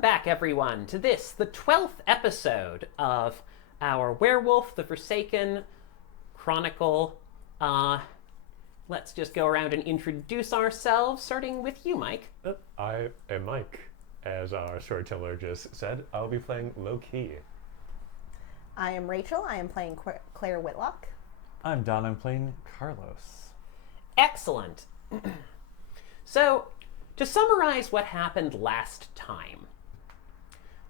Welcome back, everyone, to this, the 12th episode of our Werewolf, the Forsaken Chronicle. Let's just go around and introduce ourselves, starting with you, Mike. I am Mike. As our storyteller just said, I'll be playing Low-Key. I am Rachel. I am playing Claire Whitlock. I'm Don. I'm playing Carlos. Excellent. So, to summarize what happened last time,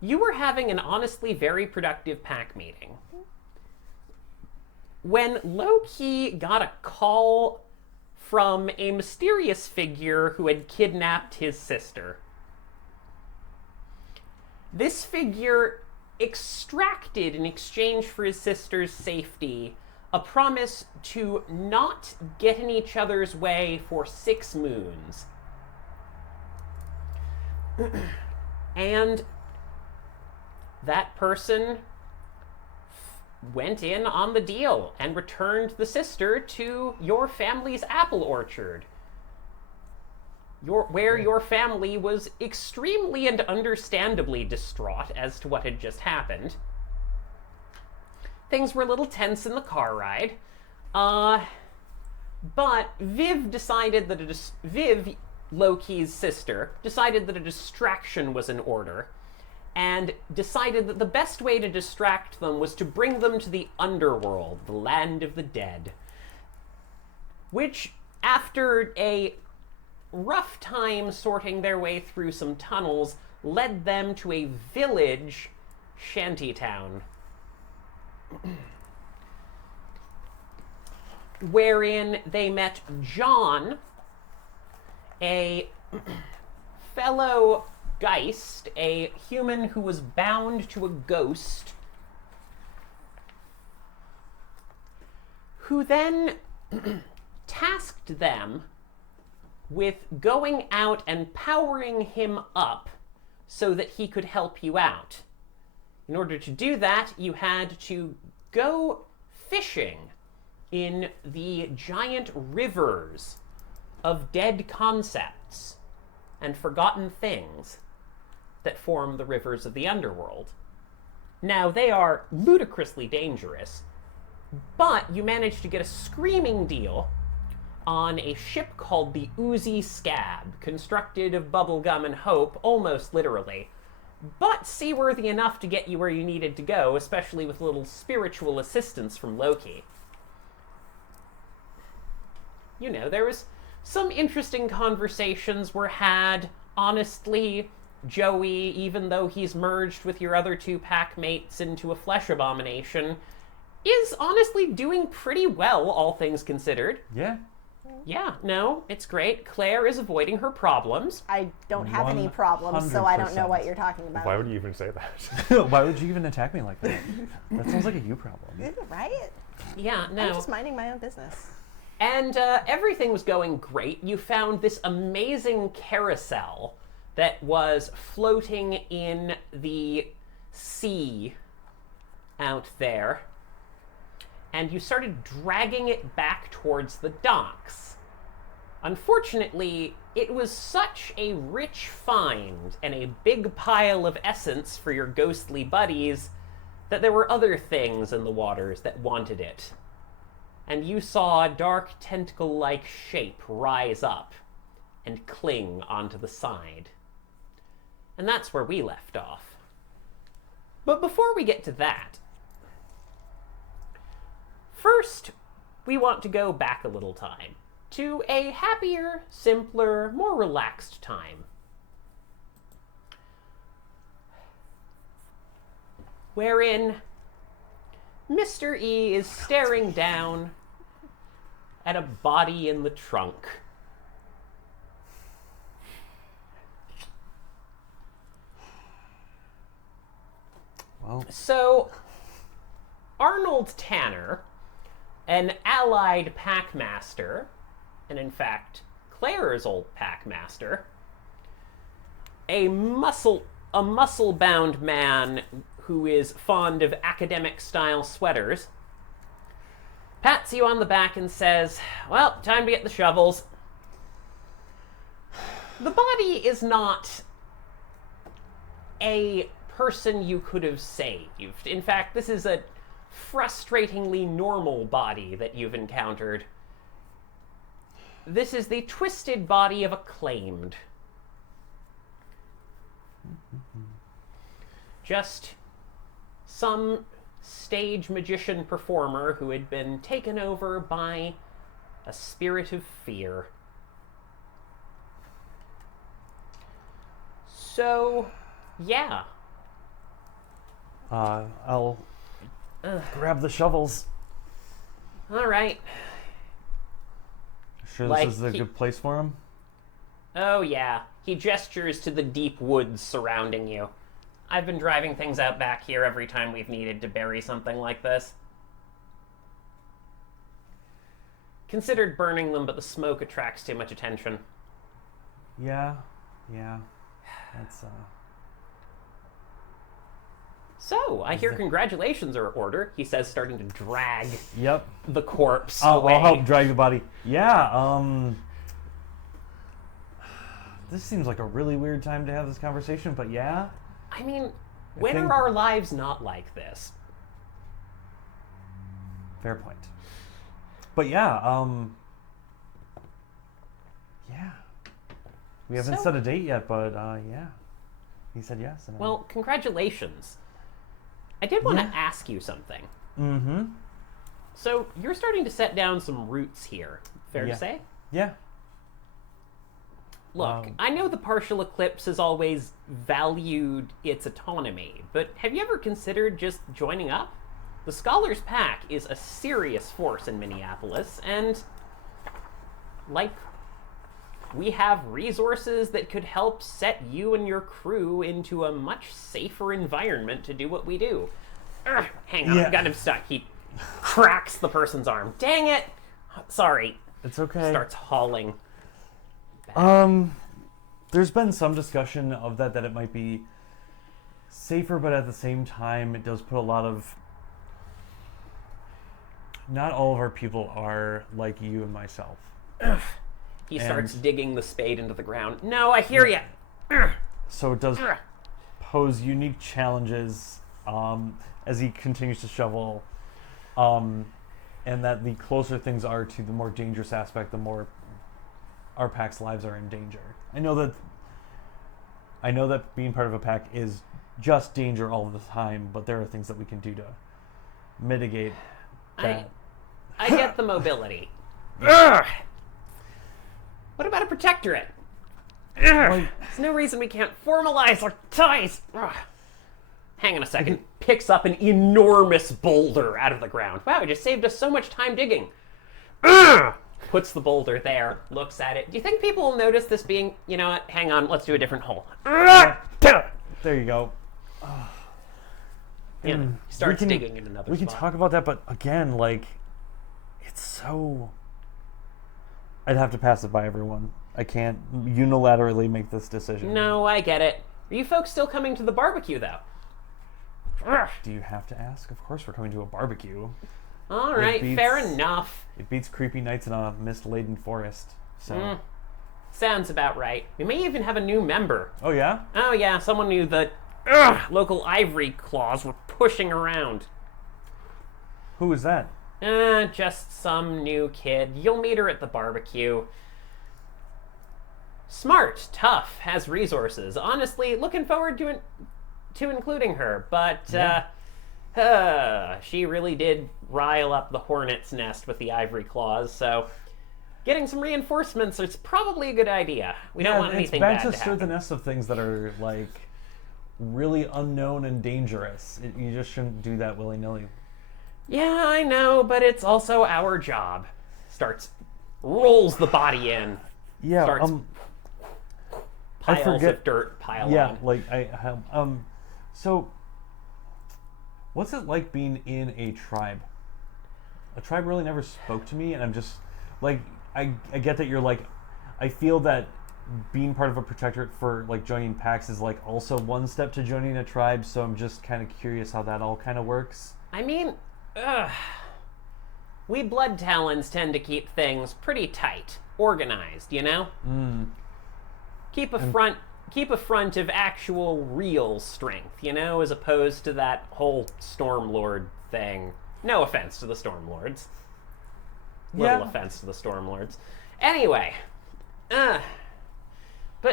you were having an honestly very productive pack meeting when Low-Key got a call from a mysterious figure who had kidnapped his sister. This figure extracted, in exchange for his sister's safety, a promise to not get in each other's way for 6 moons. And that person went in on the deal and returned the sister to your family's apple orchard, where your family was extremely and understandably distraught as to what had just happened. Things were a little tense in the car ride, but Viv decided that Viv, Low-Key's sister, decided that a distraction was in order, and decided that the best way to distract them was to bring them to the underworld, the land of the dead, which, after a rough time sorting their way through some tunnels, led them to a village shantytown, wherein they met John, a fellow Geist, a human who was bound to a ghost, who then tasked them with going out and powering him up so that he could help you out. In order to do that, you had to go fishing in the giant rivers of dead concepts and forgotten things that form the rivers of the underworld. Now, they are ludicrously dangerous, but you managed to get a screaming deal on a ship called the Oozy Scab, constructed of bubblegum and hope, almost literally, but seaworthy enough to get you where you needed to go, especially with a little spiritual assistance from Loki. You know, there was some interesting conversations were had. Honestly, Joey, even though he's merged with your other 2 pack mates into a flesh abomination, is honestly doing pretty well, all things considered. Yeah. Yeah, no, it's great. Claire is avoiding her problems. I don't have any problems, so I don't know what you're talking about. Why would you even say that? Why would you even attack me like that? That sounds like a you problem. Right? Yeah, no. I'm just minding my own business. And everything was going great. You found this amazing carousel that was floating in the sea out there. And you started dragging it back towards the docks. Unfortunately, it was such a rich find and a big pile of essence for your ghostly buddies that there were other things in the waters that wanted it. And you saw a dark tentacle-like shape rise up and cling onto the side. And that's where we left off. But before we get to that, first, we want to go back a little time to a happier, simpler, more relaxed time, wherein Mr. E is staring down at a body in the trunk. Well, So, Arnold Tanner, an allied packmaster, and in fact, Claire's old packmaster, a muscle-bound man who is fond of academic-style sweaters, pats you on the back and says, "Well, time to get the shovels." The body is not a person you could have saved. In fact, this is a frustratingly normal body that you've encountered. This is the twisted body of a claimed. Just some stage magician performer who had been taken over by a spirit of fear. So, yeah. I'll grab the shovels. All right. Sure Like, this is a good place for him? Oh, yeah. He gestures to the deep woods surrounding you. I've been driving things out back here every time we've needed to bury something like this. Considered burning them, but the smoke attracts too much attention. Yeah. That's, So, I hear congratulations are in order, he says, starting to drag Yep. the corpse away. I'll help drag the body. Yeah, this seems like a really weird time to have this conversation, but yeah. I mean, when think- are our lives not like this? Fair point. But yeah, yeah. We haven't So- set a date yet, but yeah. He said yes. And Well, congratulations. I did want to Yeah. ask you something. Mm-hmm. So, you're starting to set down some roots here. Fair Yeah. to say? Yeah. Look, I know the partial eclipse has always valued its autonomy, but have you ever considered just joining up? The Scholars Pack is a serious force in Minneapolis, and, like, we have resources that could help set you and your crew into a much safer environment to do what we do. Ugh, hang on, Yeah. I got him stuck. He cracks the person's arm. Dang it! Sorry. It's okay. Starts hauling. There's been some discussion of that it might be safer, but at the same time, it does put a lot of. Not all of our people are like you and myself. He starts And- digging the spade into the ground. No, I hear you. So it does pose unique challenges as he continues to shovel. And that the closer things are to the more dangerous aspect, the more our pack's lives are in danger. I know that being part of a pack is just danger all the time, but there are things that we can do to mitigate that. I get the mobility. Ugh. What about a protectorate? Ugh. Like- There's no reason we can't formalize our ties. Ugh. Hang on a second. Picks up an enormous boulder out of the ground. Wow, it just saved us so much time digging. Ugh. Puts the boulder there, looks at it. Do you think people will notice this being, you know what, hang on, let's do a different hole. Ugh. There you go. Yeah, he starts digging in another We can spot. talk about that, but again, like, it's so. I'd have to pass it by everyone. I can't unilaterally make this decision. No, I get it. Are you folks still coming to the barbecue, though? Ugh. Do you have to ask? Of course, we're coming to a barbecue. All right, beats- fair enough. It beats creepy nights in a mist-laden forest. So. Sounds about right. We may even have a new member. Oh yeah. Oh yeah, someone knew the local ivory claws were pushing around. Who is that? Just some new kid. You'll meet her at the barbecue. Smart, tough, has resources. Honestly, looking forward to including her. But she really did rile up the hornet's nest with the ivory claws. So getting some reinforcements is probably a good idea. We don't want anything it's bad bad to to stir the happen. nest of things that are like really unknown and dangerous. You just shouldn't do that willy-nilly. Yeah, I know, but it's also our job. Rolls the body in. Yeah. Starts piles forget- of dirt pile Yeah, on. like I have. So, what's it like being in a tribe? A tribe really never spoke to me, and I'm just like, I get that you're like, I feel that being part of a protectorate for like joining packs is like also one step to joining a tribe. So I'm just kind of curious how that all kind of works. I mean, we blood talons tend to keep things pretty tight, organized, you know? Keep a front keep a front of actual real strength, you know, as opposed to that whole Stormlord thing. No offense to the Stormlords. Little offense to the Stormlords. Anyway, but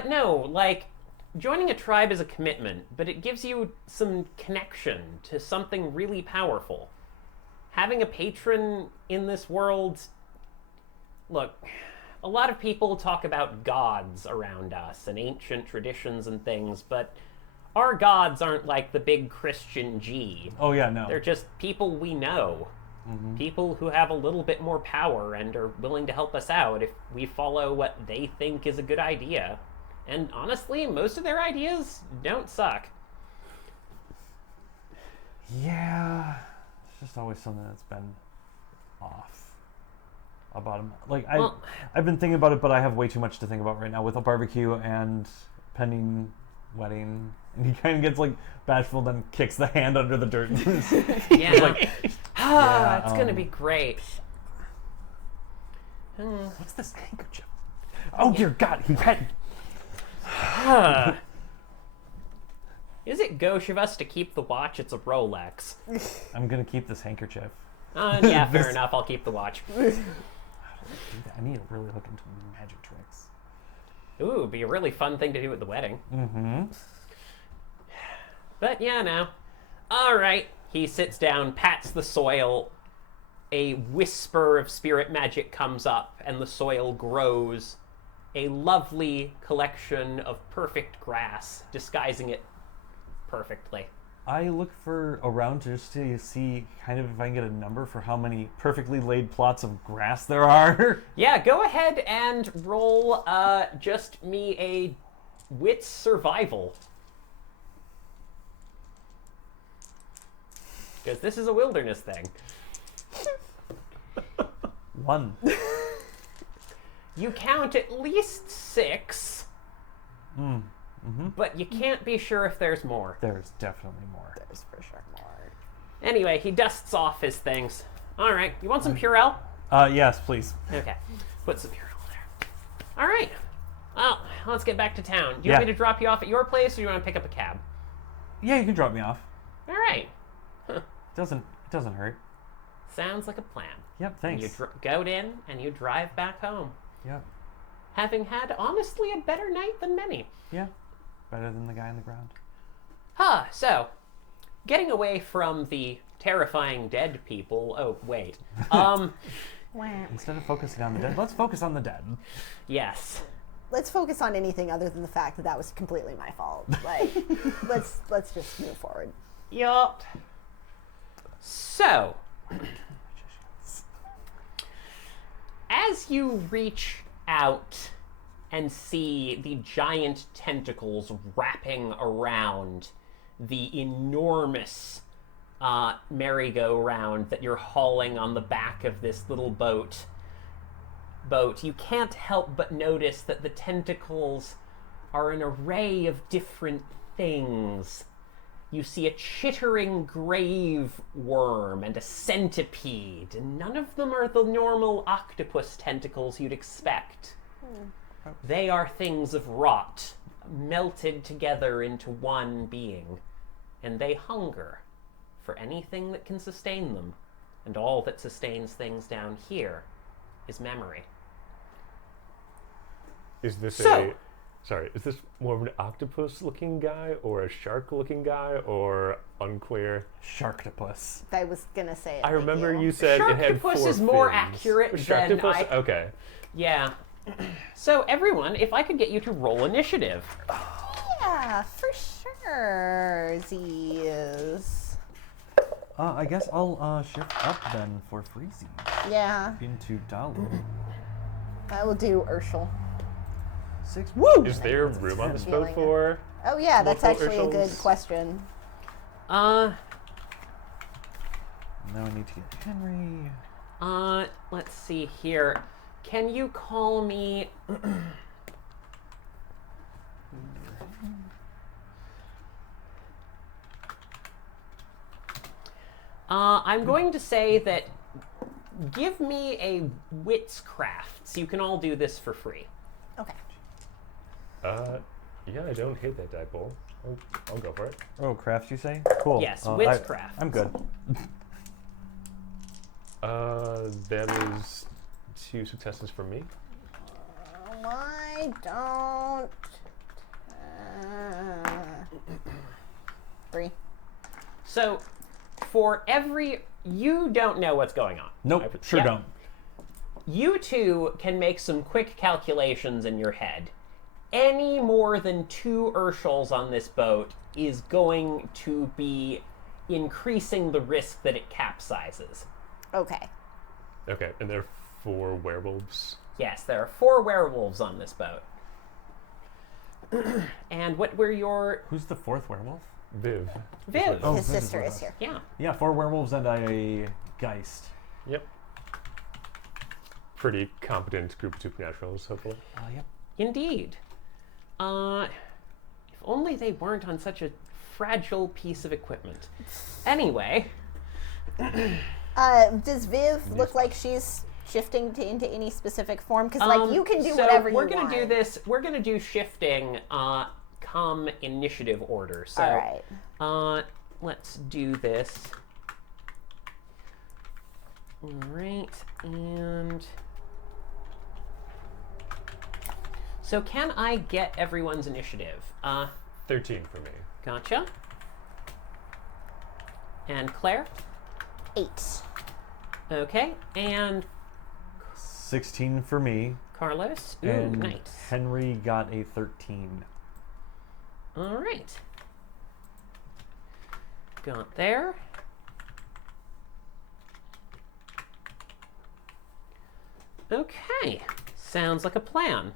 no, like, joining a tribe is a commitment, but it gives you some connection to something really powerful. Having a patron in this world, look, a lot of people talk about gods around us and ancient traditions and things, but our gods aren't like the big Christian G. Oh yeah, no. They're just people we know. People who have a little bit more power and are willing to help us out if we follow what they think is a good idea. And honestly, most of their ideas don't suck. Yeah, it's just always something that's been off about him. Like I've been thinking about it, but I have way too much to think about right now with a barbecue and pending wedding. And he kind of gets like bashful, then kicks the hand under the dirt. Yeah, like, it's gonna be great. what's this handkerchief? Oh dear God, he had. Is it gauche of us to keep the watch? It's a Rolex. I'm gonna keep this handkerchief. Yeah, fair enough. I'll keep the watch. I need to really look into magic tricks. Ooh, it'd be a really fun thing to do at the wedding. Mm-hmm. But yeah, no. All right. He sits down, pats the soil. A whisper of spirit magic comes up, and the soil grows. A lovely collection of perfect grass, disguising it perfectly. I look for around just to see kind of if I can get a number for how many perfectly laid plots of grass there are. Yeah, go ahead and roll just me a wits survival. Because this is a wilderness thing. 1. You count at least 6, but you can't be sure if there's more. There's definitely more. There's for sure more. Anyway, he dusts off his things. All right, you want some Purell? Yes, please. Okay, put some Purell there. All right, well, let's get back to town. Do you Yeah. want me to drop you off at your place, or do you want to pick up a cab? Yeah, you can drop me off. All right, It doesn't hurt. sounds like a plan. Yep, And thanks. you go in and you drive back home, Yep. having had honestly a better night than many. Yeah. Better than the guy on the ground. So, getting away from the terrifying dead people. Oh, wait. Wah. Instead of focusing on the dead, let's focus on the dead. Yes. Let's focus on anything other than the fact that that was completely my fault. Like, let's just move forward. Yup. So, as you reach out and see the giant tentacles wrapping around the enormous merry-go-round that you're hauling on the back of this little boat, you can't help but notice that the tentacles are an array of different things. You see a chittering grave worm and a centipede, and none of them are the normal octopus tentacles you'd expect. They are things of rot, melted together into one being, and they hunger for anything that can sustain them, and all that sustains things down here is memory. Is this So- is this more of an octopus-looking guy or a shark-looking guy or unclear? Sharktopus. I was gonna say it. I like remember you. you said it had Sharktopus 4 is more fins. accurate than Sharktopus? I- Okay. Yeah. So, everyone, if I could get you to roll initiative. Yeah, for sure. Z's. I guess I'll shift up then for Freezy Yeah, into Dalu. I will do Urshel. 6. Woo! Is there room on this boat Feeling it. for? Oh yeah, that's Multiple actually a good Urshels? question. Now I need to get Henry. Let's see here. Can you call me... I'm going to say that give me a wits crafts. You can all do this for free. Okay. Yeah, I don't hate that die pool. I'll go for it. Oh, crafts, you say? Cool. Yes, I- witchcraft. I'm good. That is 2 successes for me. Why don't... 3. So, for every... You don't know what's going on. Nope, sure Yep. don't. You two can make some quick calculations in your head. Any more than 2 Urshals on this boat is going to be increasing the risk that it capsizes. Okay. Okay, and there are 4 werewolves. Yes, there are 4 werewolves on this boat. And what were your... Who's the 4th werewolf? Viv. Viv. Oh, His Viv is sister with is us. here. Yeah. Yeah, 4 werewolves and a geist. Yep. Pretty competent group of supernaturals, hopefully. Yep. Indeed. If only they weren't on such a fragile piece of equipment. Anyway, Does Viv look like she's shifting into any specific form? Because, like, you can do whatever you want. we're gonna do this. We're gonna do shifting, come initiative order. So, All right. Let's do this. All right, and so can I get everyone's initiative? 13 for me. Gotcha. And Claire? 8. Okay, and 16 for me. Carlos? Ooh, And nice. Henry got a 13. All right. Got there. Okay, sounds like a plan.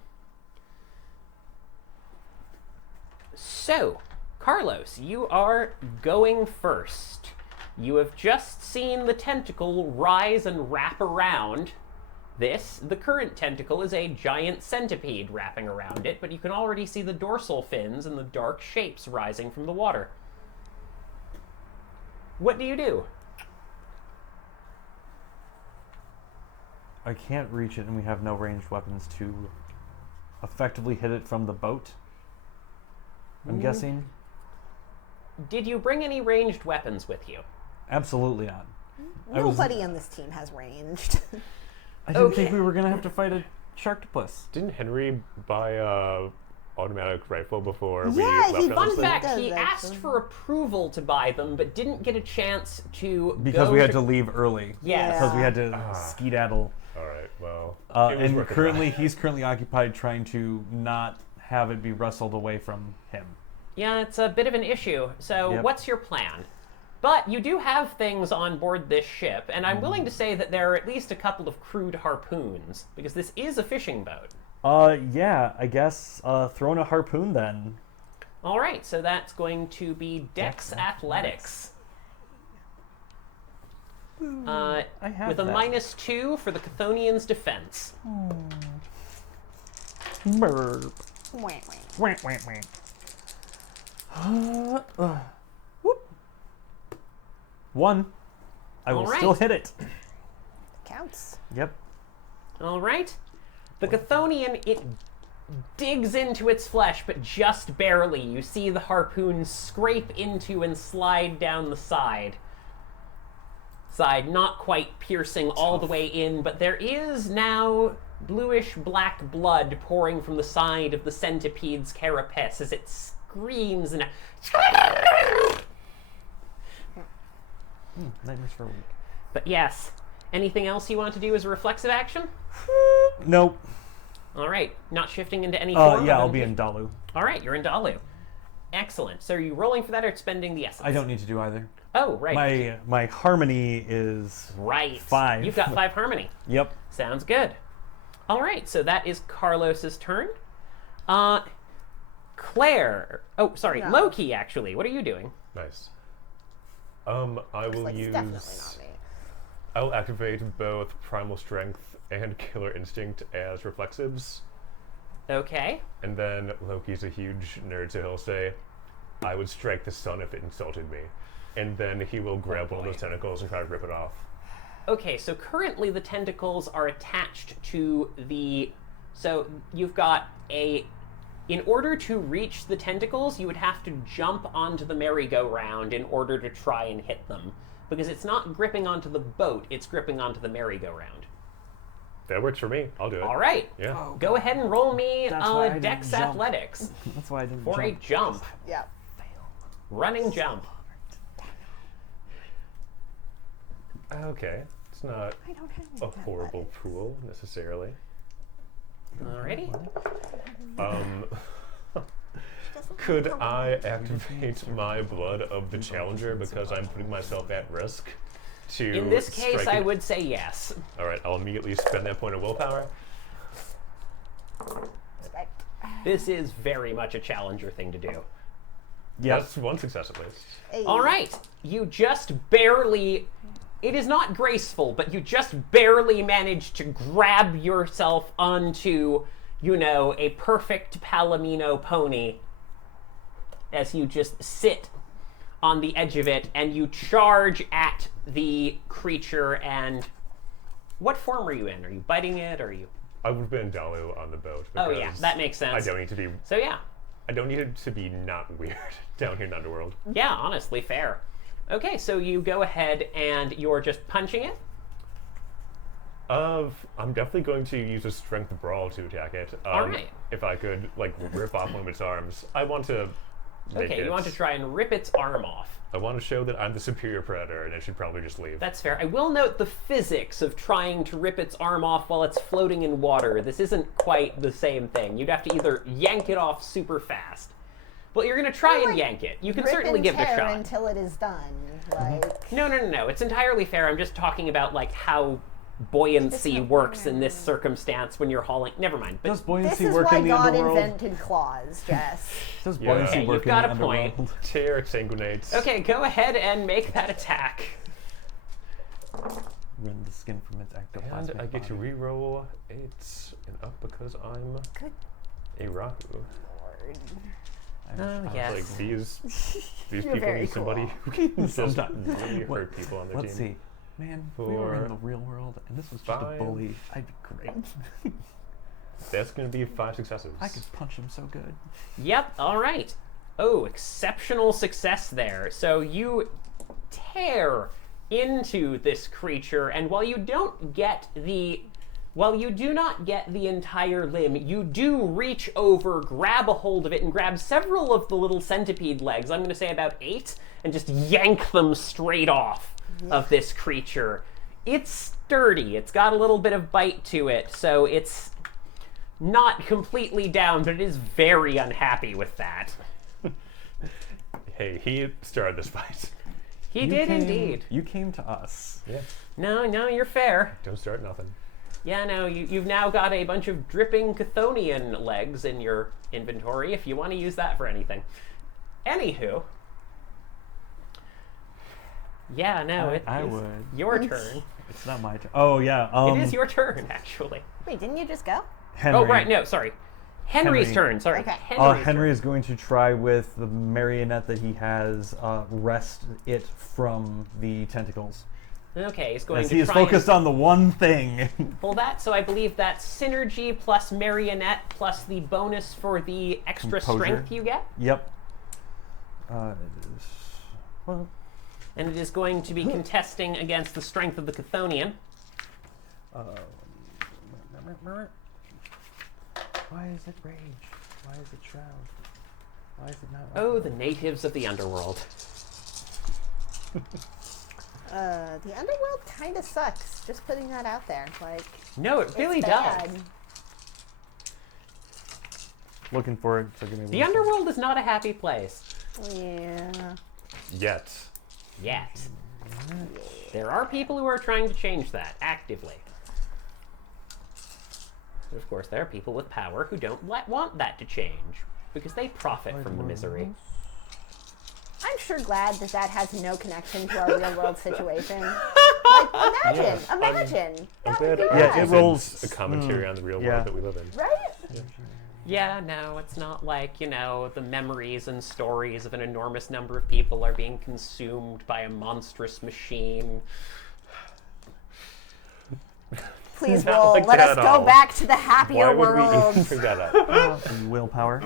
So, Carlos, you are going first. You have just seen the tentacle rise and wrap around this. The current tentacle is a giant centipede wrapping around it, but you can already see the dorsal fins and the dark shapes rising from the water. What do you do? I can't reach it, and we have no ranged weapons to effectively hit it from the boat. I'm guessing. Did you bring any ranged weapons with you? Absolutely not. Nobody on this team has ranged. I didn't think Okay. we were gonna have to fight a sharktopus. Didn't Henry buy a automatic rifle before we Yeah, left he- on Fun this thing? fact, does, he asked actually. for approval to buy them, but didn't get a chance to Because go we had to leave early. Yes. Because we had to Ah. skedaddle. All right, well. it was And worth a currently, try. he's currently occupied trying to not have it be wrestled away from him. Yeah, it's a bit of an issue. So, Yep. what's your plan? But you do have things on board this ship, and I'm willing to say that there are at least a couple of crude harpoons, because this is a fishing boat. Yeah, I guess throwing a harpoon then. All right, so that's going to be Dex Dex Athletics. I have With a that. -2 for the Chthonian's defense. Burp. Wah, wah. Wah, wah, wah. Whoop. 1. I will All still right. hit it. Counts. Yep. All right. The Chthonian, it digs into its flesh, but just barely. You see the harpoon scrape into and slide down the side. Not quite piercing all the way in, but there is now bluish black blood pouring from the side of the centipede's carapace as it screams and Nightmares for a week. But yes, anything else you want to do as a reflexive action? Nope. All right, not shifting into any form. Yeah, other I'll than be just- in Dalu. All right, you're in Dalu. Excellent. So are you rolling for that or expending the essence? I don't need to do either. Oh, right. My harmony is Right. 5. You've got 5 harmony. Yep. Sounds good. All right, so that is Carlos's turn. Claire. Oh, sorry, No. Loki. Actually, what are you doing? Nice. I will Like, it's use. definitely not me. I will activate both Primal Strength and Killer Instinct as reflexives. Okay. And then Loki's a huge nerd, so he'll say, I would strike the sun if it insulted me. And then he will grab one of those tentacles and try to rip it off. Okay, so currently the tentacles are attached to the. So you've got a in order to reach the tentacles, you would have to jump onto the merry-go-round in order to try and hit them. Because it's not gripping onto the boat, it's gripping onto the merry-go-round. That works for me. I'll do it. All right. Yeah. Go ahead and roll me That's why I didn't Dex jump. Athletics That's why I didn't for a jump. Yeah. Running jump. Okay. It's not I don't have a horrible pool necessarily. Alrighty. Could I activate my blood of the challenger because I'm putting myself at risk to In this case, strike I it? would say yes. All right, I'll immediately spend that point of willpower. Respect. This is very much a challenger thing to do. That's one success at least. Hey. All right. You just barely... It is not graceful, but you just barely manage to grab yourself onto, you know, a perfect Palomino pony as you just sit on the edge of it and you charge at the creature. And what form are you in? Are you biting it? Or are you... I would have been Dalu on the boat. Oh, yeah, because that makes sense. I don't need to be. So, yeah. I don't need it to be not weird down here in Underworld. Yeah, honestly, fair. Okay, so you go ahead and you're just punching it. I'm definitely going to use a strength brawl to attack it. All right. If I could, like, rip off one of its arms, I want to. Make Okay, it, you want to try and rip its arm off. I want to show that I'm the superior predator, and it should probably just leave. That's fair. I will note the physics of trying to rip its arm off while it's floating in water. This isn't quite the same thing. You'd have to either yank it off super fast. Well, you're going to try and like, yank it. You can Rip certainly and give it a tear shot. until it is done. Like, No. It's entirely fair. I'm just talking about like how buoyancy works in this circumstance when you're hauling. Never mind. But Does this buoyancy is work why in the God underworld? invented claws, Jess. Does Yeah. buoyancy Okay, work you've in got the a point. underworld? Tear exsanguinates. okay, go ahead and make that attack. Rend the skin from its ectoplasmic And I get to body. re-roll 8 and up because I'm Good a Rahu. Lord. Oh, I yes. was like, these You're people very need somebody cool. who can just Sometimes. really What- hurt people on their Let's team. see. Man, if we were For in the real world and this was just a 5. bully, I'd be great. That's going to be 5 successes. I could punch him so good. Yep, all right. Oh, exceptional success there. So you tear into this creature, and while you do not get the entire limb, you do reach over, grab a hold of it, and grab several of the little centipede legs, I'm going to say about 8, and just yank them straight off of this creature. It's sturdy. It's got a little bit of bite to it, so it's not completely down, but it is very unhappy with that. Hey, he started this fight. He did indeed. You came to us. Yeah, No, you're fair. don't start nothing. Yeah, no, you've now got a bunch of dripping Chthonian legs in your inventory if you want to use that for anything. Anywho. Yeah, no, I it's would. your turn. It's not my turn. Oh, yeah. It is your turn, actually. Wait, didn't you just go? Henry. Oh, right, no, sorry. Henry's Henry. turn, sorry. Okay. Henry is going to try with the marionette that he has wrest it from the tentacles. Okay, he's going As to he is try focused on the one thing. and pull that, so I believe that's synergy plus marionette plus the bonus for the extra Composure. strength you get. Yep. It is, well, And it is going to be contesting against the strength of the Chthonian. why is it rage? Why is it shroud? Why is it not? Oh, the natives of the underworld. The underworld kind of sucks. Just putting that out there. Like, No, it really it's does. bad. Looking for it. So give me The one underworld is not a happy place. Yeah. Yet. Yet. There are people who are trying to change that, actively. But of course, there are people with power who don't want that to change, because they profit from the misery. I'm sure glad that that has no connection to our real world situation. Like, imagine. I'm That would be glad bad. it rolls- a commentary on the real yeah. world that we live in. Right? Yeah, no, it's not like, the memories and stories of an enormous number of people are being consumed by a monstrous machine. Please Not roll. like Let that us at go all. back to the Why happier would we world. even bring that up? Willpower.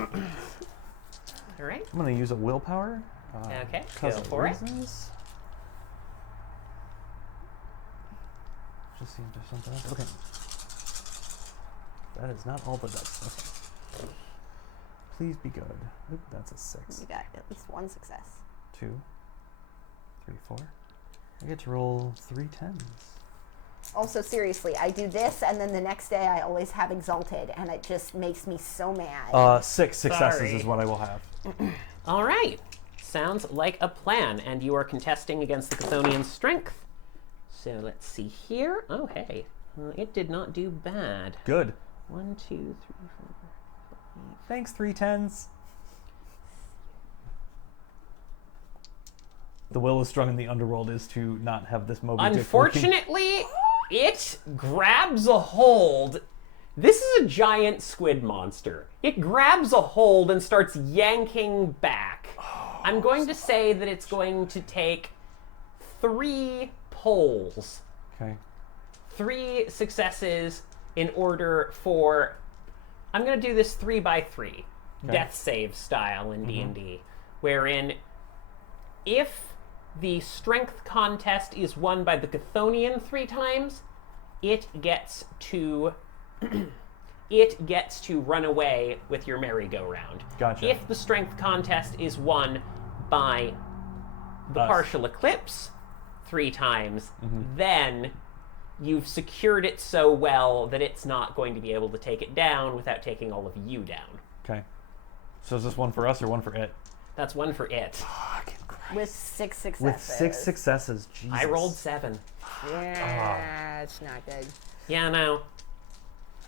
All right. I'm gonna use a willpower. Okay, Because go of for it. reasons. Just see if there's something else. Okay. That is not all the dice. Okay. Please be good. Oop, that's a 6. You got at least one success. 2, 3, 4. I get to roll 3 10s. Also, seriously, I do this, and then the next day I always have Exalted, and it just makes me so mad. 6 successes Sorry. is what I will have. All right. Sounds like a plan, and you are contesting against the Chthonian's strength. So let's see here. Oh, hey. It did not do bad. Good. 1, 2, 3, 4. Thanks, 3 10s. The will is strung in the underworld is to not have this Moby Dick working. Unfortunately, it grabs a hold. This is a giant squid monster. It grabs a hold and starts yanking back. I'm going to say that it's going to take 3 pulls, Okay. 3 successes in order for... I'm going to do this 3 by 3, death save style in D&D, wherein if the strength contest is won by the Chthonian 3 times, it gets to run away with your merry-go-round. Gotcha. If the strength contest is won by the Us. partial eclipse 3 times, then you've secured it so well that it's not going to be able to take it down without taking all of you down. Okay. So is this one for us or one for it? That's 1 for it. With 6 successes. With 6 successes, Jesus. I rolled 7. Yeah, it's not good. Yeah, no.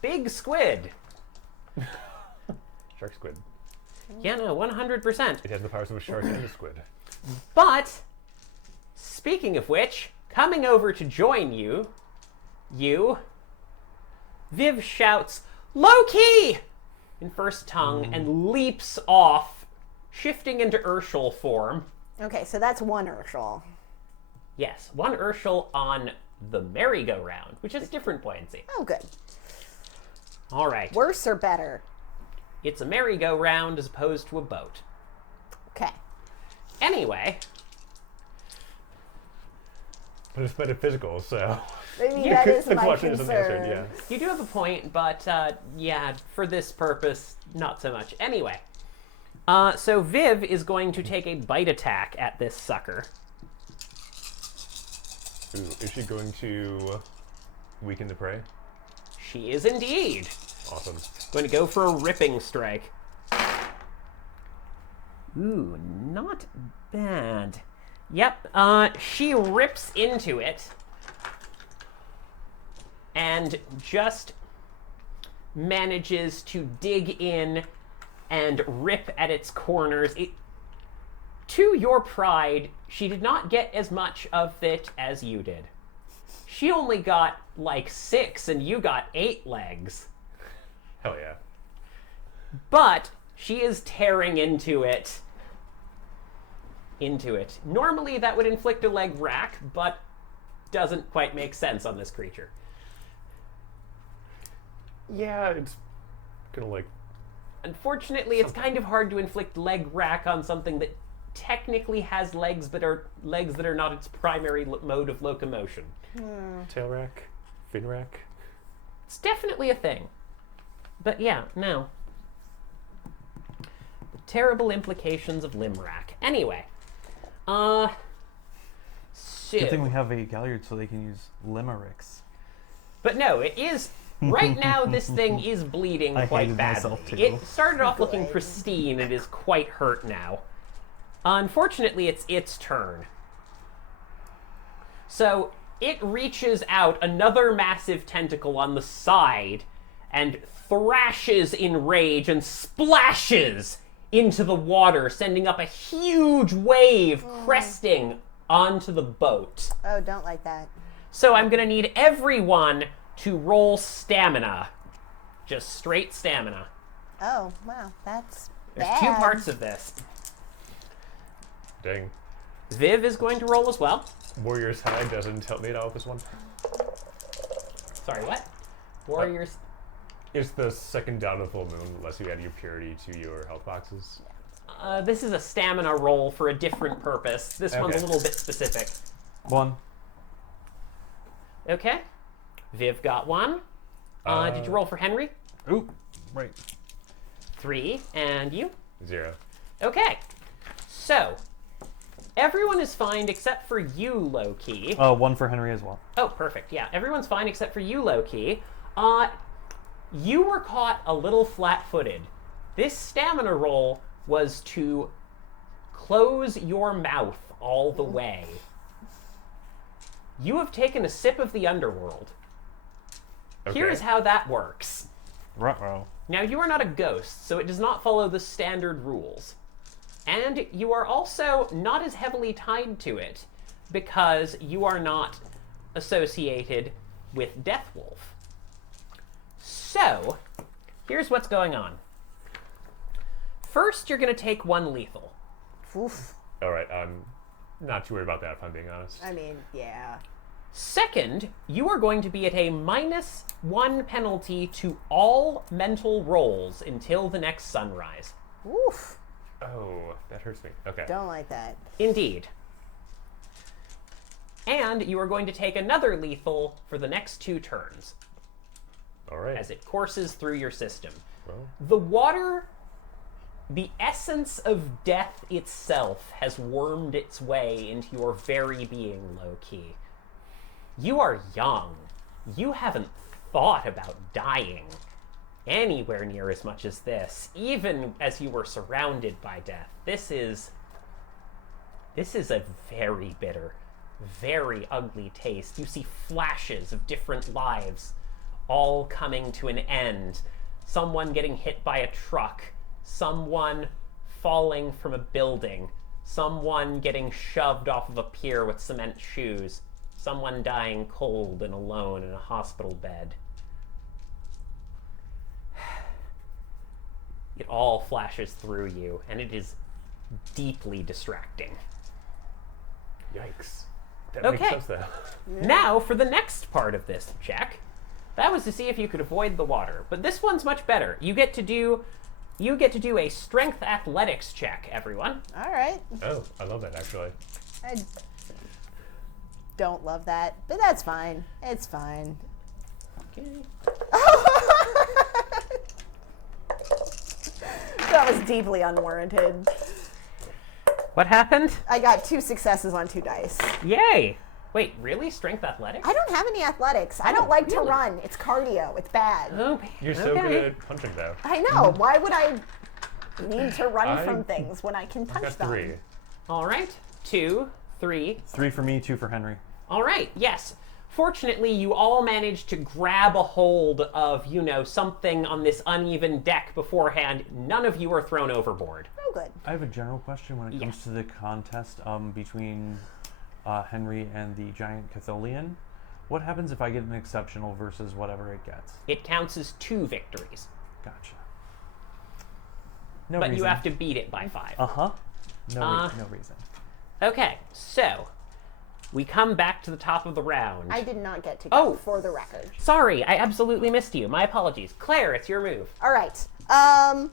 Big squid. Shark squid. Yeah, no, 100%. It has the powers of a shark and a squid. But, speaking of which, coming over to join you, Viv shouts, Loki! In first tongue, and leaps off, shifting into Urshel form. Okay, so that's 1 Urshel. Yes, 1 Urshel on the merry-go-round, which is different buoyancy. Oh, good. All right. Worse or better? It's a merry-go-round as opposed to a boat. Okay. Anyway, But it's metaphysical, so Maybe that is the my question isn't answered. concern. Yeah. you do have a point, but yeah, for this purpose, not so much. Anyway, so Viv is going to take a bite attack at this sucker. Ooh, is she going to weaken the prey? She is indeed. Awesome. Going to go for a ripping strike. Ooh, not bad. Yep, she rips into it and just manages to dig in and rip at its corners. To your pride, she did not get as much of it as you did. She only got like 6 and you got 8 legs. Hell yeah. But she is tearing into it. Normally that would inflict a leg rack, but doesn't quite make sense on this creature. Yeah, it's gonna like. Unfortunately, it's kind of hard to inflict leg rack on something that technically has legs, but are legs that are not its primary mode of locomotion. Tail rack, fin rack. It's definitely a thing. But yeah, no. Terrible implications of limb rack. Anyway. So. Good thing we have a Galliard so they can use limericks. But no, it is. Right now, this thing is bleeding I quite hated badly. myself, too. It started off looking pristine and is quite hurt now. Unfortunately, it's its turn. So it reaches out another massive tentacle on the side and thrashes in rage and splashes into the water, sending up a huge wave cresting onto the boat. Oh, don't like that. So I'm going to need everyone to roll stamina. Just straight stamina. Oh, wow, that's There's bad. 2 parts of this. Dang. Viv is going to roll as well. Warrior's High doesn't help me at all with this one. Sorry, what? Warriors. Is the second down of full moon unless you add your purity to your health boxes? This is a stamina roll for a different purpose. This one's a Okay. little bit specific. 1. Okay. Viv got 1. Did you roll for Henry? Ooh, right. 3. And you? 0. Okay. So, everyone is fine except for you, Low-Key. 1 for Henry as well. Oh, perfect. Yeah, everyone's fine except for you, Low-Key. You were caught a little flat-footed. This stamina roll was to close your mouth all the way. You have taken a sip of the underworld. Okay. Here is how that works. Ruh-roh. Now, you are not a ghost, so it does not follow the standard rules. And you are also not as heavily tied to it because you are not associated with Deathwolf. So, here's what's going on. First, you're going to take 1 lethal. Oof. All right, I'm not too worried about that, if I'm being honest. I mean, yeah. Second, you are going to be at a -1 penalty to all mental rolls until the next sunrise. Oof. Oh, that hurts me. Okay. Don't like that. Indeed. And you are going to take another lethal for the next 2 turns All right. as it courses through your system. Well, The water, the essence of death itself, has wormed its way into your very being, Low-Key. You are young. You haven't thought about dying anywhere near as much as this, even as you were surrounded by death. This is a very bitter, very ugly taste. You see flashes of different lives all coming to an end. Someone getting hit by a truck, someone falling from a building, someone getting shoved off of a pier with cement shoes, someone dying cold and alone in a hospital bed. It all flashes through you, and it is deeply distracting. yikes. That Okay. makes sense, though. Now, for the next part of this check, that was to see if you could avoid the water. But this one's much better. You get to do a strength athletics check, everyone. All right. Oh, I love that, actually. I don't love that, but that's fine. It's fine. Okay. That was deeply unwarranted. What happened? I got 2 successes on 2 dice. Yay! Wait, really? Strength athletics? I don't have any athletics. I don't like to really? run. It's cardio. It's bad. Oh, You're so okay. good at punching, though. I know. Why would I need to run I from things when I can I punch got them? 3. All right. 2, 3. 3 for me, 2 for Henry. All right. Yes. Fortunately, you all managed to grab a hold of, something on this uneven deck beforehand. None of you are thrown overboard. Oh, good. I have a general question when it comes Yes. to the contest between Henry and the giant Catholian. What happens if I get an exceptional versus whatever it gets? It counts as 2 victories, Gotcha. No but reason. you have to beat it by 5. Uh-huh. No reason. Okay, so we come back to the top of the round. I did not get to go, Oh. for the record. Sorry, I absolutely missed you. My apologies. Claire, it's your move. All right. I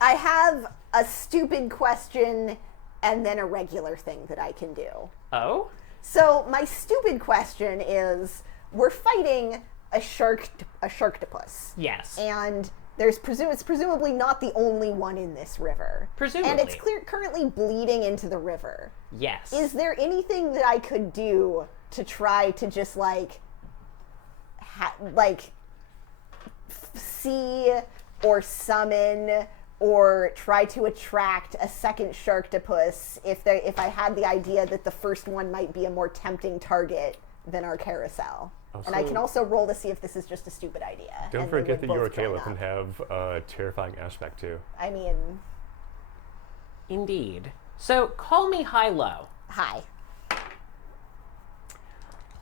have a stupid question and then a regular thing that I can do. Oh? So my stupid question is: we're fighting a sharktopus, Yes. and it's presumably not the only one in this river. Presumably. And it's currently bleeding into the river. Yes. Is there anything that I could do to try to just see or summon or try to attract a second sharktopus if I had the idea that the first one might be a more tempting target than our carousel? And I can also roll to see if this is just a stupid idea. Don't and forget they that would you are both join Caleb up. and have a terrifying aspect, too. I mean, Indeed. So call me high-low. hi.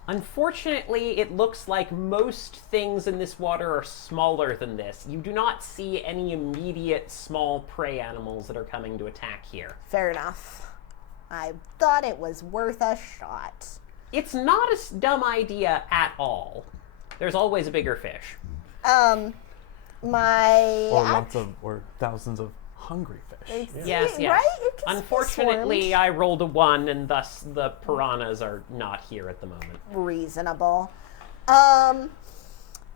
Unfortunately, it looks like most things in this water are smaller than this. You do not see any immediate small prey animals that are coming to attack here. Fair enough. I thought it was worth a shot. It's not a dumb idea at all. There's always a bigger fish. Or thousands of hungry fish. Yes, yes. Right? It can be Unfortunately, swarmed. I rolled a 1, and thus the piranhas are not here at the moment. Reasonable.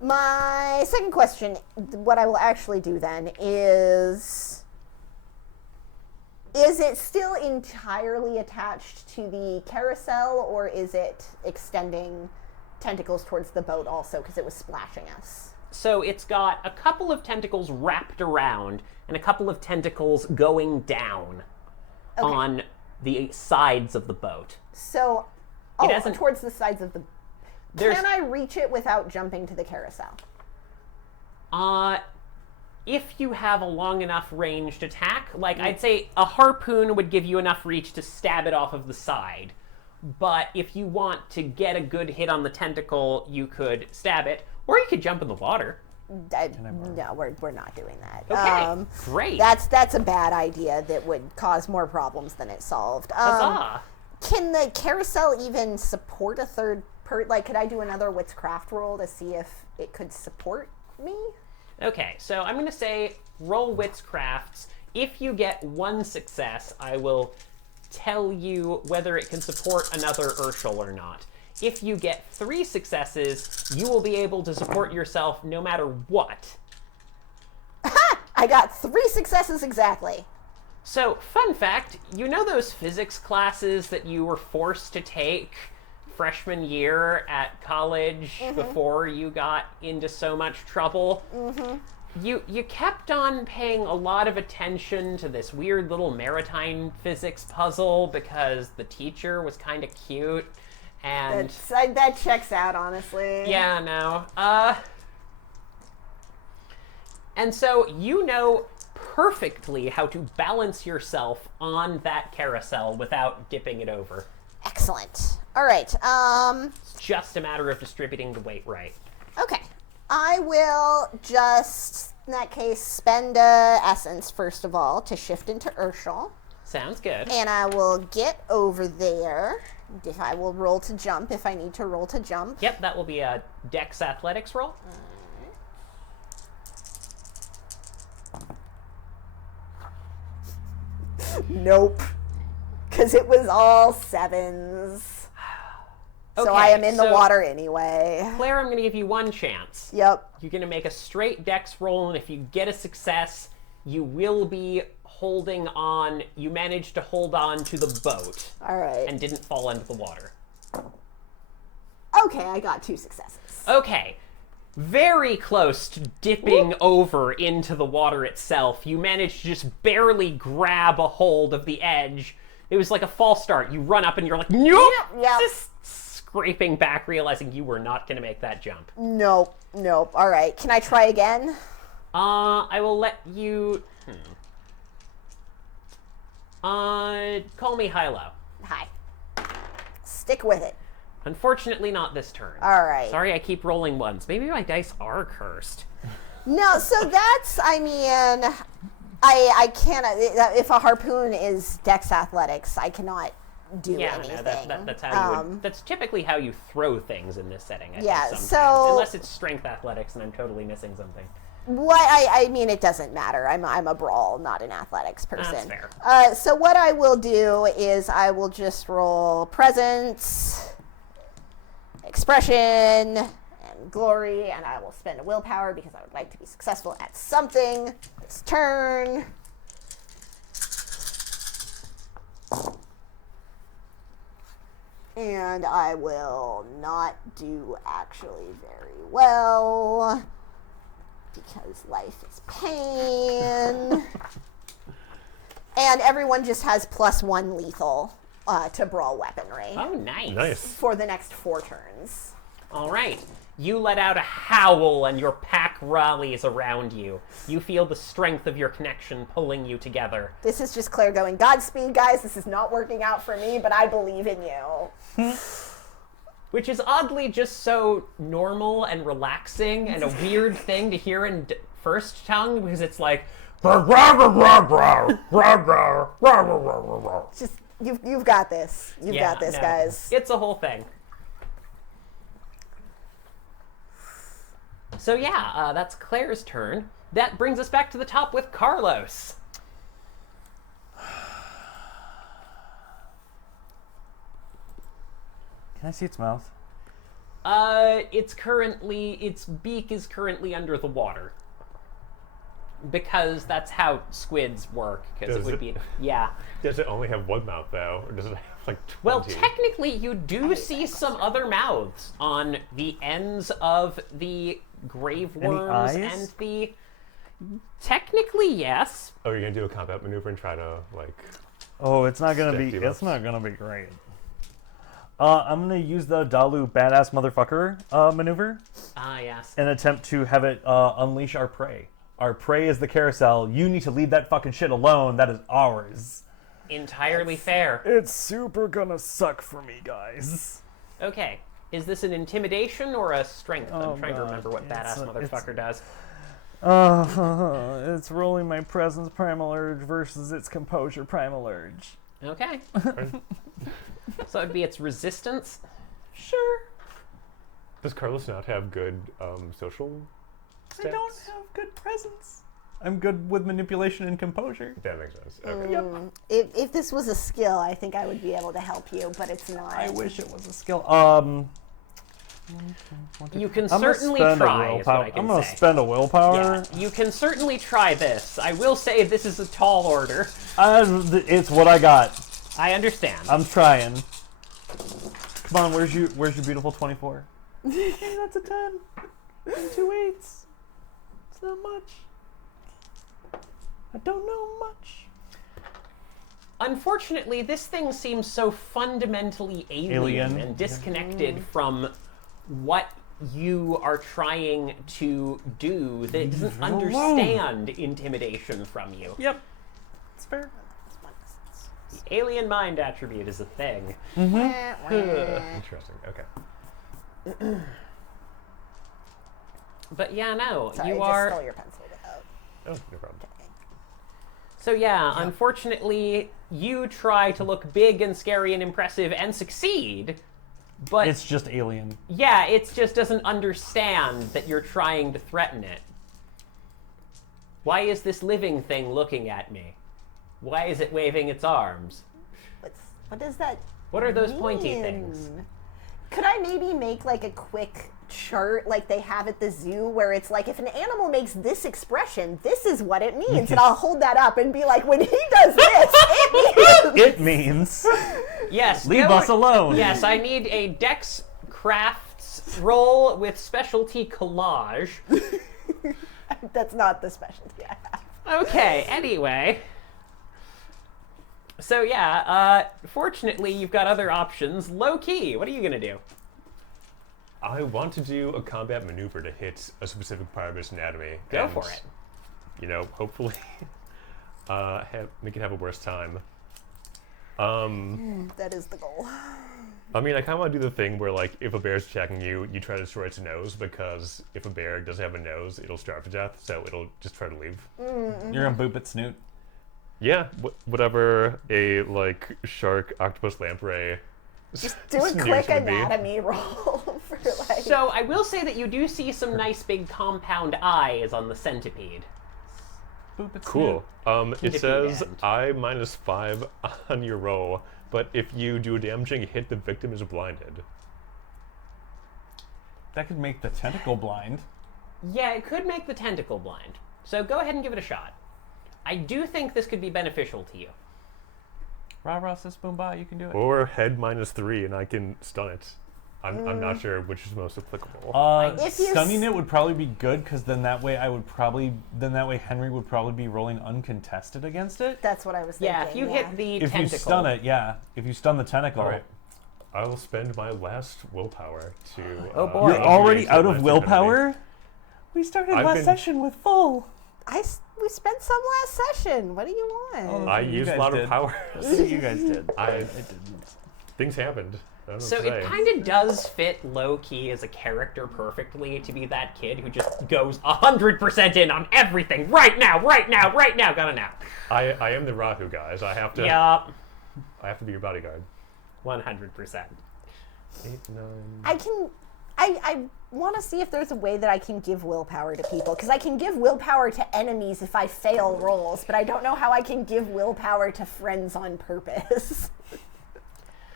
My second question, what I will actually do then is it still entirely attached to the carousel, or is it extending tentacles towards the boat also because it was splashing us? So it's got a couple of tentacles wrapped around and a couple of tentacles going down on the sides of the boat. So, doesn't- towards the sides of the... There's- Can I reach it without jumping to the carousel? If you have a long enough ranged attack, like I'd say a harpoon would give you enough reach to stab it off of the side. But if you want to get a good hit on the tentacle, you could stab it, or you could jump in the water. No, we're not doing that. Okay, great. That's a bad idea that would cause more problems than it solved. Huzzah! Can the carousel even support a third like, could I do another witchcraft roll to see if it could support me? Okay, so I'm going to say roll witchcrafts. If you get 1 success, I will tell you whether it can support another Urshel or not. If you get 3 successes, you will be able to support yourself no matter what. I got 3 successes exactly. So, fun fact, you know those physics classes that you were forced to take freshman year at college before you got into so much trouble? You kept on paying a lot of attention to this weird little maritime physics puzzle because the teacher was kind of cute, and That checks out, honestly. yeah, no. And so you know perfectly how to balance yourself on that carousel without dipping it over. Excellent. All right. It's just a matter of distributing the weight right. Okay. I will just, in that case, spend essence, first of all, to shift into Urshel. Sounds good. And I will get over there. If I will roll to jump, if I need to roll to jump. Yep, that will be a Dex Athletics roll. Nope. Because it was all 7s. So I am in the water anyway. Claire, I'm going to give you 1 chance. Yep. You're going to make a straight Dex roll, and if you get a success, you will be holding on. You managed to hold on to the boat. All right. And didn't fall into the water. Okay, I got 2 successes. Okay. Very close to dipping over into the water itself. You managed to just barely grab a hold of the edge. It was like a false start. You run up and you're like, nope! Yep. Just scraping back, realizing you were not going to make that jump. Nope. All right. Can I try again? I will let you... call me Hilo. Hi. Stick with it. Unfortunately, not this turn. All right. Sorry, I keep rolling 1s. Maybe my dice are cursed. No, so that's, I mean, I can't, if a harpoon is Dex Athletics, I cannot do anything. No, that's how you would, that's typically how you throw things in this setting, I think, sometimes. so... Unless it's Strength Athletics and I'm totally missing something. I mean, it doesn't matter. I'm a brawl, not an athletics person. That's fair. So what I will do is I will just roll presence, expression, and glory, and I will spend a willpower because I would like to be successful at something this turn. And I will not do actually very well because life is pain. And everyone just has +1 lethal to brawl weaponry Oh, nice. Nice. for the next 4 turns. All right. You let out a howl and your pack rallies around you. You feel the strength of your connection pulling you together. This is just Claire going, Godspeed, guys. This is not working out for me, but I believe in you. Which is oddly just so normal and relaxing and a weird thing to hear in first tongue because it's like... Just you've got this. You've got this, no, guys. It's a whole thing. So yeah, that's Claire's turn. That brings us back to the top with Carlos. Can I see its mouth? Its beak is currently under the water. Because that's how squids work. Because it Does would it? be, yeah. Does it only have one mouth though, or does it have like 20? Well, technically, you do see some other mouths on the ends of the grave worms eyes? and the. Technically, yes. Oh, you're gonna do a combat maneuver and try to like. Oh, it's not gonna be. Stick to It's us. not gonna be great. I'm gonna use the Dalu badass motherfucker maneuver Ah, yes. and attempt to have it unleash our prey. Our prey is the carousel. You need to leave that fucking shit alone. That is ours. Entirely fair. It's super gonna suck for me, guys. Okay. Is this an intimidation or a strength? Oh, I'm trying to God. remember what It's badass a- motherfucker does. It's rolling my presence primal urge versus its composure primal urge. Okay. So it'd be its resistance. Sure. Does Carlos not have good social stats? I don't have good presence. I'm good with manipulation and composure. That makes sense. Okay. If this was a skill, I think I would be able to help you, but it's not. I wish it was a skill. You can I'm gonna certainly spend a try, is what willpower. I can I'm gonna say. spend a willpower. Yeah, you can certainly try this. I will say this is a tall order. It's what I got. I understand. I'm trying. Come on, where's your beautiful 24? Hey, that's a 10. And 2 8s. It's not much. I don't know much. Unfortunately, this thing seems so fundamentally alien and disconnected from what you are trying to do that it doesn't understand intimidation from you. Yep. It's fair. The alien mind attribute is a thing. Interesting. Okay. But yeah, no, Sorry, you I just are. stole your pencil. Oh, Oh, no problem. So yeah, unfortunately, you try to look big and scary and impressive and succeed, but It's just alien. yeah, it just doesn't understand that you're trying to threaten it. Why is this living thing looking at me? Why is it waving its arms? what does that What are those pointy mean? things? Could I maybe make like a quick chart like they have at the zoo where it's like if an animal makes this expression, this is what it means, and I'll hold that up and be like, when he does this, it means. It means Yes, leave go- us alone. Yes, I need a Dex Crafts roll with specialty collage. That's not the specialty I have. Okay, anyway. So yeah, fortunately you've got other options. Low key, what are you gonna do? I want to do a combat maneuver to hit a specific part of its anatomy. Go and, for it. You know, hopefully, make it have a worse time. That is the goal. I mean, I kind of want to do the thing where, like, if a bear's attacking you, you try to destroy its nose, because if a bear doesn't have a nose, it'll starve to death, so it'll just try to leave. You're gonna boop its snoot. Yeah, whatever a, like, shark, octopus, lamprey. Just do a snoot quick would be. anatomy roll for like. So I will say that you do see some nice big compound eyes on the centipede. Boop its Cool. It Defeat says end. I -5 on your roll, but if you do a damaging hit, the victim is blinded. snoot. That could make the tentacle blind. Yeah, it could make the tentacle blind. So go ahead and give it a shot. I do think this could be beneficial to you. Rah rah sis boom ba, you can do it. Or head -3, and I can stun it. I'm not sure which is most applicable. If you Stunning it would probably be good because then that way Henry would probably be rolling uncontested against it. That's what I was thinking. Yeah, if you hit the If tentacle. you stun it, yeah. If you stun the tentacle, All right. I will spend my last willpower to. Oh, boy. you're already alleviate out my of stupidity. willpower. We started I've last been- session with full. we spent some last session. What do you want? I You used a guys lot did. of power. You guys did. I didn't. things happened. I don't know So what to it say. kind of does fit low key as a character perfectly to be that kid who just goes 100% in on everything right now, gotta now. I am the Rahu, guys. I have to. Yup, I have to be your bodyguard. 100%. 8, 9. I can I want to see if there's a way that I can give willpower to people, because I can give willpower to enemies if I fail rolls, but I don't know how I can give willpower to friends on purpose.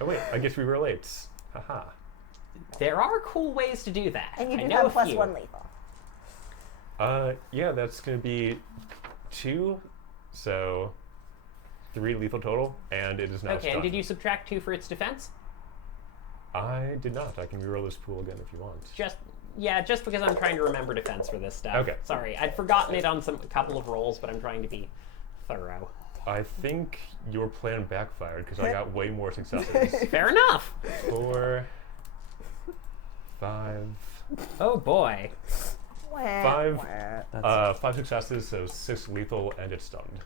Oh wait, I guess we relate. Haha. There are cool ways to do that. And you I do know have a plus few. 1 lethal. Yeah, that's going to be 2, so 3 lethal total, and it is now Okay, and stunned. did you subtract 2 for its defense? I did not. I can reroll this pool again if you want. Just because I'm trying to remember defense for this stuff. Okay. Sorry, I'd forgotten it on a couple of rolls, but I'm trying to be thorough. I think your plan backfired because I got way more successes. Fair enough. 4, 5, Oh boy. 5, 5 successes, so 6 lethal, and it's stunned.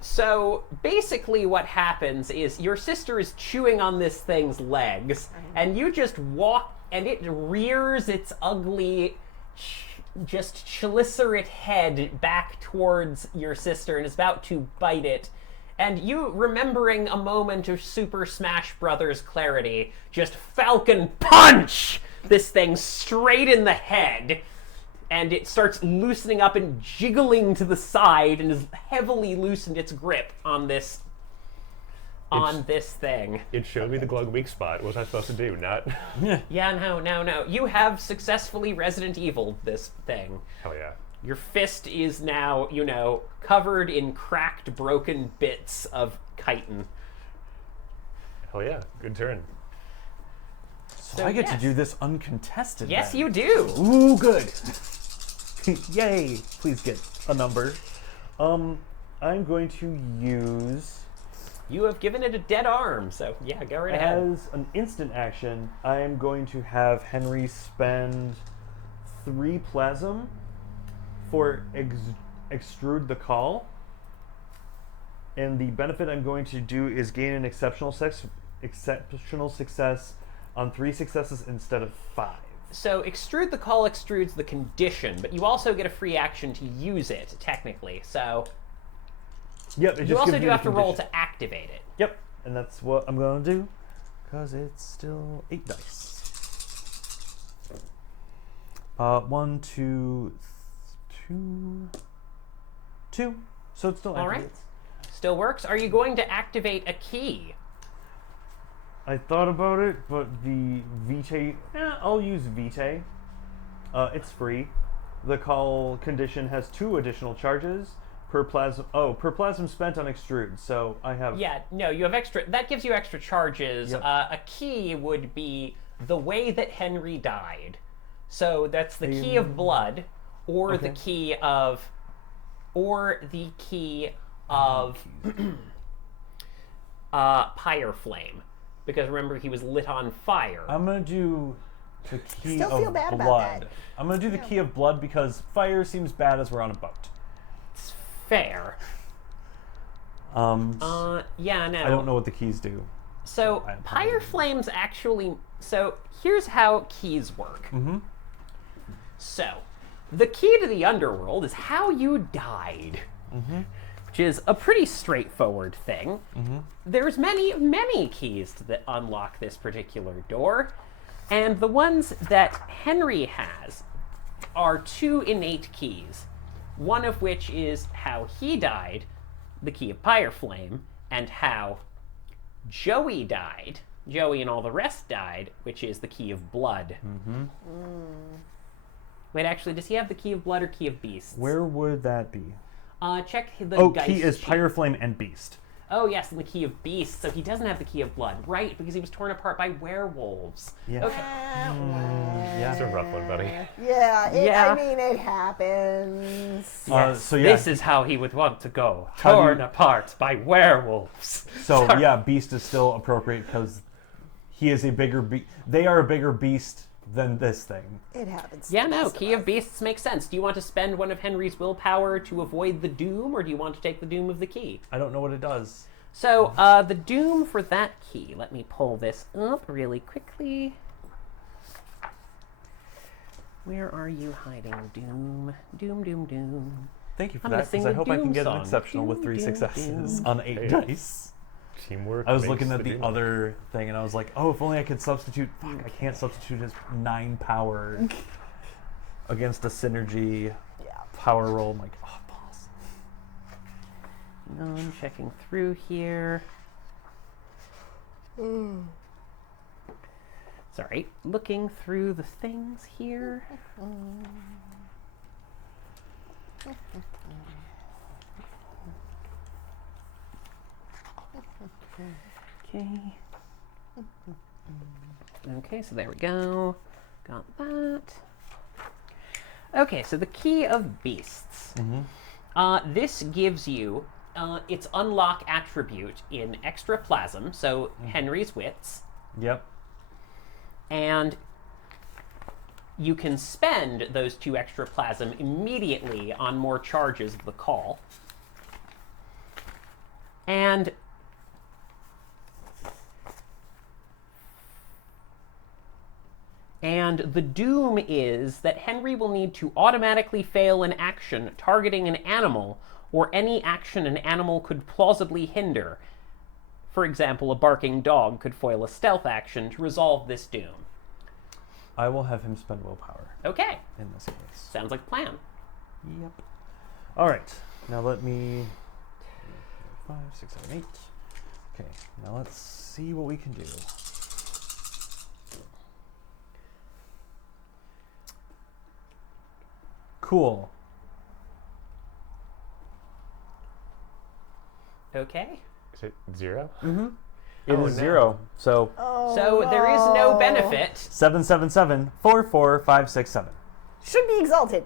So basically what happens is your sister is chewing on this thing's legs, and you just walk, and it rears its ugly, just chelicerated head back towards your sister and is about to bite it. And you, remembering a moment of Super Smash Brothers clarity, just Falcon Punch this thing straight in the head. And it starts loosening up and jiggling to the side and has heavily loosened its grip on this thing. It showed me the glug weak spot. What was I supposed to do? Not? Yeah, no. You have successfully Resident Evil'd this thing. Hell yeah. Your fist is now, covered in cracked, broken bits of chitin. Hell yeah. Good turn. So I get to do this uncontested. Yes, then. you do. Ooh, good. Yay! Please get a number. I'm going to use. You have given it a dead arm, so yeah, go right ahead. As an instant action, I am going to have Henry spend 3 plasm for extrude the call. And the benefit I'm going to do is gain an exceptional success on 3 successes instead of 5. So extrude the call extrudes the condition, but you also get a free action to use it, technically. So Yep, it you just also gives do me have the to roll condition. to activate it. Yep, and that's what I'm going to do, because it's still 8 dice. 1, 2, 2. So it's still All right. activates. Still works. Are you going to activate a key? I thought about it, but the Vitae, I'll use Vitae. It's free. The call condition has 2 additional charges per plasm. Oh, per plasm spent on extrude. So I have. Yeah, no, you have extra. That gives you extra charges. Yep. A key would be the way that Henry died. So that's the key of blood, or the Okay. key of, pyre flame, because remember he was lit on fire. I'm gonna do the key Still of feel bad about blood. that. I'm gonna do the key of blood because fire seems bad as we're on a boat. It's fair. Yeah, no. I don't know what the keys do. So I- pyre flames actually. So here's how keys work. Mm-hmm. So the key to the underworld is how you died, which is a pretty straightforward thing. There's many keys that unlock this particular door, and the ones that Henry has are 2 innate keys. One of which is how he died, the key of pyre flame, and how Joey died. Joey and all the rest died, which is the key of blood. Wait, actually, does he have the key of blood or key of beasts? Where would that be? Check the Oh, Geist key is sheet. pyre flame and beast. Oh, yes, and the key of beasts. So he doesn't have the key of blood, right? Because he was torn apart by werewolves. Yeah. Okay. That's a rough one, buddy. Yeah, Yeah. I mean, it happens. So yeah. This is how he would want to go. How do you- Torn apart by werewolves. So Sorry. yeah, beast is still appropriate because he is a bigger beast. They are a bigger beast than this thing. It happens. Yeah, to no, most Key us. of Beasts makes sense. Do you want to spend one of Henry's willpower to avoid the doom, or do you want to take the doom of the key? I don't know what it does. So, the doom for that key, let me pull this up really quickly. Where are you hiding, Doom? Doom, doom, doom. Thank you for I'm gonna that, sing because I the hope I Doom can get an song. exceptional with Doom, 3 doom, successes doom. on 8 Hey. dice. Teamwork. I was makes looking at the dream work. other thing, and I was like, oh, if only I could substitute. Fuck, I can't substitute his 9 power against a synergy power roll. I'm like, oh, balls. No, I'm checking through here. Sorry, looking through the things here. Okay. Okay, so there we go. Got that. Okay, so the Key of Beasts. This gives you its unlock attribute in Extraplasm, so Henry's wits, Yep. and you can spend those 2 Extraplasm immediately on more charges of the call. And the doom is that Henry will need to automatically fail an action targeting an animal or any action an animal could plausibly hinder. For example, a barking dog could foil a stealth action to resolve this doom. I will have him spend willpower Okay, in this case. sounds like a plan. Yep. All right. Now let me. 5, 6, 7, 8. Okay. Now let's see what we can do. Cool. Okay. Is it 0? It is no. 0. So So there is no benefit. 777 44567. Should be exalted.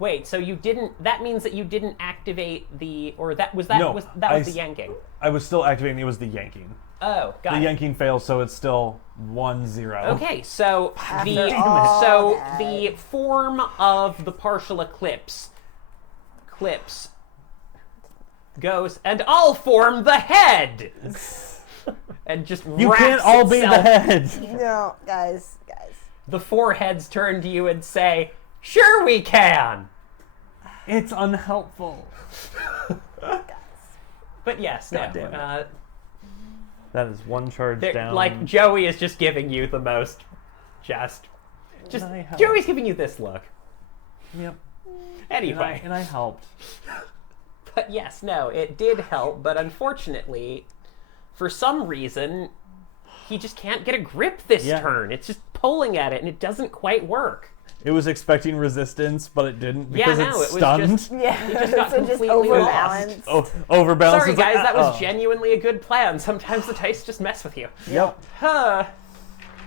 Wait, so you didn't, that means that you didn't activate the, or that was that No, was I the s- yanking. I was still activating. It was the yanking. Oh, got The it. yanking fails, so it's still 1-0. Okay, so the all that. the form of the partial eclipse goes, and I'll form the head, and just You wraps can't all be the itself. head. No, guys. The 4 heads turn to you and say, "Sure, we can." It's unhelpful. But yes, God no. damn it. That is 1 charge They're- down. like Joey is just giving you the most, just I helped. Joey's giving you this look. Yep. Anyway, And I helped. but yes, no, it did help, but unfortunately, for some reason, he just can't get a grip this Yeah. turn. It's just pulling at it, and it doesn't quite work. It was expecting resistance, but it didn't because no, it's it was stunned. just- Yeah, He just got so just completely overbalanced. lost. Overbalanced. Sorry, It's like, guys, that was oh. genuinely a good plan. Sometimes the dice just mess with you. Yep. Huh.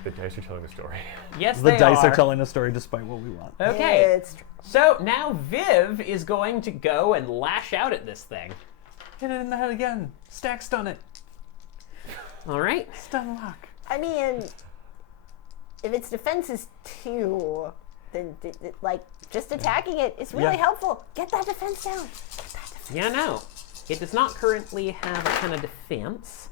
The dice are telling the story. Yes, The they dice are are. telling a story despite what we want. Okay, It's true. so now Viv is going to go and lash out at this thing. Hit it in the head again. Stack stun it. All right. Stun lock. I mean, if its defense is 2, then like just attacking it is really Yeah. helpful. Get that defense down. Yeah, no. It does not currently have a ton of defense.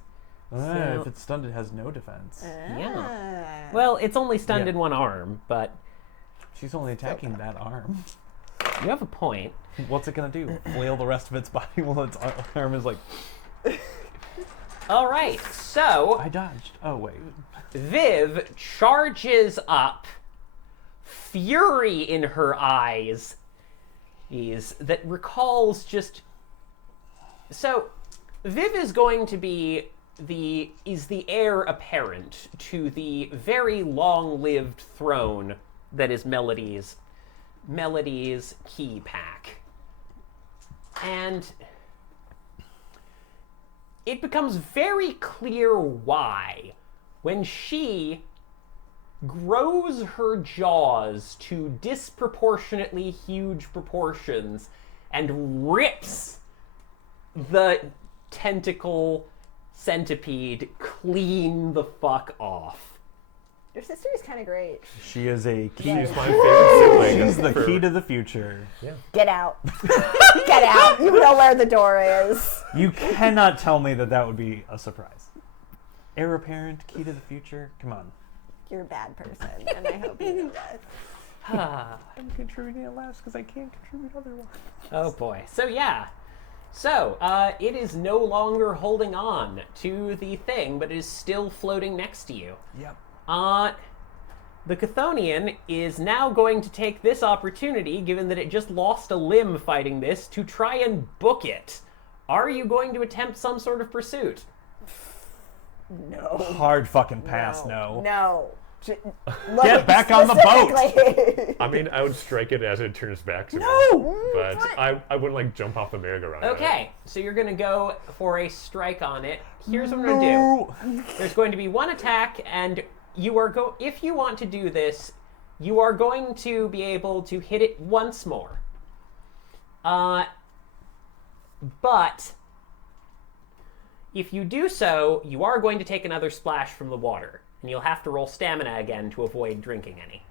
So- If it's stunned, it has no defense. Yeah. Well, it's only stunned Yeah. in one arm, but She's only attacking that arm. you have a point. What's it gonna do? Flail the rest of its body while its arm is like, All right, so I dodged. Oh wait. Viv charges up, fury in her eyes, that recalls just. So, Viv is going to be the heir apparent to the very long-lived throne that is Melody's key pack, and it becomes very clear why when she grows her jaws to disproportionately huge proportions and rips the tentacle centipede clean the fuck off. Your sister is kind of great. She is a key. She's my favorite sibling. She's the for- key to the future. Get out. Get out. You know where the door is. You cannot tell me that would be a surprise. Heir apparent, key to the future. Come on. You're a bad person, and I hope you know that. Ah, I'm contributing at last because I can't contribute otherwise. oh boy. So yeah, So, it is no longer holding on to the thing, but it is still floating next to you. Yep. The Chthonian is now going to take this opportunity, given that it just lost a limb fighting this, to try and book it. Are you going to attempt some sort of pursuit? No. Hard fucking pass, No. Get back on the boat! boat! I mean, I would strike it as it turns back to me. No! But I wouldn't, like, jump off the merry-go-round. on it. Okay, so you're going to go for a strike on it. Here's what I'm going to do. There's going to be one attack, and you are if you want to do this, you are going to be able to hit it once more. But if you do so, you are going to take another splash from the water, and you'll have to roll stamina again to avoid drinking any.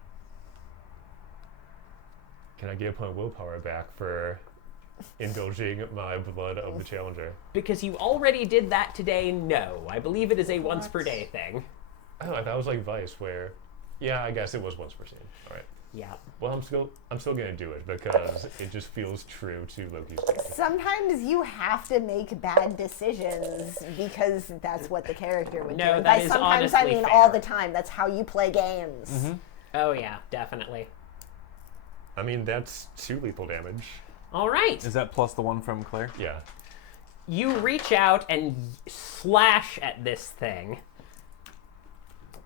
Can I give my willpower back for indulging my blood of the challenger? Because you already did that today, no. I believe it is a once per day thing. Oh, that was like Vice, where, yeah, I guess it was once per scene. All right. Yeah. Well, I'm still gonna do it because it just feels true to Loki's nature. Sometimes you have to make bad decisions because that's what the character would do. No, And that by is sometimes I honestly mean fair. all the time. That's how you play games. Mm-hmm. Oh, yeah, definitely. I mean, that's 2 lethal damage. All right. Is that plus the one from Claire? Yeah. You reach out and slash at this thing.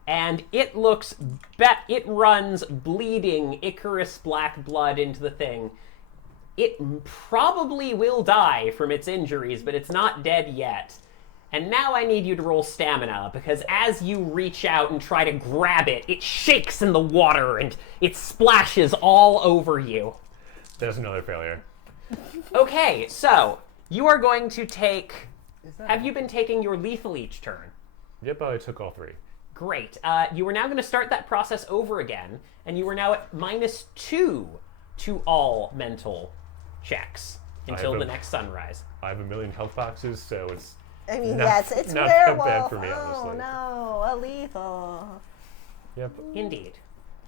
And it looks, it runs bleeding Icarus black blood into the thing. It probably will die from its injuries, but it's not dead yet. And now I need you to roll stamina, because as you reach out and try to grab it, it shakes in the water and it splashes all over you. There's another failure. Okay, so you are going to take... Have you been taking your lethal each turn? Yep, I took all 3. Great. You are now going to start that process over again, and you are now at -2 to all mental checks until the next sunrise. I have 1 million health boxes, so it's I mean, not, yes, it's not that werewolf. bad for me, oh honestly. no, a lethal. Yep. Indeed.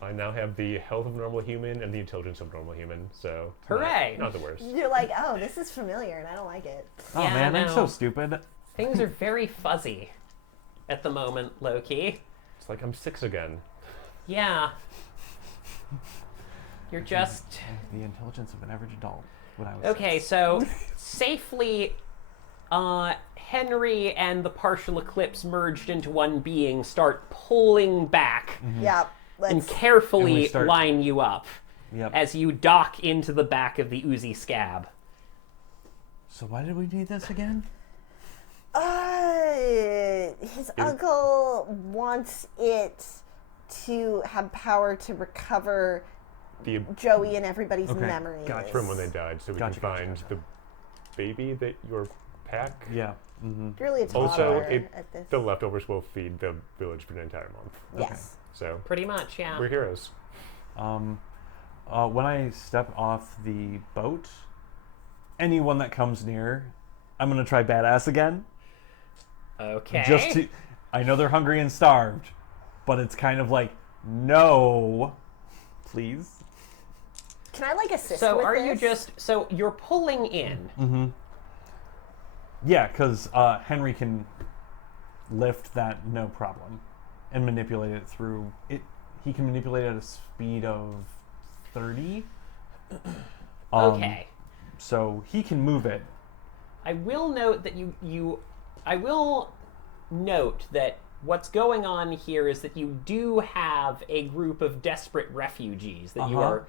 I now have the health of a normal human and the intelligence of a normal human, so Hooray! Not the worst. You're like, oh, this is familiar, and I don't like it. Oh Yeah, man, I'm no. so stupid. Things are very fuzzy at the moment, Loki. It's like I'm 6 again. Yeah. You're just... The intelligence of an average adult when I was Okay, so safely, Henry and the partial eclipse merged into one being start pulling back Yeah, and let's. carefully And we start- line you up Yep. as you dock into the back of the Uzi scab. So why did we need this again? His uncle wants it to have power to recover The Joey and everybody's Okay, memories. gotcha. from when they died, so we Gotcha, can gotcha, find gotcha. the baby that your pack. Yeah. Mm-hmm. Really a toddler Also, at this. the leftovers will feed the village for an entire month. Yes. So Pretty much, yeah. we're heroes. When I step off the boat, anyone that comes near, I'm gonna try badass again. Okay. Just to, I know they're hungry and starved, but it's kind of like, no, please. Can I like assist So with are this? you just... So you're pulling in. Yeah, because Henry can lift that no problem and manipulate it through it. He can manipulate it at a speed of 30. Okay. So he can move it. I will note that I will note that what's going on here is that you do have a group of desperate refugees that you are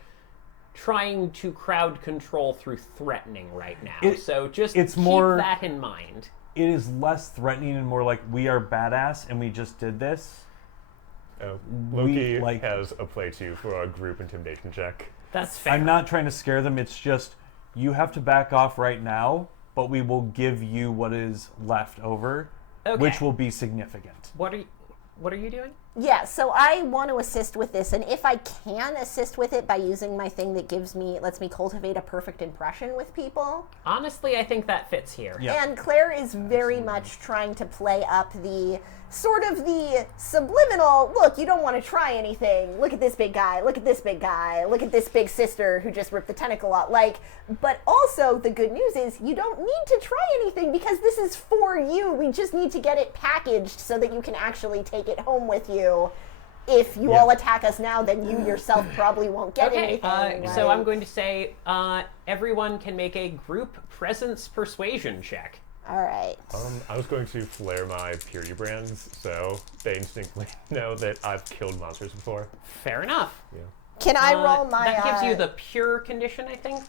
trying to crowd control through threatening right now. So just it's keep more- that in mind. It is less threatening and more like, we are badass and we just did this. Oh, We, Loki has a play too for a group intimidation check. That's fair. I'm not trying to scare them. It's just, you have to back off right now, but we will give you what is left over, which Okay. will be significant. What are you doing? Yeah, so I want to assist with this, and if I can assist with it by using my thing that lets me cultivate a perfect impression with people. Honestly, I think that fits here. Yeah. And Claire is very much trying to play up the sort of the subliminal, look, you don't want to try anything. Look at this big guy. Look at this big guy. Look at this big sister who just ripped the tentacle out. But also the good news is you don't need to try anything because this is for you. We just need to get it packaged so that you can actually take it home with you. If you all attack us now, then you yourself probably won't get anything. Right? So I'm going to say everyone can make a group presence persuasion check. All right. I was going to flare my purity brands, so they instinctively know that I've killed monsters before. Fair enough. Yeah. Can I roll my... That gives you the pure condition, I think?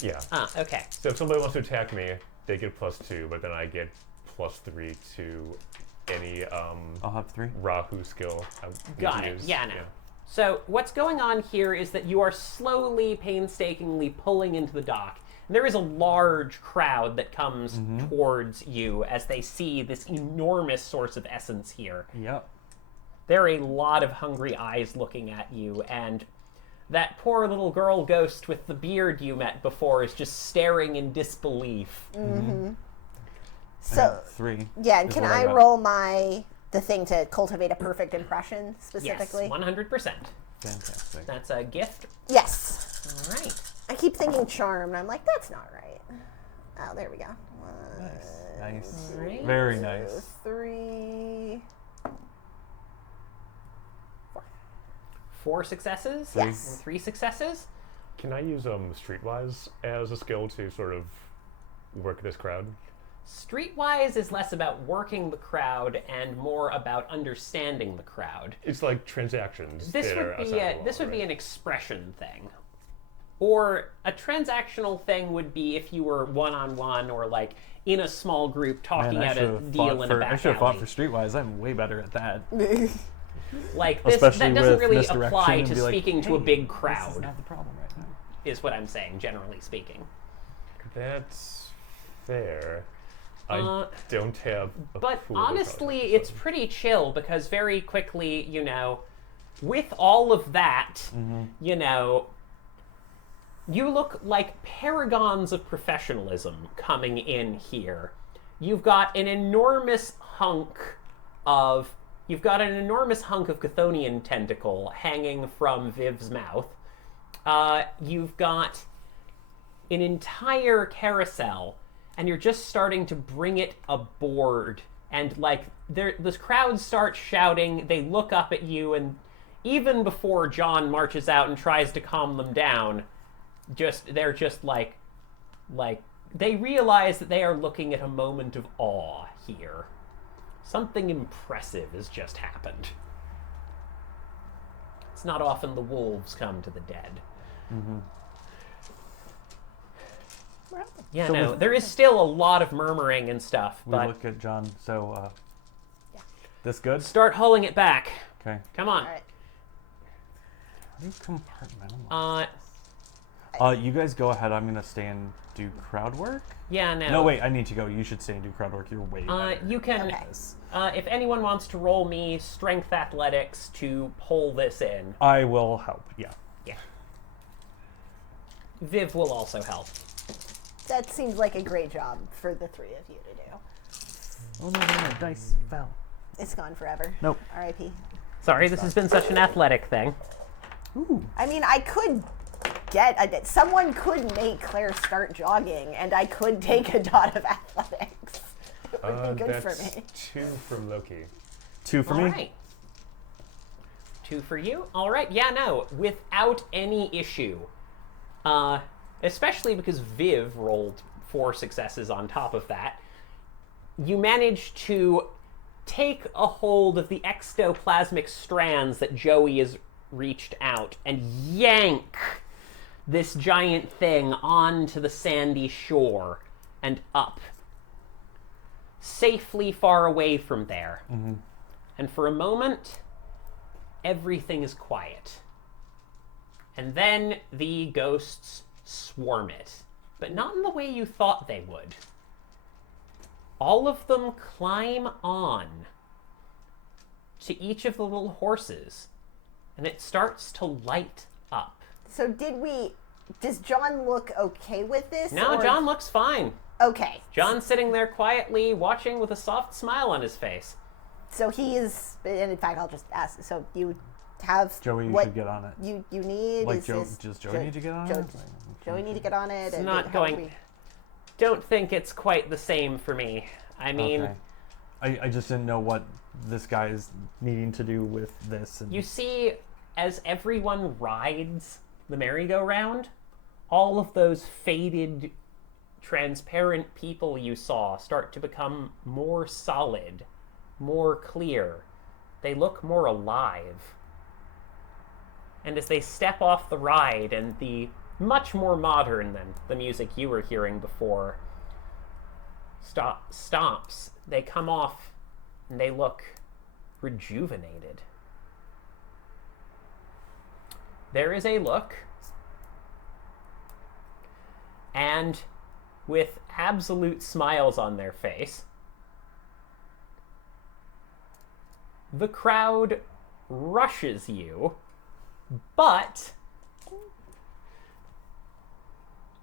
Yeah. Okay. So if somebody wants to attack me, they get +2, but then I get +3 to any I'll have 3. Rahu skill. I need Got to it. use. Yeah, no. So what's going on here is that you are slowly, painstakingly pulling into the dock. And there is a large crowd that comes towards you as they see this enormous source of essence here. Yep. There are a lot of hungry eyes looking at you, and that poor little girl ghost with the beard you met before is just staring in disbelief. So, 3. yeah, and is can what I got. roll the thing to cultivate a perfect impression specifically? Yes, 100%. Fantastic. That's a gift. Yes. All right. I keep thinking charm, and I'm like, that's not right. Oh, there we go. Nice. All right. Very nice. 3. 4 successes. Yes. And 3 successes. Can I use Streetwise as a skill to sort of work this crowd? Streetwise is less about working the crowd and more about understanding the crowd. It's like transactions. This that would are be assignable, this would be right? an expression thing. Or a transactional thing would be if you were one-on-one or like in a small group talking Man, I out a should've deal fought in for, a back I should have fought alley. for Streetwise. I'm way better at that. Like this, Especially that doesn't with really misdirection apply and to be like, speaking to a "Hey, big This is crowd, not the problem right now. is what I'm saying, generally speaking. That's fair. I don't have a But pool of honestly, products, it's so- pretty chill because very quickly, with all of that, you look like paragons of professionalism coming in here. You've got an enormous hunk of Chthonian tentacle hanging from Viv's mouth. You've got an entire carousel, and you're just starting to bring it aboard. And this crowd starts shouting. They look up at you, and even before John marches out and tries to calm them down, they're just like they realize that they are looking at a moment of awe here. Something impressive has just happened. It's not often the wolves come to the dead. Yeah, So no, with- there is still a lot of murmuring and stuff, We but look at John. So, this good? start hauling it back. Okay. Come on. All right. How do you compartmentalize? You guys go ahead. I'm gonna stay and do crowd work. Yeah, no. No, wait. I need to go. You should stay and do crowd work. You're way better. You can, Okay. if anyone wants to roll me strength athletics to pull this in, I will help. Yeah. yeah. Viv will also help. That seems like a great job for the 3 of you to do. Oh no, my dice fell. It's gone forever. Nope. R.I.P. Sorry, this has been such an athletic thing. Ooh. I mean, I could someone could make Claire start jogging, and I could take a dot of athletics. It would be good for that's me. 2 from Loki. 2 for All me. right. 2 for you. All right. Yeah, no, without any issue. Especially because Viv rolled 4 successes on top of that. You managed to take a hold of the ectoplasmic strands that Joey has reached out and yank this giant thing onto the sandy shore and up, safely far away from there. And for a moment, everything is quiet. And then the ghosts swarm it, but not in the way you thought they would. All of them climb on to each of the little horses, and it starts to light up. So does John look okay with this? Now or- John looks fine. Okay. John's sitting there quietly watching with a soft smile on his face. So he is, and in fact, I'll just ask. So you have Joey, you what should get on it. you need? Like, is does Joey need to get on it? Joey need to get on it. It's and not how going. do we- Don't think it's quite the same for me. I mean, Okay. I just didn't know what this guy is needing to do with this. And you see, as everyone rides the merry-go-round, all of those faded, transparent people you saw start to become more solid, more clear. They look more alive. And as they step off the ride, and the much more modern than the music you were hearing before stops, they come off and they look rejuvenated. There is a look, and with absolute smiles on their face, the crowd rushes you, but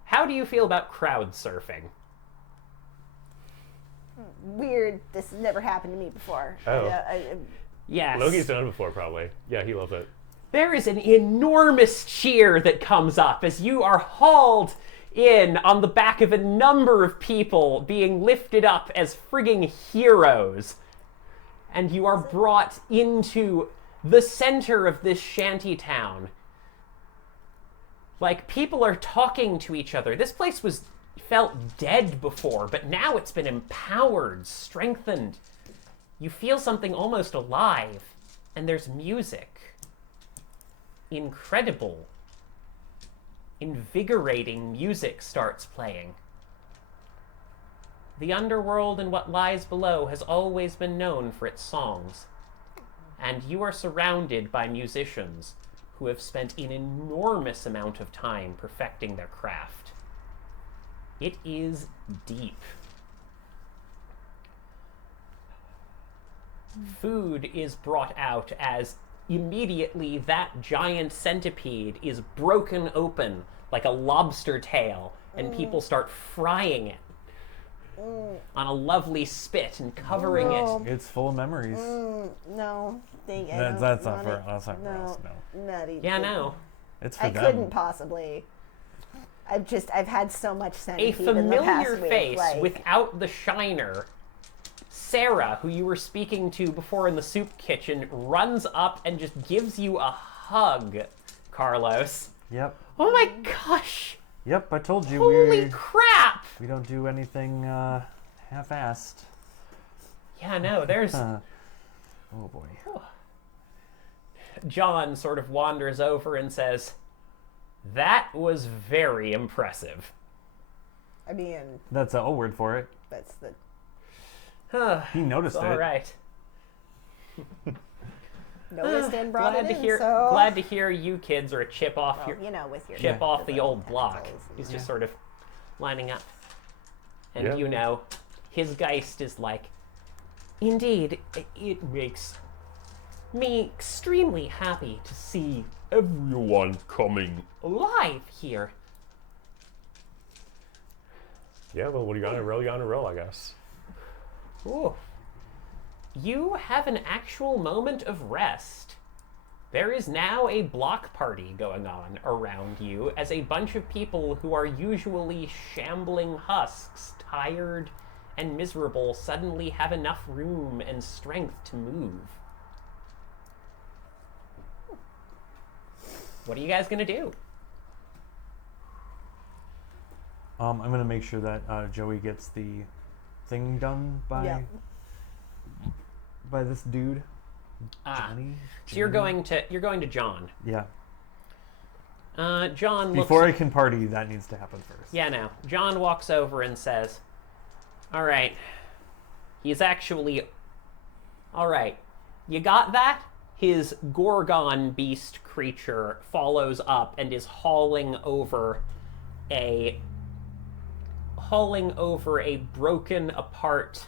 how do you feel about crowd surfing? Weird. This has never happened to me before. Oh. Yes. Loki's done it before, probably. Yeah, he loves it. There is an enormous cheer that comes up as you are hauled in on the back of a number of people being lifted up as frigging heroes. And you are brought into the center of this shanty town. Like, people are talking to each other. This place felt dead before, but now it's been empowered, strengthened. You feel something almost alive, and there's music. Incredible, invigorating music starts playing. The underworld and what lies below has always been known for its songs, and you are surrounded by musicians who have spent an enormous amount of time perfecting their craft. It is deep. Food is brought out as immediately that giant centipede is broken open like a lobster tail, and people start frying it on a lovely spit and covering it. it's full of memories. No, thank you. That's not for us. No. Not even. Yeah, no. It's for I them. couldn't possibly. I've had so much A centipede in the past familiar week, face like, without the shiner, Sarah, who you were speaking to before in the soup kitchen, runs up and just gives you a hug, Carlos. Yep. Oh my gosh! Yep, I told you Holy crap! we don't do anything half-assed. Yeah, no, there's... Oh boy. John sort of wanders over and says, "That was very impressive." I mean, That's a word for it. that's the. He noticed it. All right. Noticed and brought Glad it to in, hear. so. Glad to hear you kids are a chip off Well, your you know, with your chip off the little old block. tentacles. He's just sort of lining up, and Yeah. you know, his Geist is like, "Indeed, it makes me extremely happy to see everyone coming alive here." Yeah, well, what are you on a roll? You're on a roll, I guess. Ooh. You have an actual moment of rest. There is now a block party going on around you as a bunch of people who are usually shambling husks, tired and miserable, suddenly have enough room and strength to move. What are you guys gonna do? I'm gonna make sure that Joey gets the thing done by Yeah. by this dude. So you're going to John. Yeah. John looks Before I can party, that needs to happen first. Yeah, no. John walks over and says, "All right. He's actually... All right. You got that?" His Gorgon beast creature follows up and is hauling over a broken apart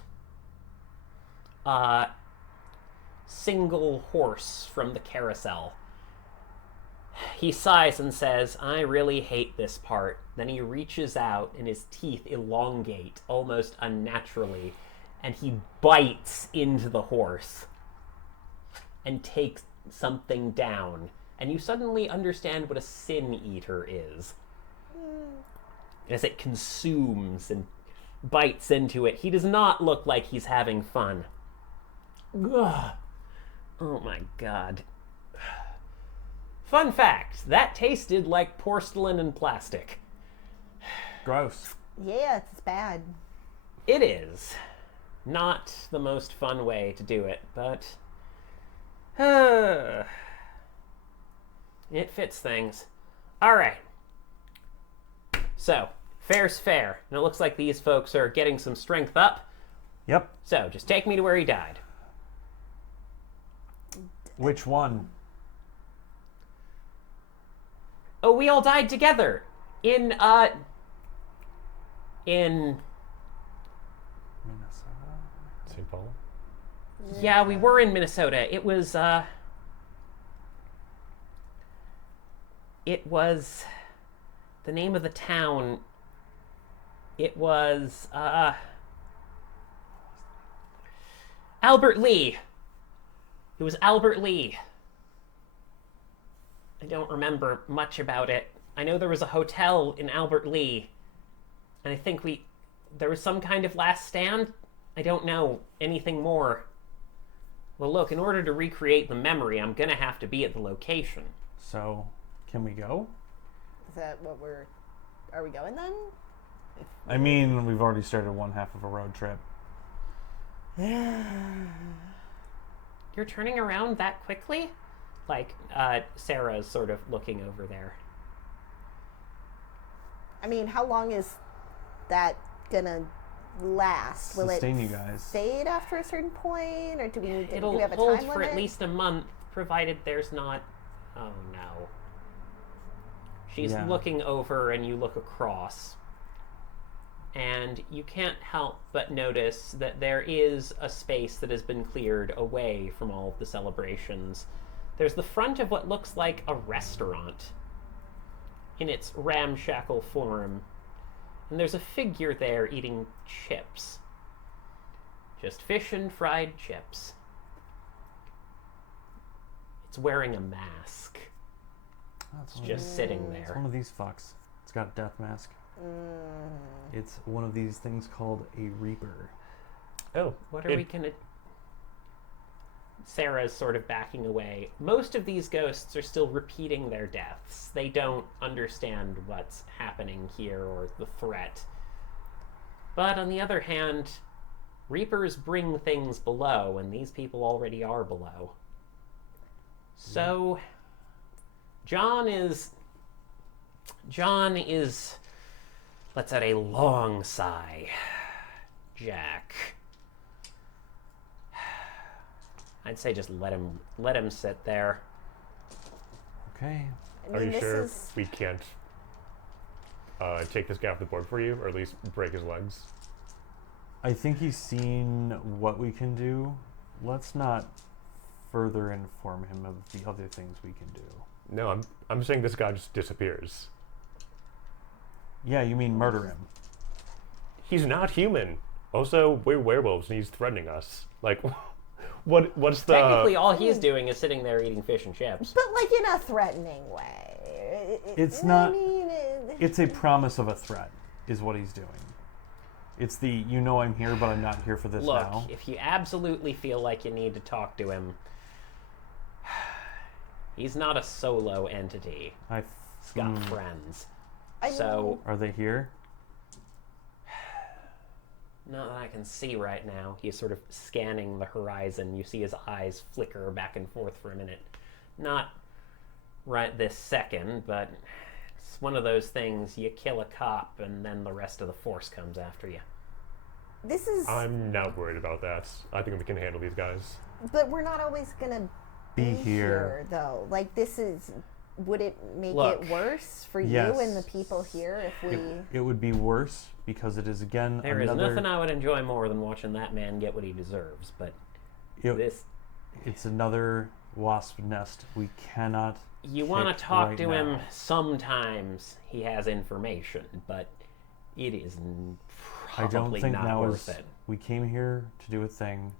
single horse from the carousel. He sighs and says, I really hate this part. Then he reaches out and his teeth elongate almost unnaturally, and he bites into the horse and takes something down. And you suddenly understand what a sin eater is. As it consumes and bites into it, he does not look like he's having fun. Ugh. Oh my god. Fun fact, that tasted like porcelain and plastic. Gross. Yeah, it's bad. It is. Not the most fun way to do it, but it fits things. All right. So, fair's fair. And it looks like these folks are getting some strength up. Yep. So, just take me to where he died. Which one? Oh, we all died together. In Minnesota? St. Paul? yeah, we were in Minnesota. It was the name of the town. It was Albert Lee. It was Albert Lee. I don't remember much about it. I know there was a hotel in Albert Lee, and I think there was some kind of last stand. I don't know anything more. Well, look, in order to recreate the memory, I'm gonna have to be at the location. So, can we go? Is that what are we going then? I mean, we've already started one half of a road trip. You're turning around that quickly? Like, Sarah's sort of looking over there. I mean, how long is that gonna last? Will Sustain it you guys. fade after a certain point, or do we need to, do It'll we have a hold time for limit? at least a month, provided there's not... Oh, no. She's Yeah. looking over, and you look across. And you can't help but notice that there is a space that has been cleared away from all of the celebrations. There's the front of what looks like a restaurant in its ramshackle form. And there's a figure there eating chips. Just fish and fried chips. It's wearing a mask. That's It's just sitting It's there. one of these fucks. It's got a death mask. It's one of these things called a Reaper. Oh, What are we gonna... Sarah's sort of backing away. Most of these ghosts are still repeating their deaths. They don't understand what's happening here or the threat. But on the other hand, Reapers bring things below, and these people already are below. So, John is, lets out a long sigh. Jack. I'd say just let him sit there. Okay. I Are mean, you this sure is- we can't take this guy off the board for you, or at least break his legs? I think he's seen what we can do. Let's not further inform him of the other things we can do. No, I'm saying this guy just disappears. Yeah, you mean murder him. He's not human. Also, we're werewolves and he's threatening us. Like, what's the... Technically, all he's doing is sitting there eating fish and chips. But like in a threatening way. It's I not- mean, It's a promise of a threat, is what he's doing. It's the, you know I'm here, but I'm not here for this Look, now. if you absolutely feel like you need to talk to him, he's not a solo entity. He's got friends. So, Are they here? not that I can see right now. He's sort of scanning the horizon. You see his eyes flicker back and forth for a minute. Not right this second, but it's one of those things, you kill a cop and then the rest of the force comes after you. this is, I'm not worried about that. I think we can handle these guys. but we're not always gonna Be be here. here though. Like this is, would it make Look. it worse for Yes. you and the people here if we? It would be worse because it is again There is another. nothing I would enjoy more than watching that man get what he deserves, but it- this It's another wasp nest. We cannot. You want to kick talk right to him now. sometimes. He has information, but it is I don't probably think not now worth is. it. We came here to do a thing.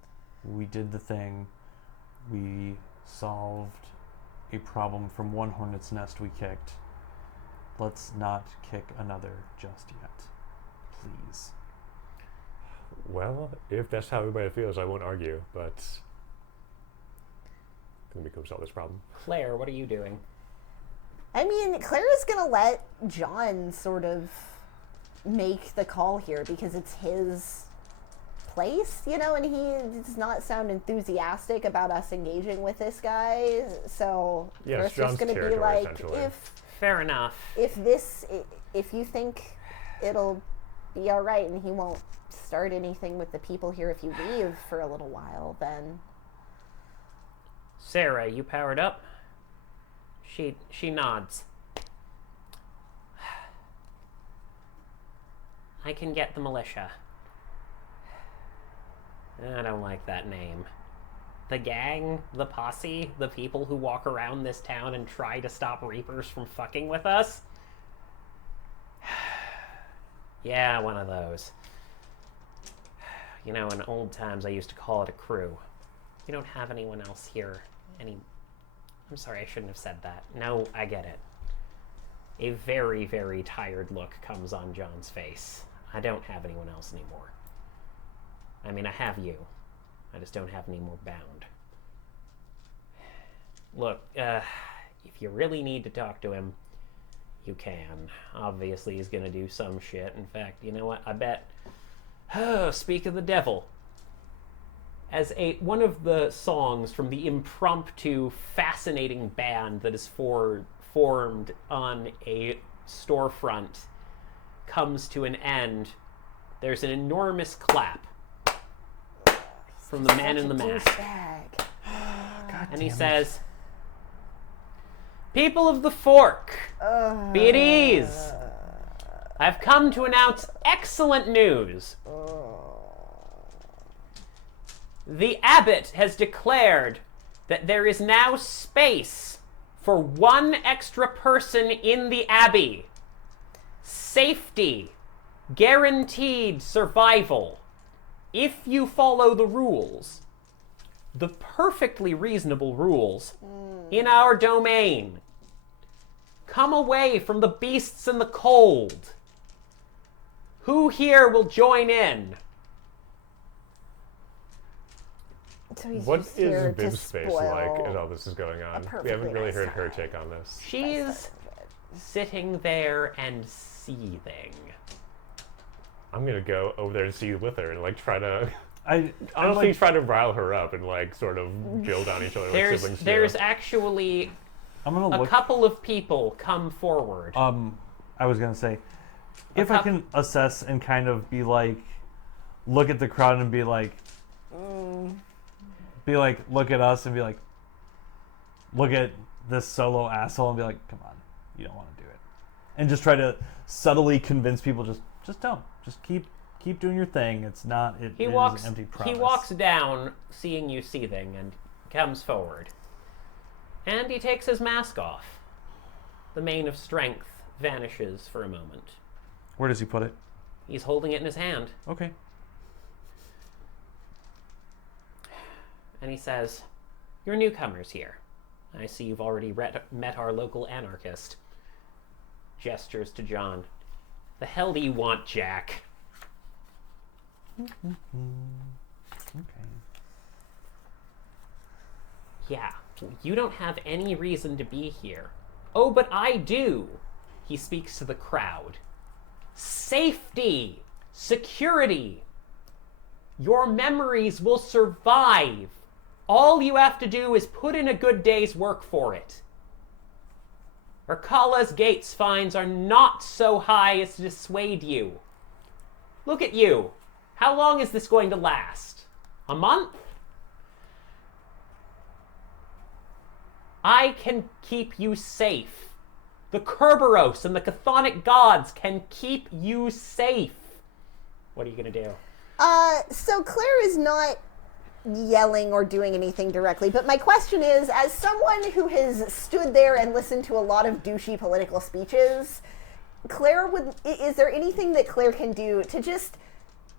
We did the thing. We solved a problem from one hornet's nest we kicked. Let's not kick another just yet. Please. Well, if that's how everybody feels, I won't argue, but then we can solve this problem. Claire, what are you doing? I mean, Clara's gonna let John sort of make the call here because it's his place, you know, and he does not sound enthusiastic about us engaging with this guy. So Yeah, Clara's it's John's just gonna be territory, like, essentially. if Fair enough. if you think it'll be all right and he won't start anything with the people here if you leave for a little while, then Sarah, you powered up? She nods. I can get the militia. I don't like that name. The gang, the posse, the people who walk around this town and try to stop Reapers from fucking with us? Yeah, one of those. You know, in old times I used to call it a crew. We don't have anyone else here. I'm sorry, I shouldn't have said that. No, I get it. A very, very tired look comes on John's face. I don't have anyone else anymore. I mean, I have you. I just don't have any more bound. Look, if you really need to talk to him, you can. Obviously, he's gonna do some shit. In fact, you know what? I bet... speak of the devil. As one of the songs from the impromptu, fascinating band that is formed on a storefront comes to an end, there's an enormous clap from the man in the mask. And he says, "People of the Fork, be at ease. I've come to announce excellent news. The abbot has declared that there is now space for one extra person in the abbey. Safety. Guaranteed survival. If you follow the rules. The perfectly reasonable rules in our domain. Come away from the beasts and the cold. Who here will join in?" So he's What just is here to Bib's face spoil like as all this is going on? We perfectly haven't really nice heard her time. take on this. She's sitting there and seething. I'm gonna go over there to see you with her and like try to I'm honestly like, try to rile her up and like sort of build on each other like siblings do. There's actually I'm gonna a look. couple of people come forward. I was gonna say, if I can assess and kind of be like, look at the crowd and be like, look at us and be like, look at this solo asshole and be like, come on, you don't want to do it, and just try to subtly convince people, just don't, just keep doing your thing. It's not. It is an empty promise. He walks down, seeing you seething, and comes forward. And he takes his mask off. The mane of strength vanishes for a moment. Where does he put it? He's holding it in his hand, Okay. and he says, "You're newcomers here. I see you've already met our local anarchist." Gestures to John. "The hell do you want, Jack?" Okay. "Yeah, you don't have any reason to be here." "Oh, but I do." He speaks to the crowd. "Safety! Security! Your memories will survive. All you have to do is put in a good day's work for it. Urkala's gates fines are not so high as to dissuade you. Look at you. How long is this going to last? A month? I can keep you safe. The Kerberos and the Chthonic gods can keep you safe." What are you going to do? So Claire is not yelling or doing anything directly. But my question is, as someone who has stood there and listened to a lot of douchey political speeches, is there anything that Claire can do to just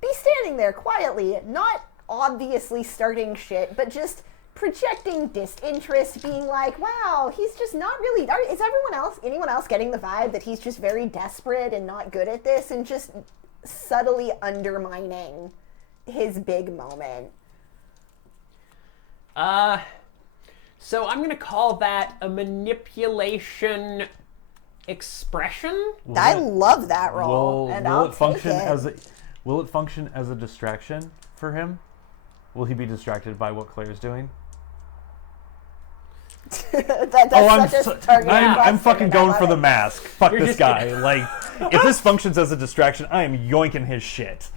be standing there quietly, not obviously starting shit, but just projecting disinterest, being like, wow, he's just not really, is anyone else getting the vibe that he's just very desperate and not good at this, and just subtly undermining his big moment? So I'm gonna call that a manipulation expression. I love that role, and I'll take it. Will it function as a distraction for him? Will he be distracted by what Claire's doing? I'm fucking going for the mask. Fuck this guy. Like, if this functions as a distraction, I am yoinking his shit.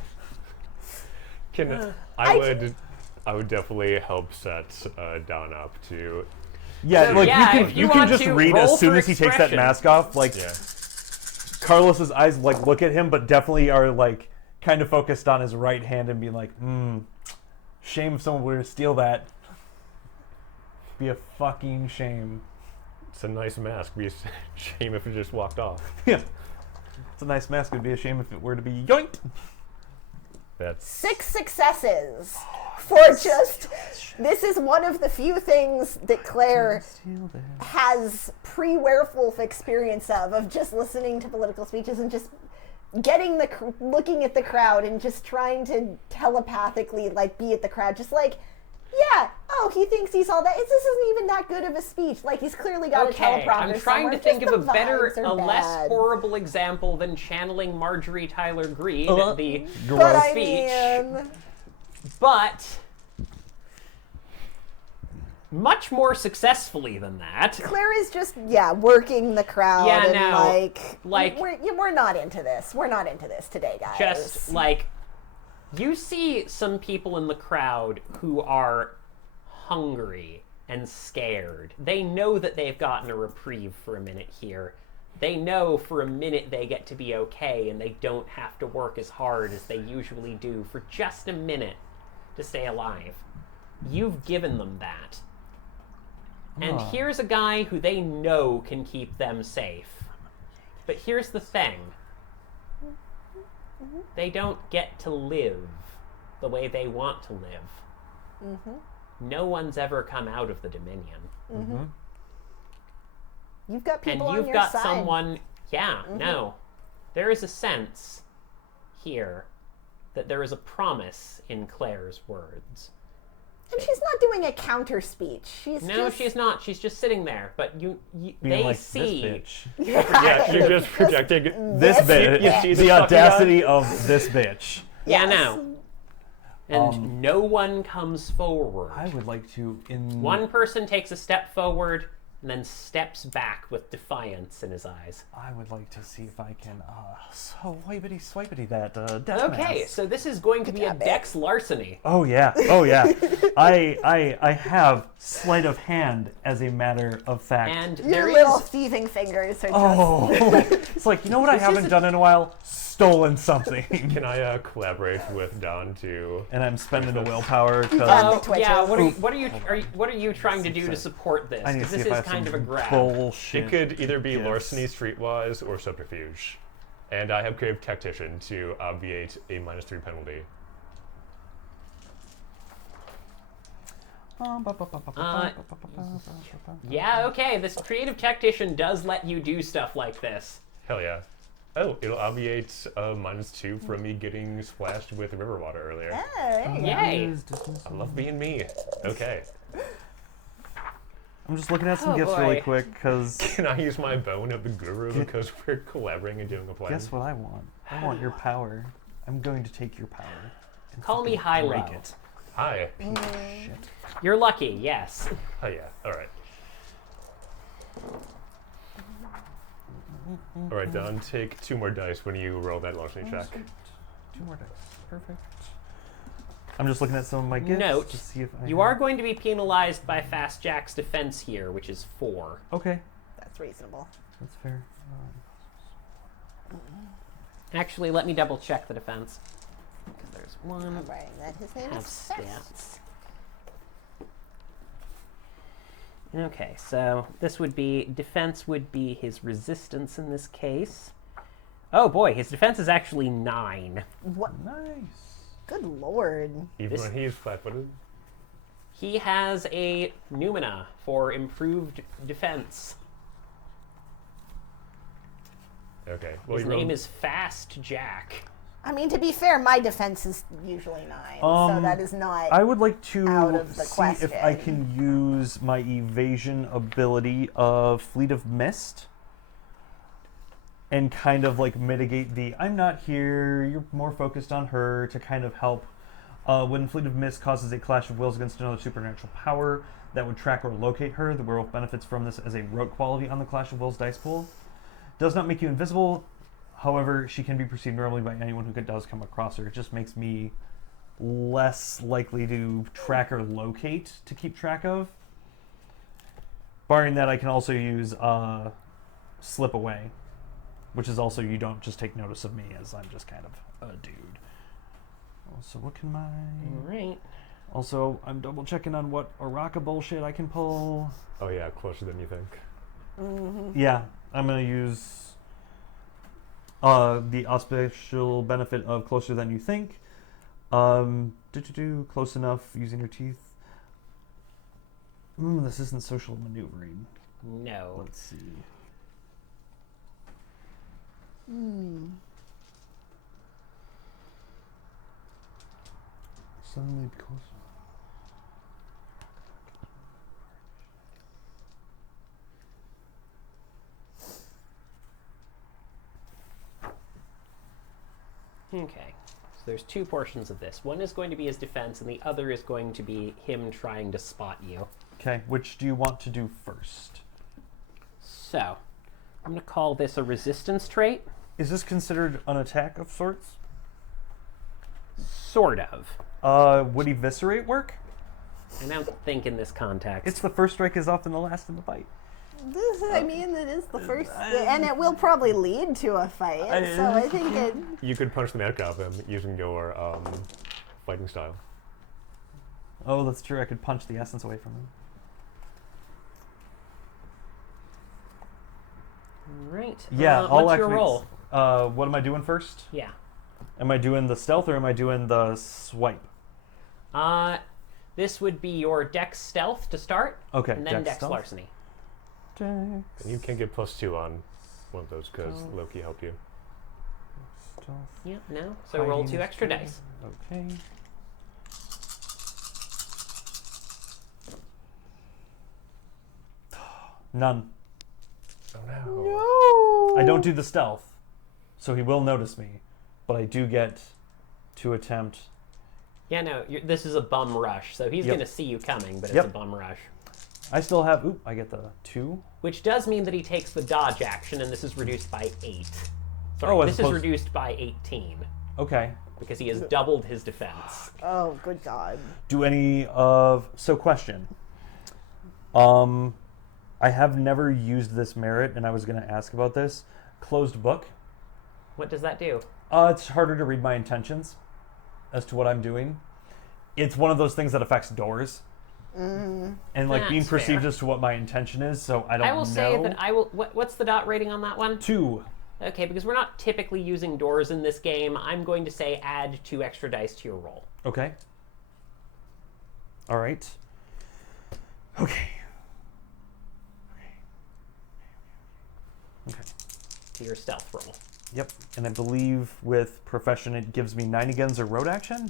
I would definitely help set Don up to. Yeah, So, like yeah, you can just read roll as soon for as he takes that expression. mask off. Like, Yeah. Carlos's eyes like look at him, but definitely are like kind of focused on his right hand and being like, shame if someone were to steal that. Be a fucking shame. It's a nice mask. Be a shame if it just walked off. Yeah. It's a nice mask. It'd be a shame if it were to be yoinked. That's 6 successes for just. This is one of the few things that Claire has pre-werewolf experience of just listening to political speeches and just getting looking at the crowd and just trying to telepathically like be at the crowd, just like, yeah, oh, he thinks he's all that. This isn't even that good of a speech. Like, he's clearly got a teleprompter I'm trying to think somewhere. of Just the vibes are less bad. horrible example than channeling Marjorie Tyler Greene at the But I speech. mean, But much more successfully than that. Claire is just, working the crowd Yeah, and no, like- we're not into this. We're not into this today, guys. Just like, you see some people in the crowd who are hungry and scared. They know that they've gotten a reprieve for a minute here. They know for a minute they get to be okay and they don't have to work as hard as they usually do for just a minute to stay alive. You've given them that. And here's a guy who they know can keep them safe. But here's the thing. They don't get to live the way they want to live. No one's ever come out of the Dominion. You've got people And on you've your got side. someone, no. There is a sense here that there is a promise in Claire's words. And she's not doing a counter speech. She's She's not. She's just sitting there. But Being they like, see. this bitch. yeah. You're just projecting. This bitch. You see The this fucking audacity of this bitch. Yeah, Yes. no. And no one comes forward. I would like to One person takes a step forward and then steps back with defiance in his eyes. I would like to see if I can so wipity swipity that death Okay, mask. so this is going to be a job, babe. dex larceny. Oh yeah. I have sleight of hand as a matter of fact. And Your there little is thieving fingers are just. Oh, it's like, you know what I haven't done in a while? Stolen something. Can I collaborate with Don to? And I'm spending a willpower got because the twitches. yeah. What are you trying to do to support this? I need to Because see this if I is have kind of a some grab. bullshit. It could either be Yes. larceny streetwise or subterfuge, and I have creative tactician to obviate a -3 penalty. Yeah. Okay. This creative tactician does let you do stuff like this. Hell yeah. Oh, it'll obviate -2 from me getting splashed with river water earlier. Oh, there you go. Yay. I love being me. Okay. I'm just looking at some Oh, gifts boy. really quick because Can I use my bone of the guru because we're collaborating and doing a plan? guess what I want? I want your power. I'm going to take your power. And Call me fucking high-low. break it. Hi. Shit. You're lucky. Yes. Oh yeah. All right. All right, Don. Take 2 more dice when you roll that larceny check. 2 more dice. Perfect. I'm just looking at some of my gifts Note, to see if I you are going to be penalized by Fast Jack's defense here, which is 4. Okay, That's reasonable. that's fair. Actually, let me double check the defense. Because there's one. Right, that his name Have is Fast. stats. Okay, so this would be, defense would be his resistance in this case. Oh boy, his defense is actually 9. What? Nice. Good lord. Even when he's flat-footed. He has a Numina for improved defense. Okay. Well, His you name rolled- is Fast Jack. I mean, to be fair, my defense is usually 9, so that is not. I would like to Out of the see if I question. can use my evasion ability of Fleet of Mist and kind of like mitigate the I'm not here, you're more focused on her to kind of help. When Fleet of Mist causes a clash of wills against another supernatural power that would track or locate her, the werewolf benefits from this as a rogue quality on the clash of wills dice pool. Does not make you invisible. However, she can be perceived normally by anyone who does come across her. It just makes me less likely to track or locate to keep track of. Barring that, I can also use Slip Away, which is also you don't just take notice of me as I'm just kind of a dude. Also, what can my... All right. Also, I'm double checking on what Araka bullshit I can pull. Oh yeah, closer than you think. Yeah, I'm going to use the auspicial benefit of closer than you think. Close enough using your teeth. This isn't social maneuvering. No. Let's see. Suddenly close. Okay. So there's 2 portions of this. One is going to be his defense, and the other is going to be him trying to spot you. Okay, which do you want to do first? So, I'm going to call this a resistance trait. Is this considered an attack of sorts? Sort of. Would eviscerate work? I don't think in this context. It's the first strike is often the last in the fight. This, I mean, it is the first, and it will probably lead to a fight. So I think it. You could punch the magic out of him using your fighting style. Oh, that's true. I could punch the essence away from him. Right. Yeah, what's your roll? What am I doing first? Yeah. Am I doing the stealth or am I doing the swipe? This would be your Dex Stealth to start. Okay, And then Dex Dex stealth. Larceny. And you can get +2 on one of those because Loki helped you. Stealth. Yeah, no. So roll Hiding 2 is extra good. dice. Okay. None. Oh no. No. I don't do the stealth, so he will notice me, but I do get to attempt. Yeah, no. This is a bum rush, so he's Yep. going to see you coming, but Yep. it's a bum rush. I still have. Oop! I get the 2. Which does mean that he takes the dodge action, and this is reduced by 8. Sorry, Oh, as this is opposed- reduced by 18 Okay. because he has doubled his defense. Oh, good God. Do any of question? I have never used this merit, and I was going to ask about this. Closed book. What does that do? It's harder to read my intentions as to what I'm doing. It's one of those things that affects doors, and like being That's perceived fair. as to what my intention is. So I don't know. I will say that I will. What's the dot rating on that one? 2. Okay, because we're not typically using doors in this game, I'm going to say add 2 extra dice to your roll. Okay. All right. Okay. Okay. To your stealth roll. Yep. And I believe with profession it gives me 9 agains or road action.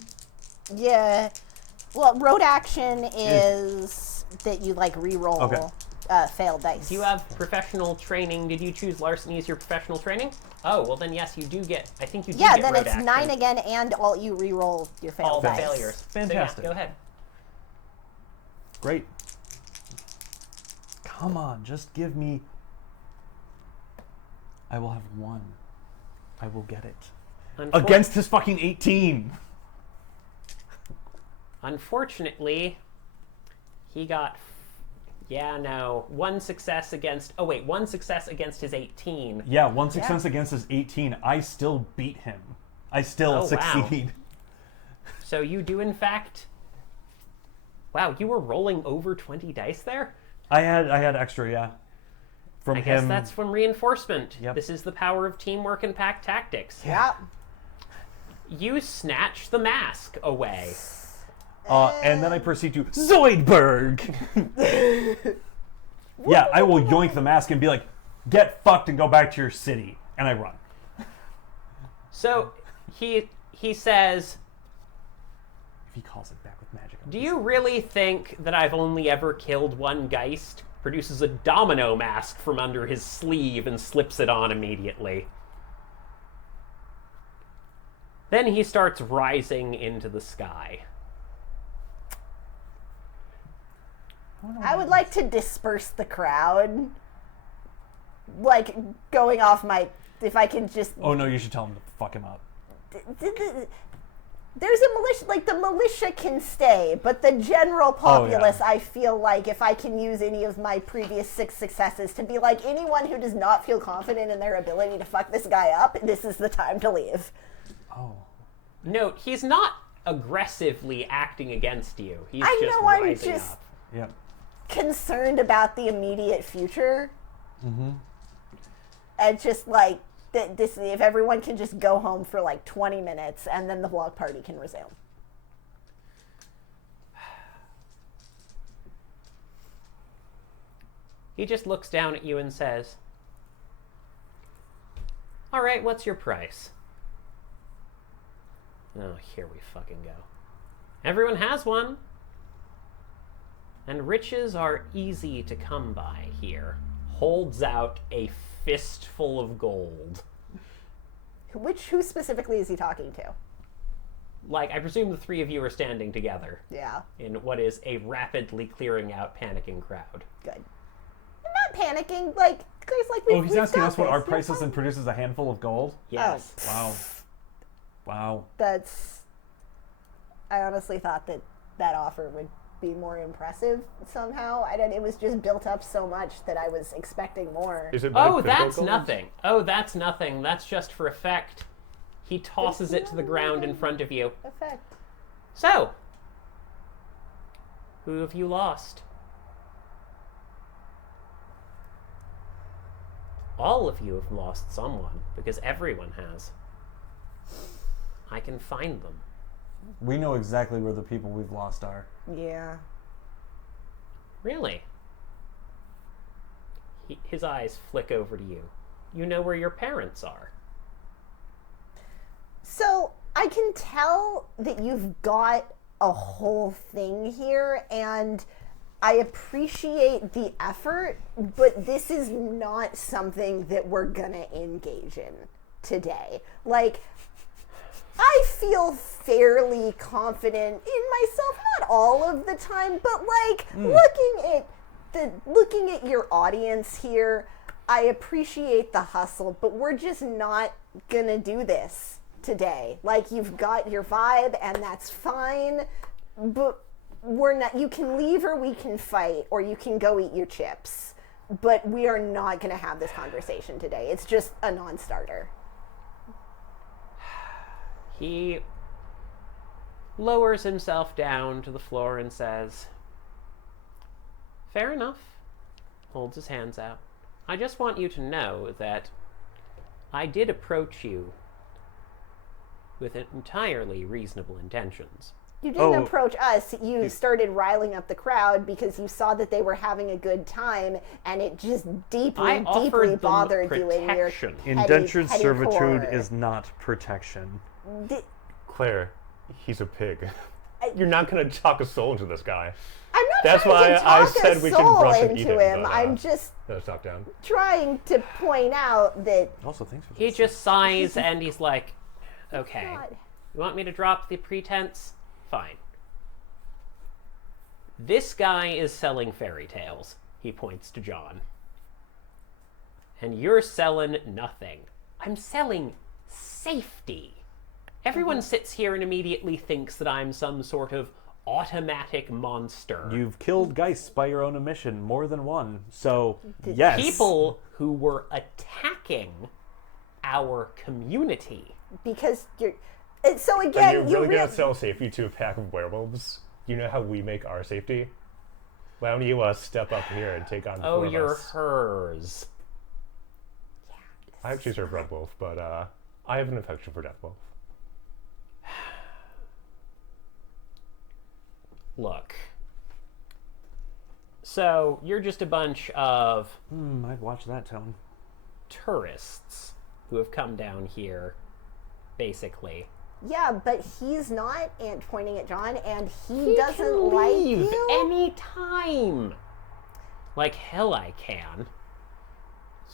Yeah. Well, road action is that you like re-roll Okay. failed dice. Do you have professional training? Did you choose larceny as your professional training? Oh, well then yes, you do get, I think you do Yeah, get then road it's action. 9 again, and all you re-roll your failed All the dice. failures. Fantastic. So yeah, go ahead. Great. Come on, just give me. I will have 1. I will get it. Against his fucking 18. Unfortunately, he got, 1 success against, one success against his 18. Yeah, 1 success against his 18. I still beat him. I still Oh, wow. succeed. So you do in fact, wow, you were rolling over 20 dice there? I had extra, yeah. From I guess him. that's from reinforcement. Yep. This is the power of teamwork and pack tactics. Yeah. You snatch the mask away. And then I proceed to Zoidberg. Yeah, I will yoink the mask and be like, "Get fucked and go back to your city," and I run. So he says, If he calls it back with magic. "Do you really think that I've only ever killed one Geist?" Produces a domino mask from under his sleeve and slips it on immediately. Then he starts rising into the sky. I would like to disperse the crowd. Like, going off my... If I can just... Oh no, you should tell him to fuck him up. There's a militia... Like, the militia can stay, but the general populace, I feel like, if I can use any of my previous 6 successes to be like, anyone who does not feel confident in their ability to fuck this guy up, this is the time to leave. Oh. Note, he's not aggressively acting against you. He's I just know, I'm rising just- up. Yep. Concerned about the immediate future. Mm-hmm. And just like this, if everyone can just go home for like 20 minutes and then the block party can resume. He just looks down at you and says, "All right, what's your price?" Oh, here we fucking go. Everyone has one. And riches are easy to come by here. Holds out a fistful of gold. Who specifically is he talking to? Like, I presume the 3 of you are standing together Yeah, in what is a rapidly clearing out, panicking crowd. good. I'm not panicking. Like, guys, like we've Oh, he's asking got us what this. our You're price is fine. and produces a handful of gold? Yes. Wow. Wow. That's. I honestly thought that offer would be more impressive somehow. It was just built up so much that I was expecting more. Is it Oh, like physical that's gold? nothing. Oh, that's nothing. That's just for effect. He tosses it to the ground in front of you. Effect. So, who have you lost? All of you have lost someone, because everyone has. I can find them. We know exactly where the people we've lost are. Yeah. Really? His eyes flick over to you. You know where your parents are. So I can tell that you've got a whole thing here, and I appreciate the effort, but this is not something that we're gonna engage in today. Like, I feel fairly confident in myself, not all of the time, but like looking at your audience here, I appreciate the hustle, but we're just not gonna do this today. Like, you've got your vibe and that's fine, but we're not. You can leave or we can fight, or you can go eat your chips, but we are not gonna have this conversation today. It's just a non-starter. He lowers himself down to the floor and says, "Fair enough." Holds his hands out. "I just want you to know that I did approach you with entirely reasonable intentions. You didn't Oh. approach us. You started riling up the crowd because you saw that they were having a good time, and it just I offered deeply them bothered you in your protection. Indentured petty servitude core. is not protection. Claire, he's a pig. You're not going to talk a soul into this guy. I'm not That's trying why to talk I said a we should soul brush and eat into him, him. but, I'm just Let's talk down. trying to point out that Also, thanks for He this. just sighs and he's like, "Okay, God, you want me to drop the pretense? Fine. This guy is selling fairy tales," he points to John. "And you're selling nothing. I'm selling safety. Everyone sits here and immediately thinks that I'm some sort of automatic monster. You've killed Geists by your own admission, more than one. So, yes. People who were attacking our community. because you're. So Are again, you really real- going to sell safety to a pack of werewolves? You know how we make our safety? Why don't you step up here and take on the Oh, four of you're us? hers. I actually serve Red Wolf, but I have an affection for Death Wolf. Look. So, you're just a bunch of I'd watch that tone. tourists who have come down here, basically. Yeah, but he's not, and pointing at John, and he He doesn't can like leave you. any time. Like hell I can.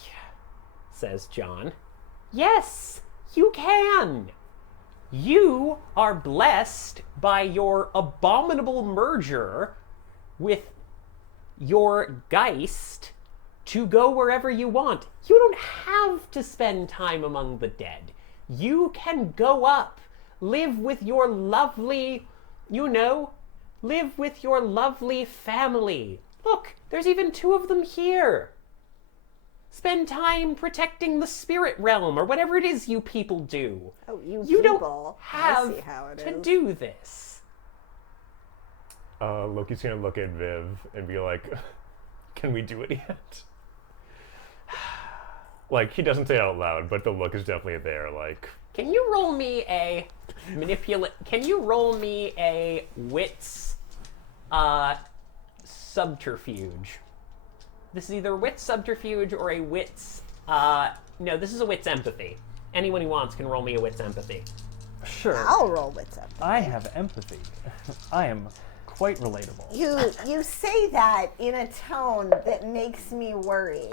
Yeah, says John. Yes, you can. You are blessed by your abominable merger with your Geist to go wherever you want. You don't have to spend time among the dead. You can go up, live with your lovely, live with your lovely family. Look, there's even 2 of them here. Spend time protecting the spirit realm or whatever it is you people do. Oh, you don't people. I have see how it to is. do this. Loki's gonna look at Viv and be like, "Can we do it yet?" Like, he doesn't say it out loud, but the look is definitely there. Like, Can you roll me a Can you roll me a wits subterfuge? This is either a wits subterfuge or a wits no, this is a wits empathy. Anyone who wants can roll me a wits empathy. Sure. I'll roll with them. I have empathy. I am quite relatable. You say that in a tone that makes me worry.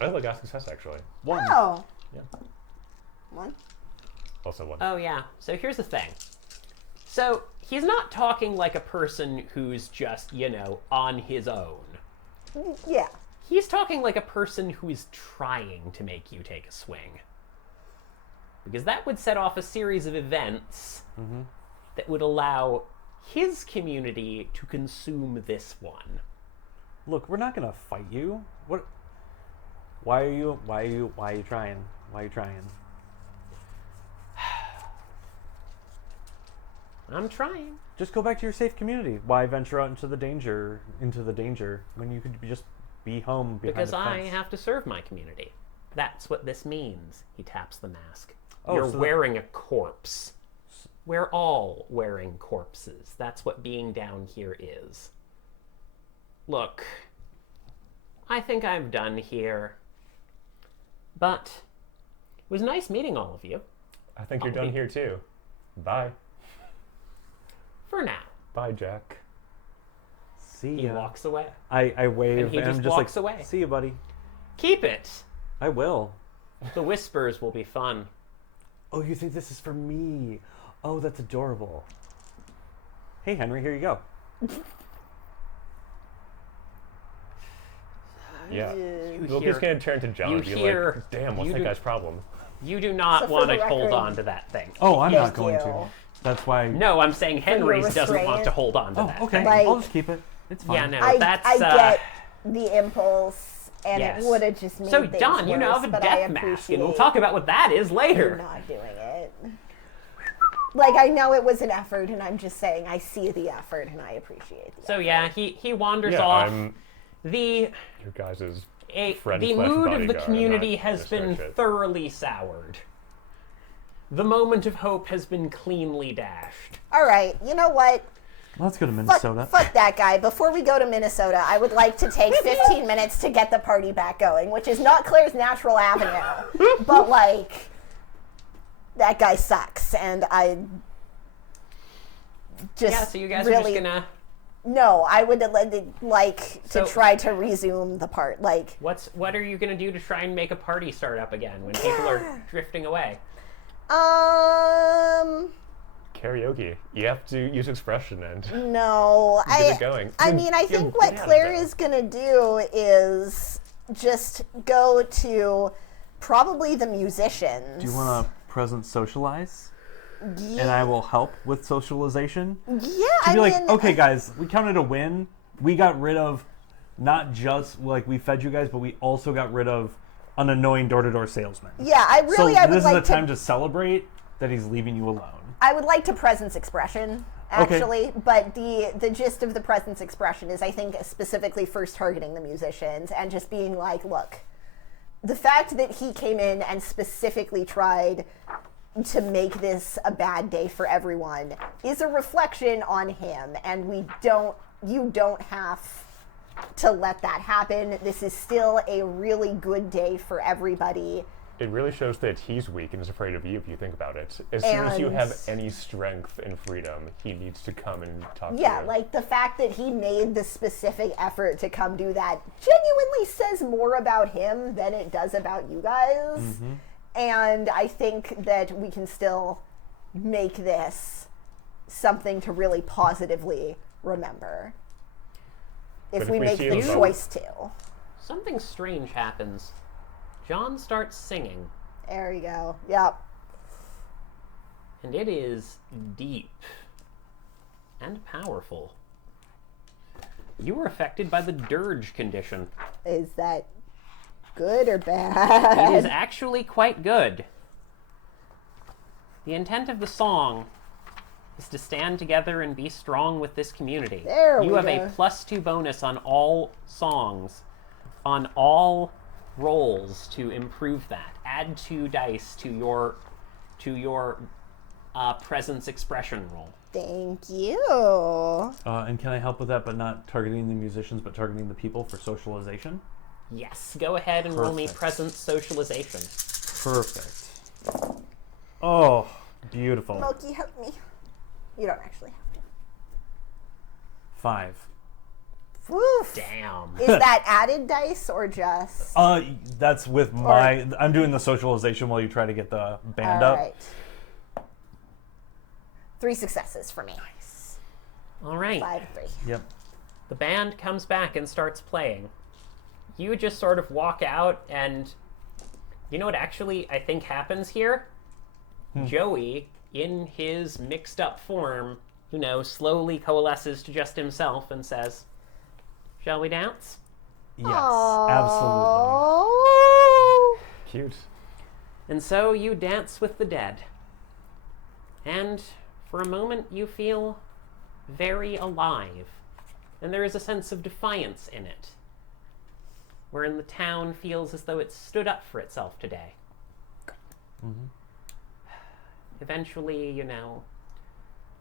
I like got success actually. 1. Oh. Yeah. 1? Also 1. Oh yeah. So here's the thing. So he's not talking like a person who's just, on his own. Yeah. He's talking like a person who is trying to make you take a swing. Because that would set off a series of events that would allow his community to consume this one. Look, we're not gonna fight you. What? Why are you trying? Why are you trying? I'm trying. Just go back to your safe community. Why venture out into the danger when you could just be home behind Because the I fence? have to serve my community. That's what this means. He taps the mask. Oh, You're so that- wearing a corpse. We're all wearing corpses. That's what being down here is. Look, I think I'm done here. But it was nice meeting all of you. I think you're done here too. Bye. For now. Bye, Jack. See He ya. walks away. I wave And he and I'm just just walks like, away. see you, buddy. Keep it. I will. The whispers will be fun. Oh, you think this is for me? Oh, that's adorable. Hey, Henry, here you go. Yeah. You Loki's hear, gonna turn to John you and be hear- like, "Damn, what's you that do- guy's problem?" you do not So for want the to hold record- on to that thing. Oh, I'm not Thank going you. to. That's why. No, I'm saying Henry's doesn't want restraint. to hold on to Oh, that okay. thing. Like- I'll just keep it. It's fine. Yeah, no, I that's get the impulse, and yes. it would have just made So things Don, you now worse, have a but I death mask, and we'll appreciate talk about what that is you later. not doing it. Like, I know it was an effort, and I'm just saying I see the effort, and I appreciate the So yeah, he wanders Yeah, off. I'm The your guys' a, friend the slash mood of bodyguard. the I'm community not has gonna been start shit. thoroughly soured. The moment of hope has been cleanly dashed. All right, you know what? Let's go to Fuck, Minnesota. fuck that guy. Before we go to Minnesota, I would like to take 15 minutes to get the party back going, which is not Claire's natural avenue. But, like, that guy sucks, and I just Yeah, so you guys really... are just gonna. No, I would like So- to try to resume the part. Like, What are you gonna do to try and make a party start up again when people are drifting away? Karaoke. You have to use expression and no, get it going. I mean, I think what bad, Claire though. is gonna do is just go to probably the musicians. Do you want to present socialize? And I will help with socialization. Yeah, To I be mean, like, okay, guys, we counted a win. We got rid of not just like we fed you guys, but we also got rid of an annoying door-to-door salesman. yeah, I So really, I would this is like the time to celebrate that he's leaving you alone. I would like to presence expression. actually, but the gist of the presence expression is, I think, specifically first targeting the musicians and just being like, look, the fact that he came in and specifically tried to make this a bad day for everyone is a reflection on him, and you don't have to let that happen. This is still a really good day for everybody. It really shows that he's weak and is afraid of you if you think about it. As soon as you And- have any strength and freedom, he needs to come and talk to you. Yeah, like the fact that he made the specific effort to come do that genuinely says more about him than it does about you guys. And I think that we can still make this something to really positively remember. But If if we we make see the him vote- choice to. Something strange happens. John starts singing, There you go. Yep. and it is deep and powerful. You were affected by the dirge condition. Is that good or It bad? is actually quite good. The intent of the song is to stand together and be strong with this community. There you we have go. a +2 bonus on all songs, on all rolls to improve that. Add 2 dice to your presence expression roll. Thank you. And can I help with that, but not targeting the musicians, but targeting the people for socialization? Yes, go ahead and roll me Perfect. presence socialization. Perfect. Oh, beautiful. Milky, help me. You don't actually have to. 5. Woof. Damn. Is that added dice or just? That's with my. I'm doing the socialization while you try to get the band All up. right. 3 successes for me. All right. 5, 3. Yep. The band comes back and starts playing. You just sort of walk out, and you know what actually I think happens here? Joey, in his mixed up form, slowly coalesces to just himself and says, "Shall we dance?" Yes, absolutely. Oh. Cute. And so you dance with the dead. And for a moment you feel very alive. And there is a sense of defiance in it, wherein the town feels as though it stood up for itself today. Eventually, the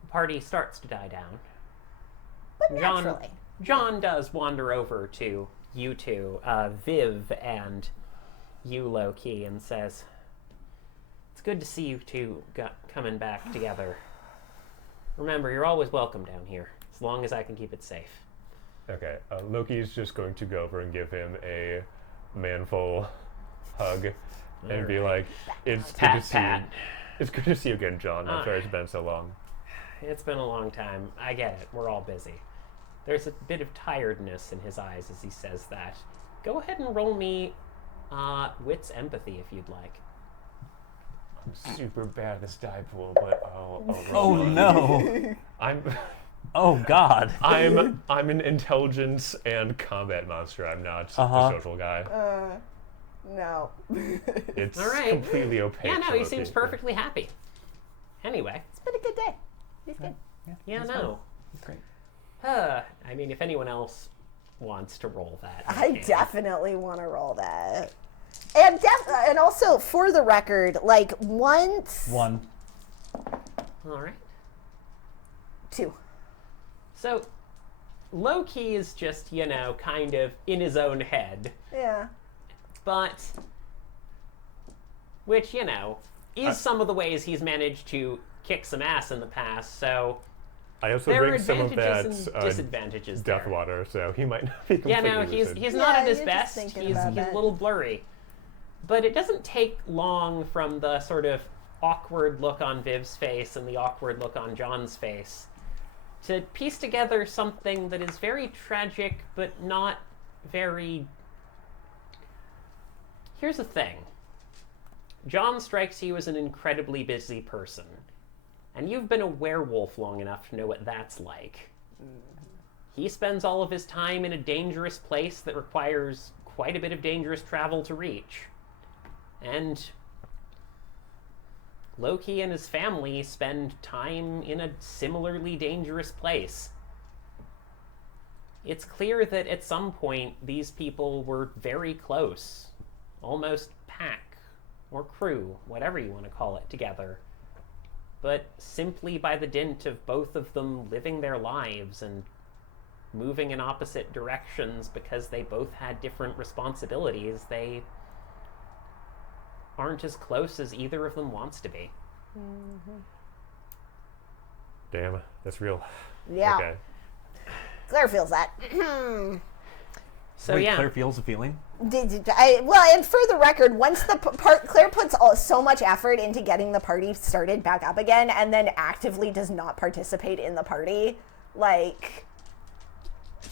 party starts to die down. But naturally. John does wander over to you two, Viv and you, Loki, and says, "It's good to see you two coming back together. Remember, you're always welcome down here, as long as I can keep it safe." Okay, Loki's just going to go over and give him a manful hug and be like, "It's good to see you. It's good to see you again, John. I'm sorry it's been so long." It's been a long time. I get it. We're all busy. There's a bit of tiredness in his eyes as he says that. Go ahead and roll me wits empathy if you'd like. I'm super bad at this die pool, but I'll Oh roll. no. I'm Oh God. I'm an intelligence and combat monster. I'm not a social guy. No. It's All right. completely opaque. Yeah, no, to he Loki. seems perfectly happy. Anyway, It's been a good day. He's good. yeah, no. Great. I mean, if anyone else wants to roll that, I can. definitely want to roll that. And also, for the record, like, once... 1. All right. 2. So, Loki is just, kind of in his own head, Yeah. but which, is some of the ways he's managed to kick some ass in the past. So I also there are drink some of advantages that and disadvantages death there. water, so he might not be completely Yeah, no, lucid. he's not Yeah, at his you're just best. thinking He's about a that. little blurry. But it doesn't take long from the sort of awkward look on Viv's face and the awkward look on John's face to piece together something that is very tragic, but not very... Here's the thing. John strikes you as an incredibly busy person. And you've been a werewolf long enough to know what that's like. He spends all of his time in a dangerous place that requires quite a bit of dangerous travel to reach. And Loki and his family spend time in a similarly dangerous place. It's clear that at some point these people were very close, almost pack or crew, whatever you want to call it, together. But simply by the dint of both of them living their lives and moving in opposite directions because they both had different responsibilities, they aren't as close as either of them wants to be. Damn, that's real. Yeah. Okay. Claire feels that. So Wait, yeah, Claire feels the feeling? Well, and for the record, once the Claire puts so much effort into getting the party started back up again, and then actively does not participate in the party. Like,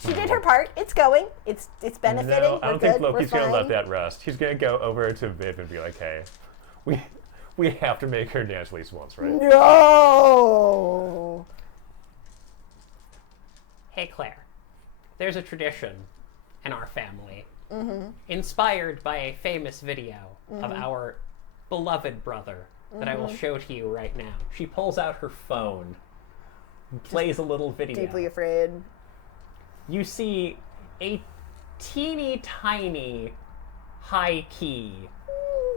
she did her part. It's going. It's benefiting. No, I don't think We're Loki's gonna fine. let that rest. He's gonna go over to Viv and be like, "Hey, we have to make her dance at least once, right?" No. hey Claire, there's a tradition in our family, inspired by a famous video of our beloved brother that I will show to you right now. She pulls out her phone, and plays a little video. Deeply afraid. You see a teeny tiny high key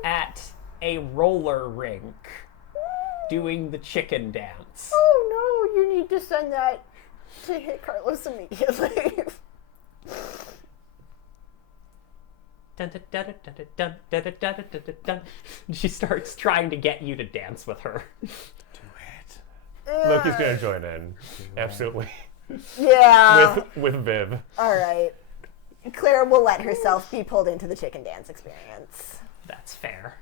at a roller rink doing the chicken dance. Oh no, you need to send that to hit Carlos immediately. Dun, dun, dun, dun, dun, dun, dun, dun, dun, dun, dun, dun. She starts trying to get you to dance with her. Do it. Loki's gonna join in. Absolutely. Yeah. with Viv. All right. Claire will let herself be pulled into the chicken dance experience. That's fair.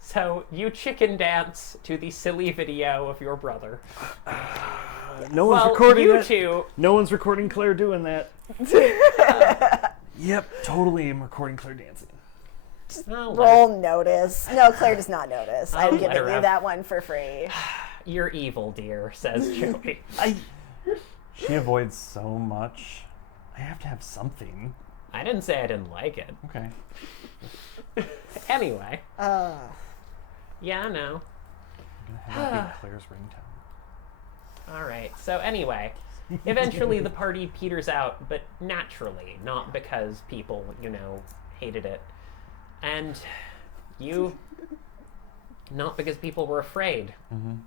So you chicken dance to the silly video of your brother. No one's Well, recording you it. two. No one's recording Claire doing that. Yep, totally am recording Claire dancing. Oh, Roll notice. No, Claire does not notice. I'm let giving her you have- that one for free. You're evil, dear, says Joey. She avoids so much. I have to have something. I didn't say I didn't like it. Okay. Anyway. Yeah, I know. I'm gonna have that be Claire's ringtone. All right. So anyway, eventually the party peters out, but naturally, not because people, hated it. And you, not because people were afraid,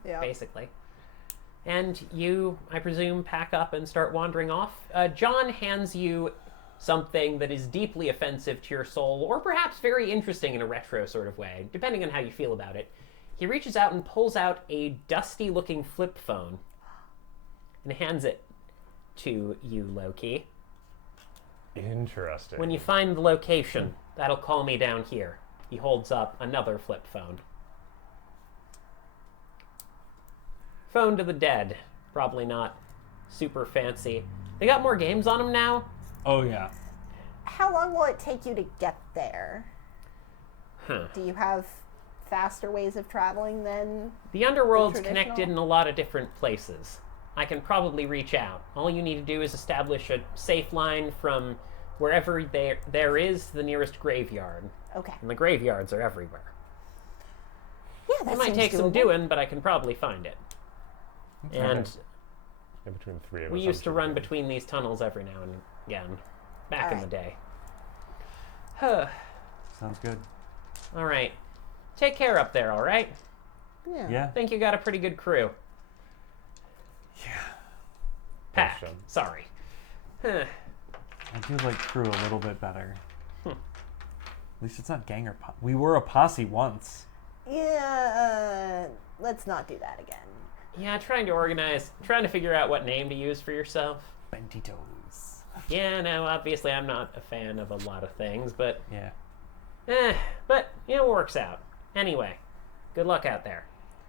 Yeah. basically. And you, I presume, pack up and start wandering off. John hands you something that is deeply offensive to your soul, or perhaps very interesting in a retro sort of way, depending on how you feel about it. He reaches out and pulls out a dusty-looking flip phone and hands it to you, Loki. Interesting. When you find the location, that'll call me down here. He holds up another flip phone. Phone to the dead. Probably not super fancy. They got more games on them now? Oh, yeah. How long will it take you to get there? Huh. Do you have faster ways of traveling than... The underworld's traditional? connected in a lot of different places. I can probably reach out. All you need to do is establish a safe line from wherever there is to the nearest graveyard. Okay. And the graveyards are everywhere. Yeah, that It might seems take some doable. doing, but I can probably find it. And In between the three of us. we I'm used to sure run we can- between these tunnels every now and again, back in the Alright. day. Huh. Sounds good. All right. Take care up there, all right? Yeah. Yeah. I think you got a pretty good crew. Yeah. Pack. John. Sorry. Huh. I do like crew a little bit better. At least it's not gang or we were a posse once. Yeah, let's not do that again. Yeah, trying to figure out what name to use for yourself. Bentitos. Yeah, no, obviously I'm not a fan of a lot of things, but Yeah. it works out. Anyway, good luck out there.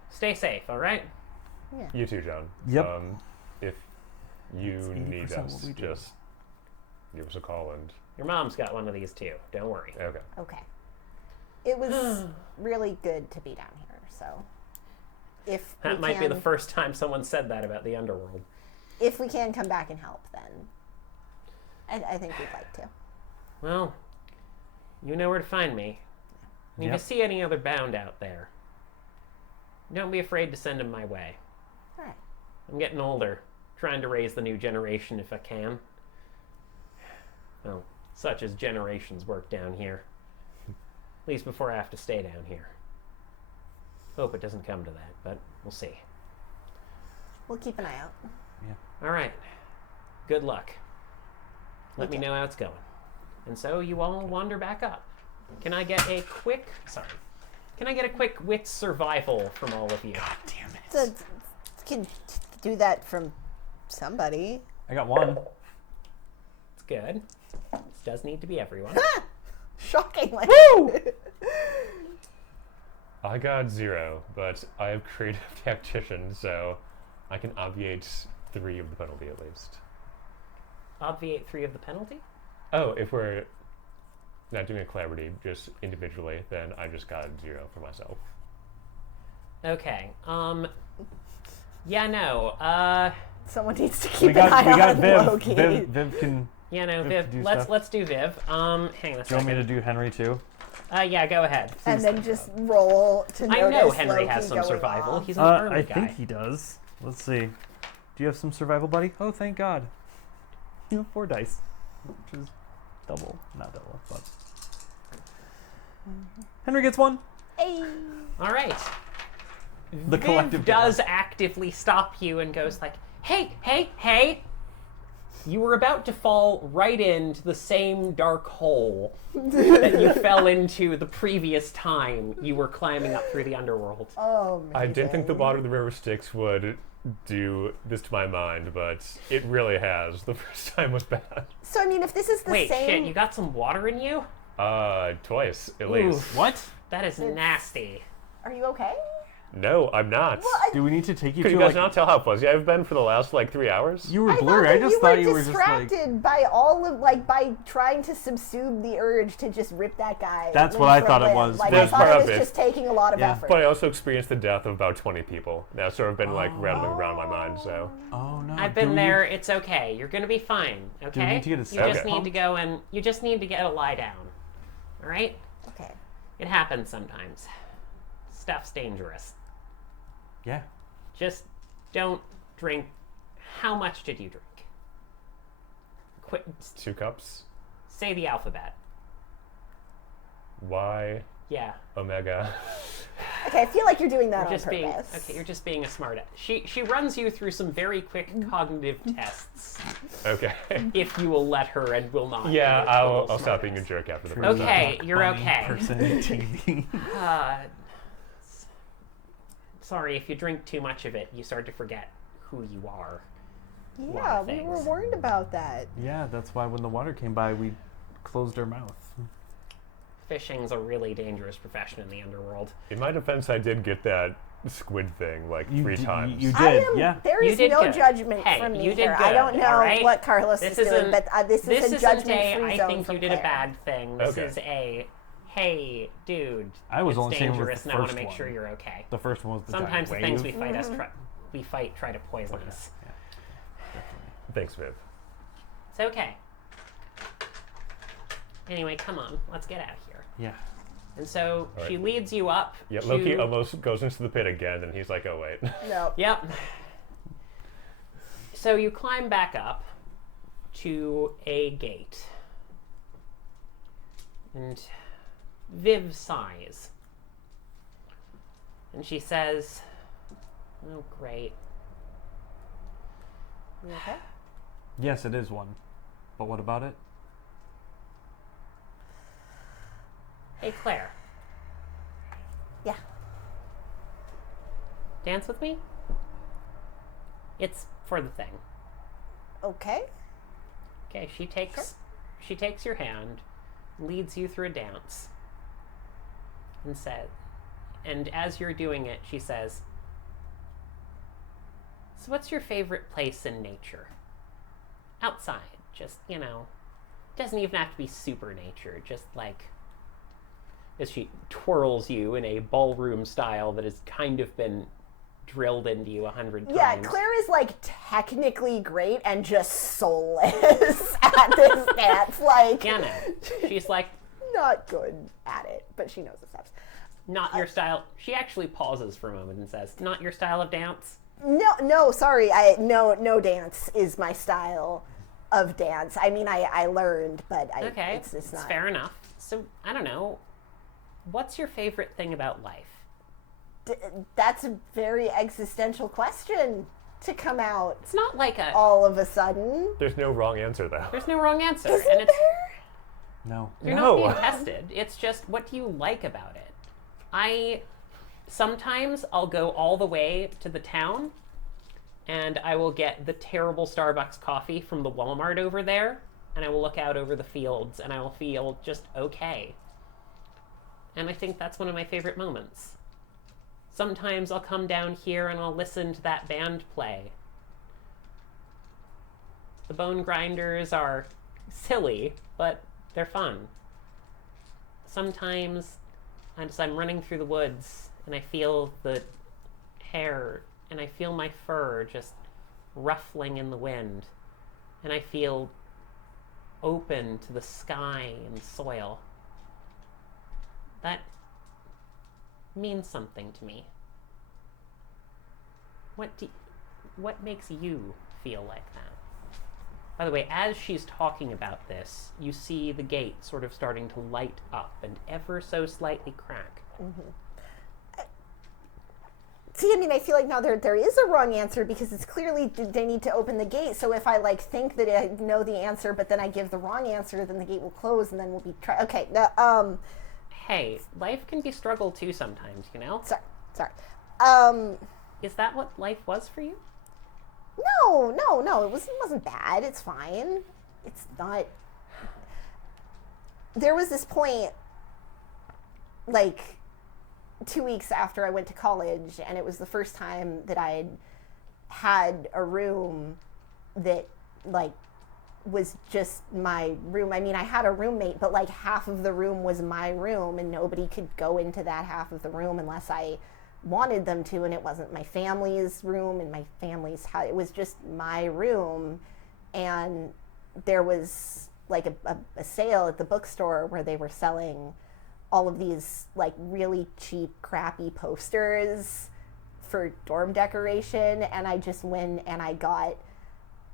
Stay safe, all right? You too, John. Yep. If you That's need 80% us, what we do. just give us a call and Your mom's got one of these too. Don't worry. okay. Okay. It was really good to be down here, so... If That we might be can, the first time someone said that about the underworld. If we can come back and help, then I think we'd like to. Well, you know where to find me. And if you Yep. see any other bound out there, Don't be afraid to send him my way. All right. I'm getting older, trying to raise the new generation if I can. Well, such as generations work down here. At least before I have to stay down here. Hope it doesn't come to that, but we'll see. We'll keep an eye out. All right. Good luck. Let me know how it's going. And so you all wander back up. Can I get a quick wit survival from all of you? God damn it. So, can do that from somebody. I got 1. It's good. This does need to be everyone. Shockingly. Woo! I got 0, but I have creative tactician, so I can obviate 3 of the penalty at least. Obviate 3 of the penalty? Oh, if we're not doing a collaborative, just individually, then I just got 0 for myself. Okay. Yeah, no. Someone needs to keep an eye on Viv. Loki. Viv can. Yeah, no, Viv Viv. can do Let's stuff. do Viv. Hang on a Do you want second. me to do Henry too? Yeah, go ahead. And then just roll to notice I know Henry Loki has some going survival. off. He's an army I guy. think he does. Let's see. Do you have some survival, buddy? Oh, thank God. 4 dice, which is double, not double, but Henry gets 1. Hey. All right. The collective Viv does actively stop you and goes like, hey. You were about to fall right into the same dark hole that you fell into the previous time you were climbing up through the underworld. Oh, man. I didn't think the water of the river Styx would do this to my mind, but it really has. The first time was bad. So, I mean, if this is the Wait, same... shit, you got some water in you? Twice, at least. What? That is nasty. Are you okay? No, I'm not. Do we need to take you Could to you guys like? not tell how fuzzy I've been for the last, 3 hours? You were I blurry. I just thought you were just like. distracted by all of, by trying to subsume the urge to just rip that guy. That's limb what I from thought it limb. was. Like, That's I thought part it of was it. just taking a lot of Yeah. effort. But I also experienced the death of about 20 people. That's sort of been, rattling around my mind, so... Oh no. I've do been we there. It's okay. You're gonna be fine. Okay. need to get a you step just need pump? to go and you just need to get a lie down. All right. Okay. It happens sometimes. Stuff's dangerous. Yeah. Just don't drink. How much did you drink? Quit. 2 cups. Say the alphabet. Y, Yeah. omega. Okay, I feel like you're doing that You're on just being purpose. okay. You're just being a smart. She runs you through some very quick cognitive tests. Okay. If you will let her and will not. Yeah, be a total I'll stop being a smartass. jerk after the True. first Okay, you're Funny okay. Person in TV. Sorry, if you drink too much of it, you start to forget who you are. Yeah, we were things. warned about that. Yeah, that's why when the water came by, we closed our mouth. Fishing's a really dangerous profession in the underworld. In my defense, I did get that squid thing 3 times. You I did, am, yeah. There You is did no good. judgment Hey, from me you did here. I don't good, know all right? what Carlos This is doing, isn't- but this is a isn't judgment-free I zone think from you did a Claire. bad thing. This Okay. is a, hey, dude, I was it's only saying it was dangerous the and I want first to make one. sure you're okay. The first one was the Sometimes the giant things wave. we fight try to poison us. Thanks, Viv. It's okay. Anyway, come on, let's get out of here. Yeah. And so All she right. leads you up Yeah, to... Loki almost goes into the pit again, and he's like, oh, wait. No. Yep. So you climb back up to a gate. And Viv sighs. And she says, oh, great. You okay? Yes, it is one. But what about it? Hey, Claire, Yeah. dance with me? It's for the thing. Okay. Okay, she takes your hand, leads you through a dance, and said, and as you're doing it, she says, so what's your favorite place in nature? Outside, just, doesn't even have to be super nature, just as she twirls you in a ballroom style that has kind of been drilled into you 100 times. Yeah, Claire is technically great and just soulless at this dance. Yeah, no. She's like, Not good at it, but she knows the steps. Not your style. She actually pauses for a moment and says, "Not your style of dance." No, sorry. No dance is my style of dance. I mean, I learned, but Okay, it's not. fair enough. So, I don't know. What's your favorite thing about life? That's a very existential question to come out It's not like a. all of a sudden. There's no wrong answer, though. There's no wrong answer, Isn't and it's there? No. you're not being tested. It's just what do you like about it? Sometimes I'll go all the way to the town, and I will get the terrible Starbucks coffee from the Walmart over there, and I will look out over the fields, and I will feel just okay. And I think that's one of my favorite moments. Sometimes I'll come down here and I'll listen to that band play. The Bone Grinders are silly, but they're fun. Sometimes as I'm running through the woods and I feel the hair and I feel my fur just ruffling in the wind, and I feel open to the sky and soil. That means something to me. What makes you feel like that? By the way, as she's talking about this, you see the gate sort of starting to light up and ever so slightly crack. See, I mean, I feel like now there is a wrong answer because it's clearly they need to open the gate. So if I think that I know the answer, but then I give the wrong answer, then the gate will close and then we'll be okay. Hey, life can be struggle too sometimes, you know? Sorry. Is that what life was for you? No. It wasn't bad. It's fine. It's not. There was this point, 2 weeks after I went to college, and it was the first time that I had a room that was just my room. I mean, I had a roommate, but half of the room was my room, and nobody could go into that half of the room unless I wanted them to, and it wasn't my family's room and my family's house. It was just my room, and there was a sale at the bookstore where they were selling all of these really cheap, crappy posters for dorm decoration, and I just went and I got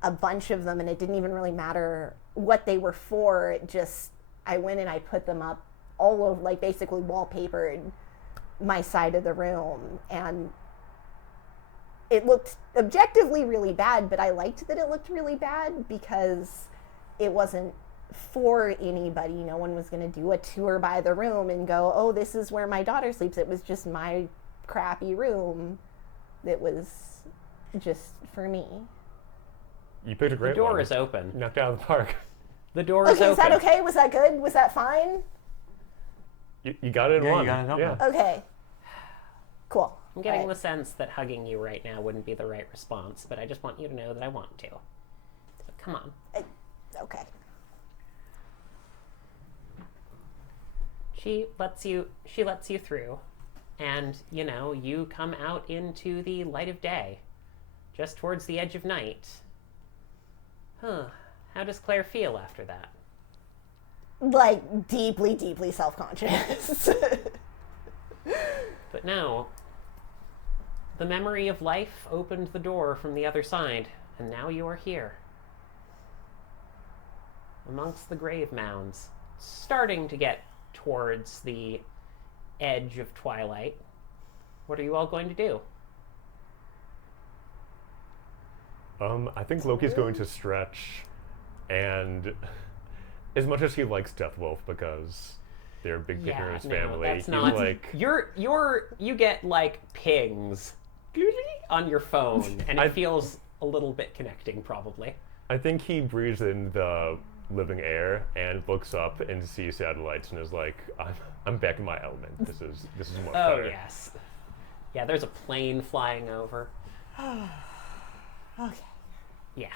a bunch of them, and it didn't even really matter what they were for. I went and I put them up all over, basically wallpapered my side of the room, and it looked objectively really bad, but I liked that it looked really bad because it wasn't for anybody. No one was going to do a tour by the room and go, oh, this is where my daughter sleeps. It was just my crappy room that was just for me. You picked a great The door one. is open. Knocked out of the park. The door is Okay, open. is that okay? Was that good? Was that fine? You got it in Yeah, one. you got it in Yeah. one. Okay. Cool. I'm getting Right. the sense that hugging you right now wouldn't be the right response, but I just want you to know that I want to. So come on. Okay. She lets you through, and you come out into the light of day, just towards the edge of night. How does Claire feel after that? Deeply, deeply self-conscious. But now, the memory of life opened the door from the other side, and now you are here. Amongst the grave mounds, starting to get towards the edge of twilight. What are you all going to do? I think Loki's going to stretch, and as much as he likes Death Wolf because they're a big figure in his family, that's he's not. like, You get pings on your phone, and it feels a little bit connecting, probably. I think he breathes in the living air and looks up and sees satellites and is like, I'm back in my element. This is much Oh better. yes, yeah. There's a plane flying over. Okay. Yeah.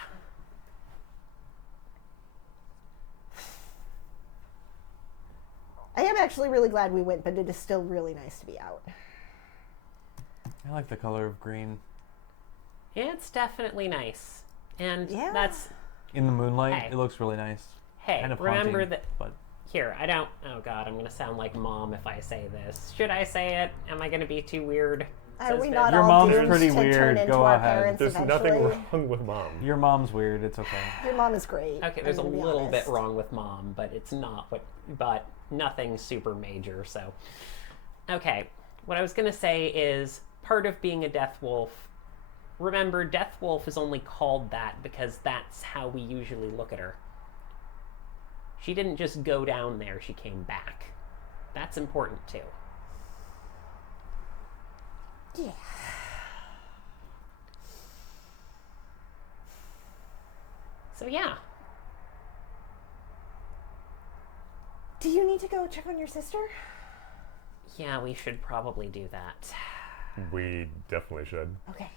I am actually really glad we went, but it is still really nice to be out. I like the color of green. It's definitely nice, and Yeah. that's In the moonlight, Hey. it looks really nice. hey. Kind of remember haunting, that. but here, I don't... Oh, God, I'm going to sound like Mom if I say this. Should I say it? Am I going to be too weird? Are Says we Viv. not Your all mom's doomed pretty to weird. turn into Go our ahead. parents There's eventually? nothing wrong with Mom. Your mom's weird. It's okay. Your mom is great. Okay, there's a I'm gonna be little bit honest. wrong with Mom, but it's not what... But nothing super major, so... Okay, what I was going to say is part of being a death wolf... Remember, death wolf is only called that because that's how we usually look at her. She didn't just go down there, she came back. That's important, too. Yeah. So yeah. Do you need to go check on your sister? Yeah, we should probably do that. We definitely should. Okay.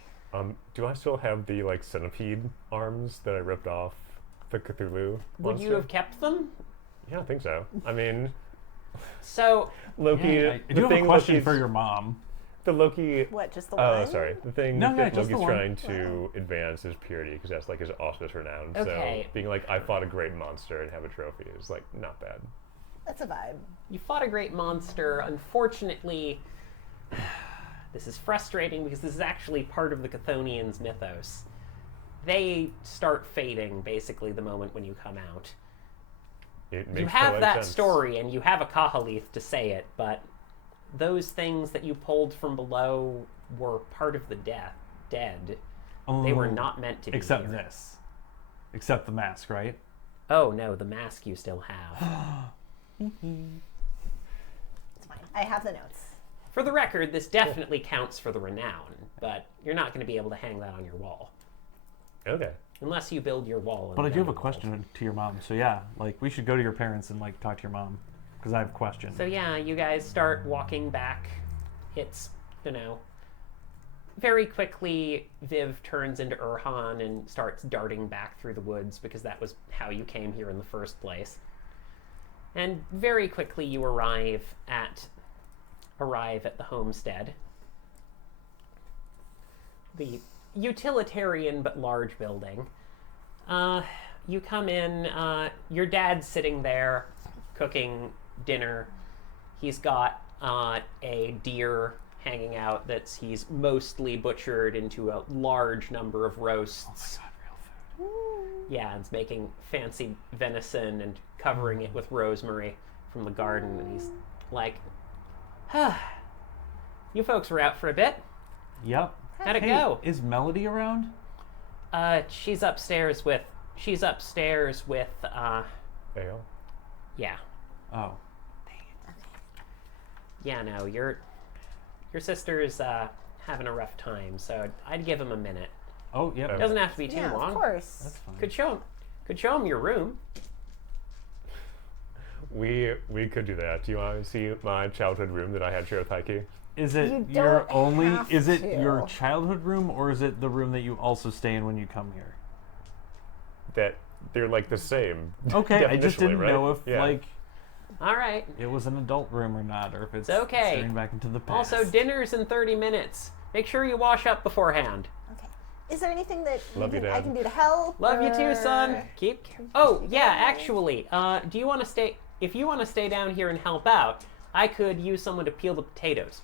Do I still have the like centipede arms that I ripped off the Cthulhu Would monster? you have kept them? Yeah, I think so. I mean, So, Loki. Yeah, I the do have a thing question Loki's- for your mom. The Loki. What, just the Oh, one? sorry. The thing No, yeah, that just Loki's the one. trying to advance is purity because that's like his auspice renown. Okay. So being like, I fought a great monster and have a trophy is like not bad. That's a vibe. you fought a great monster. Unfortunately, this is frustrating because this is actually part of the Chthonians' mythos. They start fading basically the moment when you come out. It makes You have total that sense. story and you have a Kahalith to say it, but those things that you pulled from below were part of the dead. They were not meant to be Except here. this. Except the mask, right? Oh no, the mask you still have. It's fine. I have the notes. For the record, this definitely counts for the renown, but you're not going to be able to hang that on your wall. Okay. Unless you build your wall. But I do have a around walls. question to your mom. So yeah, like we should go to your parents and like talk to your mom because I have questions. So yeah, you guys start walking back. It's, very quickly Viv turns into Urhan and starts darting back through the woods because that was how you came here in the first place. And very quickly you arrive at the homestead. The utilitarian but large building. You come in, your dad's sitting there cooking dinner. He's got a deer hanging out he's mostly butchered into a large number of roasts. God, real food. Yeah, it's making fancy venison and covering it with rosemary from the garden. And he's like, you folks were out for a bit. Yep. How'd it Hey, go? is Melody around? She's upstairs with, Ale. yeah. Oh. Yeah, no, your sister's having a rough time, so I'd give him a minute. Oh, yep. Okay. Doesn't have to be too Yeah, long. of course. That's fine. Could show him your room. We could do that. Do you want to see my childhood room that I had share with Heike? Is it You your don't only? have Is it to. your childhood room, or is it the room that you also stay in when you come here? That they're like the same. Okay, I just definitionally, didn't right? know if Yeah. like All right. it was an adult room or not, or if it's okay. staring back into the past. Also, dinner's in 30 minutes. Make sure you wash up beforehand. Okay. Is there anything that Love you, I Dad. can do to help? Love you too, or- son. Oh, yeah, actually, do you want to stay? If you want to stay down here and help out, I could use someone to peel the potatoes.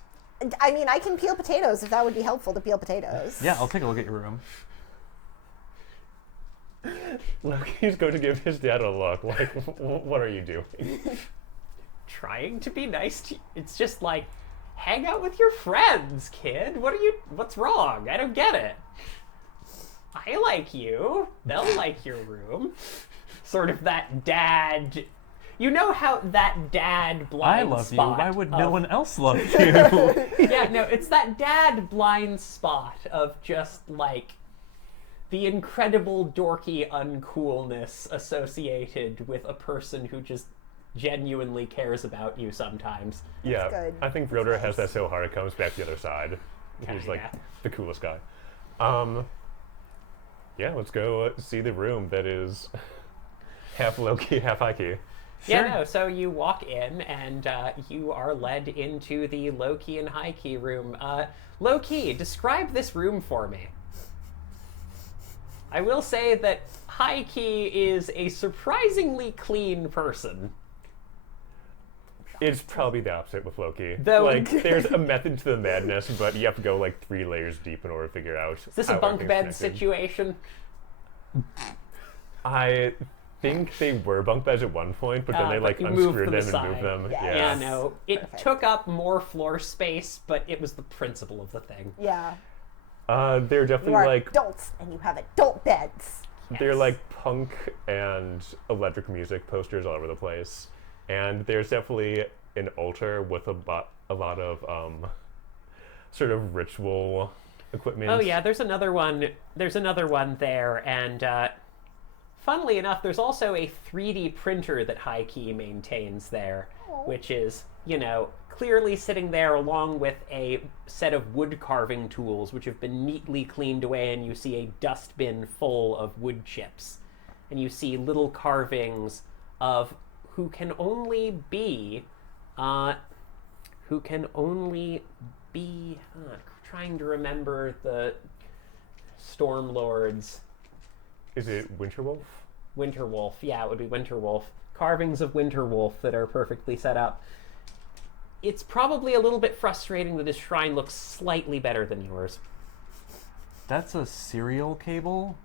I mean, I can peel potatoes if that would be helpful to peel potatoes. Yeah, I'll take a look at your room. Loki's going to give his dad a look. Like, what are you doing? Trying to be nice to you. It's just like, hang out with your friends, kid. What's wrong? I don't get it. I like you. They'll like your room. Sort of that dad. You know how that dad blind I love you. spot Why would no of- one else love you? Yeah, no, it's that dad blind spot of just like the incredible dorky uncoolness associated with a person who just genuinely cares about you sometimes. Yeah, good. I think Broder has that so hard it comes back the other side. He's like yeah. the coolest guy. Yeah, let's go see the room that is half Loki, half Heike. Yeah, Sure. no, so you walk in and you are led into the Loki and Heike room. Loki, describe this room for me. I will say that Heike is a surprisingly clean person. It's probably the opposite with Loki. Though- Like, there's a method to the madness, but you have to go like 3 layers deep in order to figure out. Is this a bunk bed situation? I think they were bunk beds at one point, but then they but like you moved unscrewed them them and moved aside. them. Yeah. Yeah, no. It Perfect. took up more floor space, but it was the principle of the thing. Yeah. They're You definitely are like adults and you have adult beds. they're Yes. like punk and electric music posters all over the place, and there's definitely an altar with a lot of sort of ritual equipment. Oh yeah, there's another one. There's another one there, and funnily enough, there's also a 3D printer that High Key maintains there, which is, you know, clearly sitting there along with a set of wood carving tools, which have been neatly cleaned away, and you see a dustbin full of wood chips, and you see little carvings of who can only be trying to remember the Stormlords. Is it Winterwolf? Winterwolf, yeah, it would be Winterwolf. Carvings of Winterwolf that are perfectly set up. It's probably a little bit frustrating that his shrine looks slightly better than yours. That's a serial cable,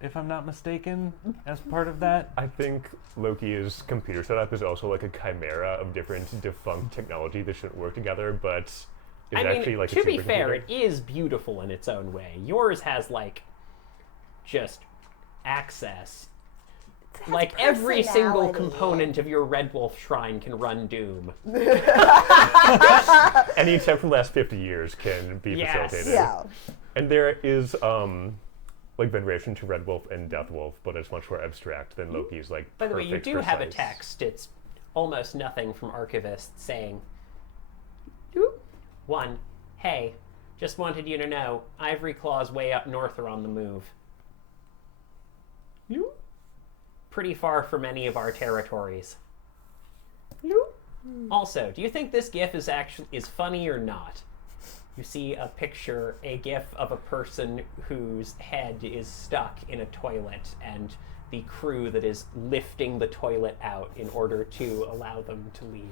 if I'm not mistaken, as part of that. I think Loki's computer setup is also like a chimera of different defunct technology that shouldn't work together, but is I actually mean, like to a be fair, supercomputer. it is beautiful in its own way. Yours has, like, just access. Like, every single personality. component of your Red Wolf shrine can run Doom. Any attempt from the last 50 years can be Yes. facilitated. Yeah. And there is like veneration to Red Wolf and Death Wolf, but it's much more abstract than Loki's like By the way, you perfect, do have a precise- text. It's almost nothing from Archivist saying, 1, hey, just wanted you to know, Ivory Claws way up north are on the move. Pretty far from any of our territories. Also, do you think this GIF is funny or not? You see a picture, a GIF of a person whose head is stuck in a toilet, and the crew that is lifting the toilet out in order to allow them to leave.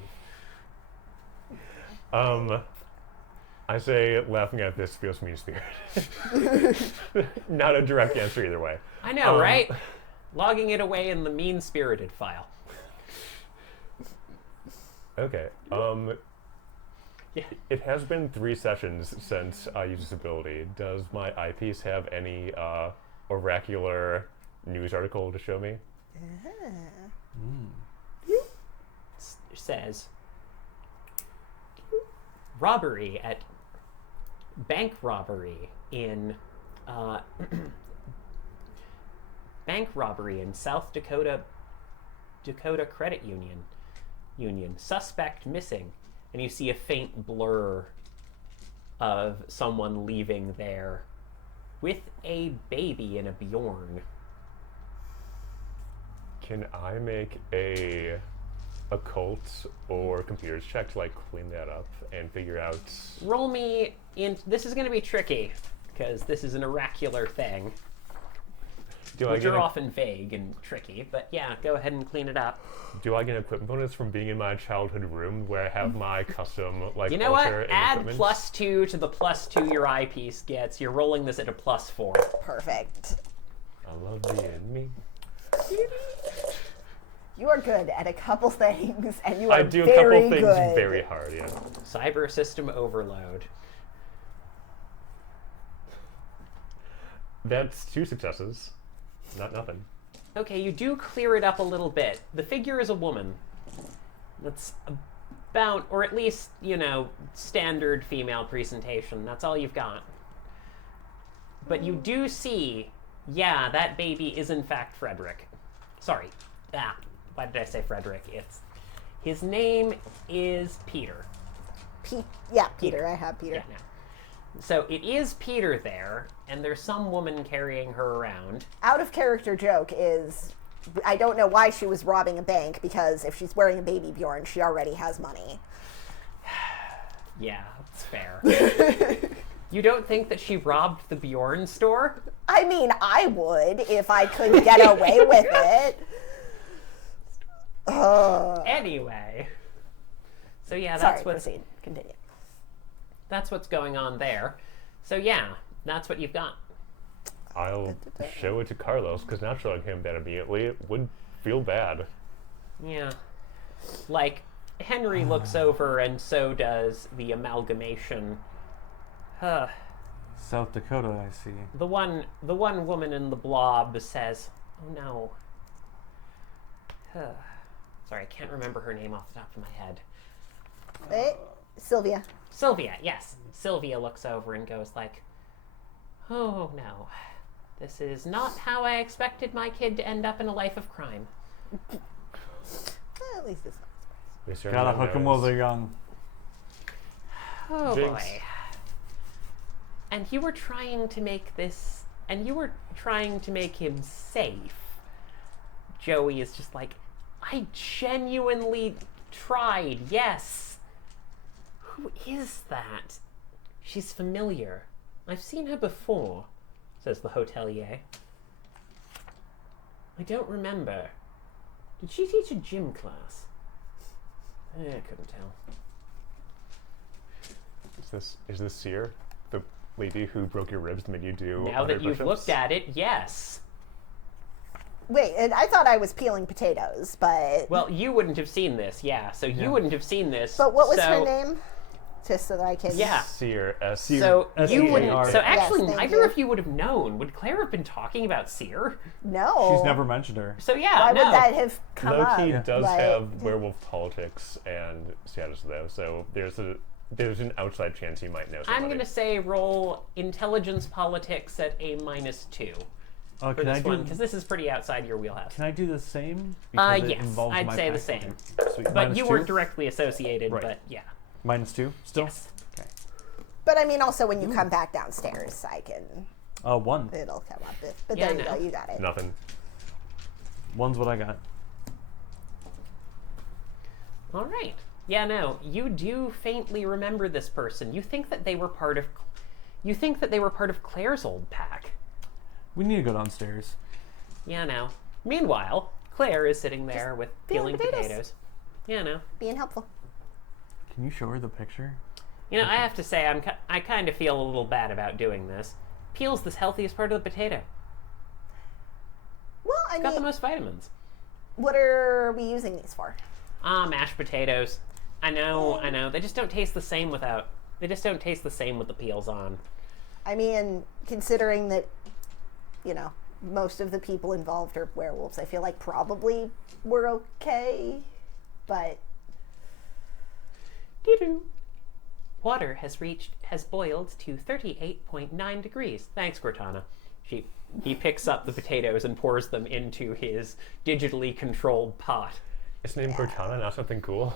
I say laughing at this feels mean-spirited. Not a direct answer either way. I know, right? Logging it away in the mean-spirited file. Okay. Yeah. It has been 3 sessions since I used this ability. Does my eyepiece have any oracular news article to show me? Says robbery at bank robbery in bank robbery in South Dakota Credit Union. Suspect missing, and you see a faint blur of someone leaving there with a baby in a Bjorn. Can I make a occult or computers check to like clean that up and figure out? Roll me in. This is going to be tricky because this is an oracular thing, Do I which get are often vague and tricky. But yeah, go ahead and clean it up. do I get equipment bonus from being in my childhood room where I have my custom like You know what? altar and Add equipment? +2 to the +2 your eyepiece gets. You're rolling this at a +4. Perfect. I love being me. You are good at a couple things, and you are I do a very couple things good. very hard, yeah. Cyber system overload. That's 2 successes. Not nothing. Okay, you do clear it up a little bit. The figure is a woman. That's about, or at least, you know, standard female presentation. That's all you've got. But you do see, yeah, that baby is in fact Frederick. Sorry. Why did I say Frederick? His name is Peter. Peter. I have Peter. Yeah, no. So it is Peter there, and there's some woman carrying her around. Out of character joke is, I don't know why she was robbing a bank, because if she's wearing a baby Bjorn, she already has money. Yeah, that's fair. You don't think that she robbed the Bjorn store? I mean, I would if I could get away with it. Anyway. So yeah, Sorry, that's what's proceed. Continue. that's what's going on there. So yeah, that's what you've got. I'll show it to Carlos, because not showing him that immediately would feel bad. Yeah. Like, Henry looks over, and so does the amalgamation. South Dakota, I see. The one woman in the blob says, "Oh no." Sorry, I can't remember her name off the top of my head. Sylvia. Sylvia, yes. Sylvia looks over and goes like, "Oh no. This is not how I expected my kid to end up in a life of crime." At least it's not a surprise. Mr. Gotta hook 'em while they're young. Oh Jinx. boy. And you were trying to make him safe. Joey is just like, "I genuinely tried, yes." "Who is that?" "She's familiar. I've seen her before," says the hotelier. "I don't remember. Did she teach a gym class?" I couldn't tell. Is this Seer? The lady who broke your ribs and made you do Now that 100 you've push-ups? looked at it, yes. Wait, and I thought I was peeling potatoes, but Well, you wouldn't have seen this, yeah. So you wouldn't have seen this. but what was her so- name? Just so that I can. Yeah. Seer, So you wouldn't. S-E-A-R. So actually, Yes, thank neither you. of you would have known. Would Claire have been talking about Seer? No. She's never mentioned her. So yeah, Why no. would that have come up? Loki does Like, have werewolf politics and status though, so there's an outside chance he might know somebody. I'm gonna say roll intelligence politics at a -2 Oh, for can I this do? one because this is pretty outside your wheelhouse. Can I do the same? Because it Yes, involves I'd my say the pack. same. Okay, sweet. But Minus you two? weren't directly associated. Right. But yeah. -2 still. Yes. Okay. But I mean, also when you come back downstairs, I can. 1. It'll come up. But Yeah, there you no. go. You got it. Nothing. 1's what I got. All right. Yeah, no. You do faintly remember this person. You think that they were part of. You think that they were part of Claire's old pack. We need to go downstairs. Yeah, no. Meanwhile, Claire is sitting there with peeling peeling potatoes. potatoes. Yeah, no. Being helpful. Can you show her the picture? You know, I have to say, I kind of feel a little bad about doing this. Peel's the healthiest part of the potato. Well, I Got the mean, most vitamins. what are we using these for? Mashed potatoes. I know. They just don't taste the same without. They just don't taste the same with the peels on. I mean, considering that, you know, most of the people involved are werewolves, I feel like probably we're okay. But Doo-doo. Water has boiled to 38.9 degrees. Thanks, Cortana. He picks up the potatoes and pours them into his digitally controlled pot. It's named Cortana, not something cool.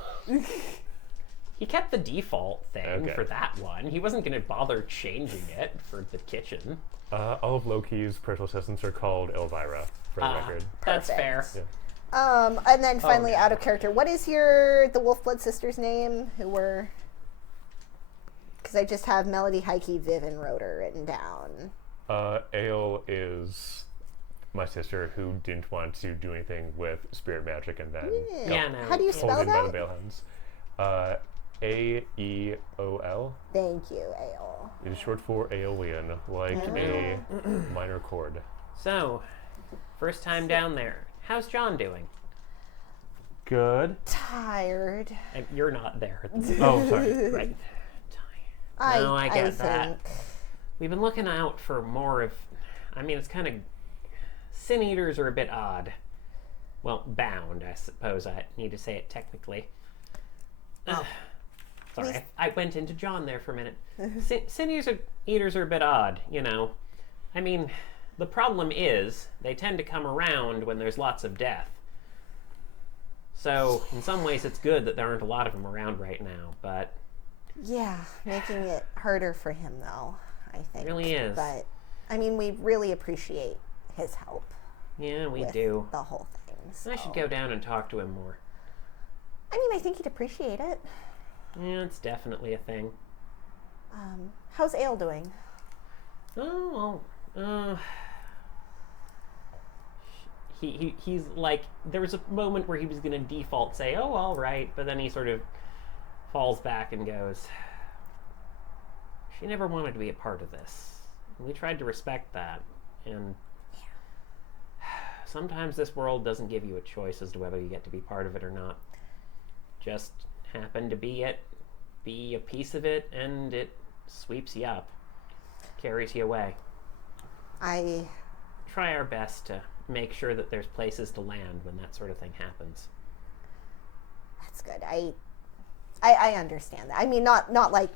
He kept the default thing Okay. for that one. He wasn't going to bother changing it for the kitchen. All of Loki's personal assistants are called Elvira, for the record. That's Perfect. fair. Yeah. and then finally, no. out of character, what is the Wolfblood sisters' name? Who were? Because I just have Melody, Heike, Viv, and Rotor written down. Ale is my sister who didn't want to do anything with spirit magic and then Yeah, got no. How do you pulled spell in by the that? Balehounds. Aeol Thank you, Ale. is short for Aeolian, like a minor chord. So, first time down there. How's John doing? Good. Tired. And you're not there. Oh, sorry. Right. No, I get that. think. We've been looking out for more of. I mean, it's kind of. Sin Eaters are a bit odd. Well, bound, I suppose I need to say it technically. Sorry, I went into John there for a minute. Sin Eaters are a bit odd, you know. I mean, the problem is they tend to come around when there's lots of death. So, in some ways, it's good that there aren't a lot of them around right now, but Yeah, making it harder for him, though, I think. It really is. But, I mean, we really appreciate his help yeah, we with do. the whole thing. I should so- go down and talk to him more. I mean, I think he'd appreciate it. Yeah, it's definitely a thing. How's Ale doing? Oh, well, he's like, there was a moment where he was going to default say, oh, all right, but then he sort of falls back and goes, she never wanted to be a part of this. We tried to respect that. And sometimes this world doesn't give you a choice as to whether you get to be part of it or not. Just happen to be a piece of it, and it sweeps you up, carries you away. I Try our best to make sure that there's places to land when that sort of thing happens. That's good. I understand that. I mean, not like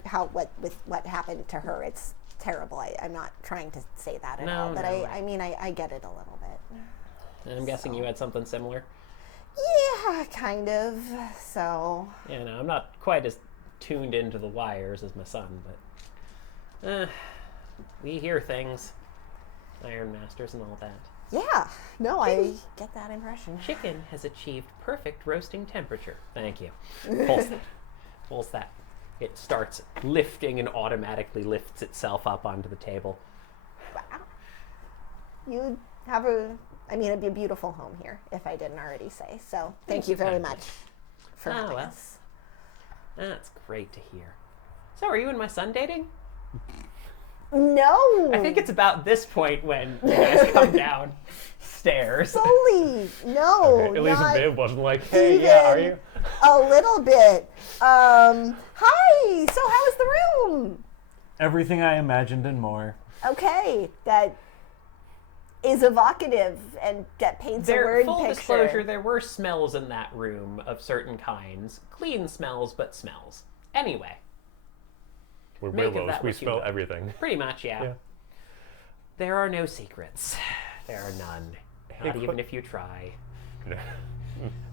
what happened to her. It's terrible. I'm not trying to say that at all. But I mean, I get it a little bit. And I'm guessing you had something similar? Yeah, kind of. So. Yeah, no, I'm not quite as tuned into the wires as my son, but we hear things. Iron Masters and all that. Yeah. No, I get that impression. Chicken has achieved perfect roasting temperature. Thank you. Pulls that. It starts lifting and automatically lifts itself up onto the table. Wow. You have it'd be a beautiful home here, if I didn't already say. So thank you very much for having us. That's great to hear. So are you and my son dating? No. I think it's about this point when you guys come downstairs. Solely. No. Okay, at least not Viv wasn't like, hey, yeah, are you? a little bit. Hi. So how was the room? Everything I imagined and more. Okay. That is evocative and that paints a word Full picture. disclosure, there were smells in that room of certain kinds. Clean smells, but smells. Anyway. We're Make of werewolves. that We what you smell will. everything. Pretty much, yeah. There are no secrets. There are none. Not even if you try.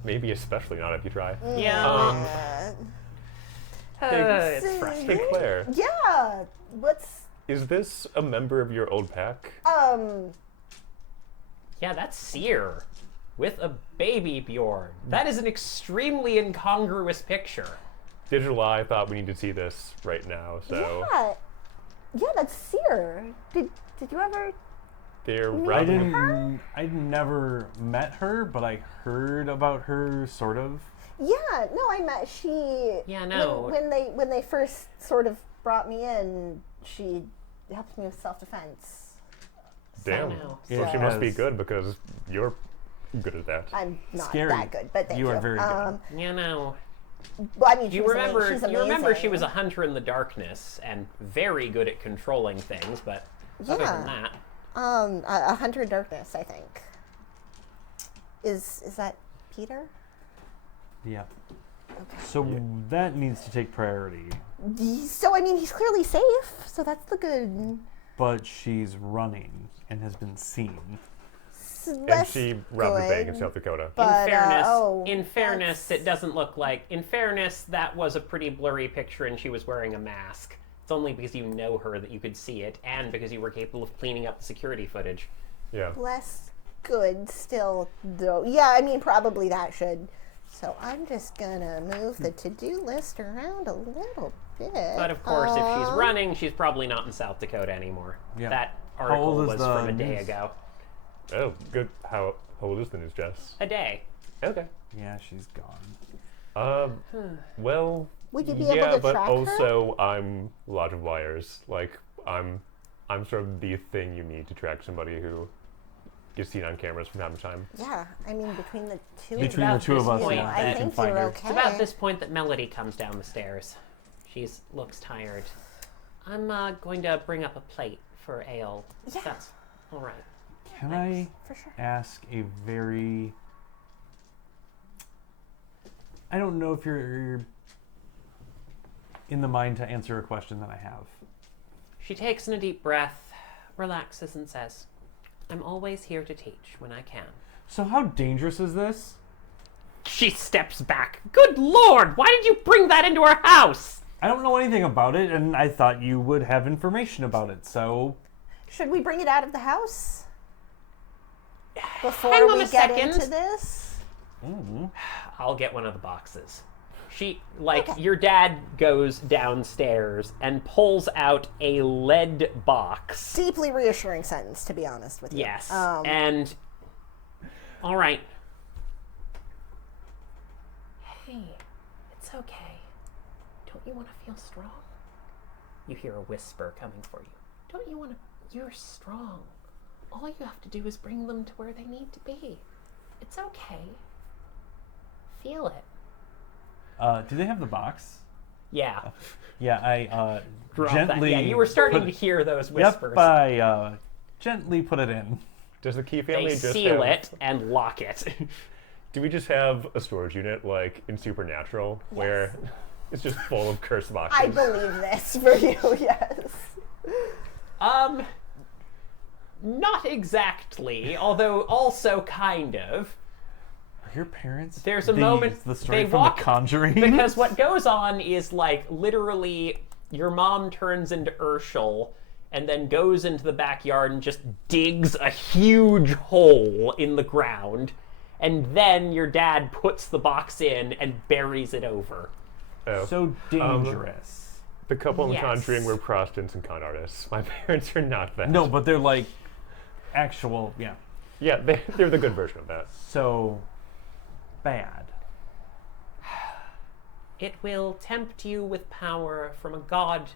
Maybe especially not if you try. Yeah. It's Hey, frustrating. Claire, Yeah. What's is this a member of your old pack? Yeah, that's Seer with a baby Bjorn. That is an extremely incongruous picture. Digital Eye thought we need to see this right now, so Yeah, that's Seer. Did you ever? they're I'd never met her, but I heard about her sort of. Yeah, no, I met she. Yeah, no. When they first sort of brought me in, she helped me with self-defense. Damn. no. Well, she must be Yes. good because you're good at that. I'm not Scary. that good, but thank you. You are very good. You know, Well, I mean, you she's remember she was amazing. a hunter in the darkness and very good at controlling things, but other than Yeah. that, a Hunter in Darkness, I think. Is that Peter? Yeah. Okay. So that needs to take priority. So I mean, he's clearly safe. So that's the good. But she's running and has been seen. And she robbed a bank in South Dakota. But, in fairness, it doesn't look like. In fairness, that was a pretty blurry picture, and she was wearing a mask. It's only because you know her that you could see it, and because you were capable of cleaning up the security footage. Yeah. less good still, though. Yeah, I mean, probably that should. So I'm just gonna move the to-do list around a little bit. But of course, if she's running, she's probably not in South Dakota anymore. Yeah. That How article old is was the from a day news? ago. Oh, good. How old is the news, Jess? A day. Okay. Yeah, she's gone. Well, Would you be yeah, able to but track her? also I'm a lot of wires. Like I'm sort of the thing you need to track somebody who gets seen on cameras from time to time. Yeah, I mean, between the two Between about the two of this us, point yeah, that- I I can think find you're her. okay. It's about this point that Melody comes down the stairs. She looks tired. I'm going to bring up a plate for ale. Yeah. That's all right. Can I For sure. ask a very... I don't know if you're in the mind to answer a question that I have. She takes in a deep breath, relaxes, and says, I'm always here to teach when I can. So how dangerous is this? She steps back. Good Lord, why did you bring that into our house? I don't know anything about it, and I thought you would have information about it, so... Should we bring it out of the house before Hang on we a get second. into this? I'll get one of the boxes. Your dad goes downstairs and pulls out a lead box. Deeply reassuring sentence, to be honest with you. Yes. And, all right. Hey, it's okay. Don't you want to feel strong? You hear a whisper coming for you. Don't you want to? You're strong. All you have to do is bring them to where they need to be. It's okay. Feel it. Do they have the box? Yeah. Yeah, I Drop gently. that. Yeah, you were starting put- to hear those whispers. Yep, I gently put it in. Does the Key They family just seal have, it and lock it. Do we just have a storage unit like in Supernatural where it's just full of cursed boxes? I believe this for you, yes. Not exactly, although also kind of. Are your parents? There's a moment The story they from walk The Conjuring. because what goes on is like literally your mom turns into Urshel and then goes into the backyard and just digs a huge hole in the ground, and then your dad puts the box in and buries it over. Oh. So dangerous. The couple in Yes. Conjuring were prostitutes and con artists. My parents are not that. No, but they're like actual. Yeah. Yeah, they're the good version of that. So bad. It will tempt you with power from a god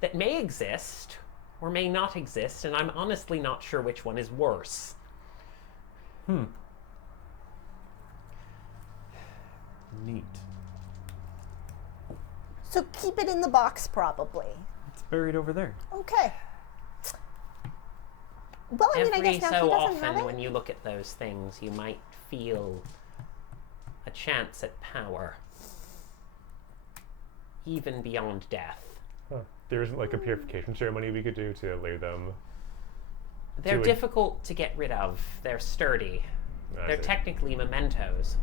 that may exist or may not exist, and I'm honestly not sure which one is worse. Neat. So keep it in the box, probably. It's buried over there. Okay. Well, I mean, I Every guess now he so doesn't have often, it. when you look at those things, you might feel a chance at power, even beyond death. Huh. There isn't like a purification ceremony we could do to lay them. They're To a- difficult to get rid of. They're sturdy. I They're see. technically mementos.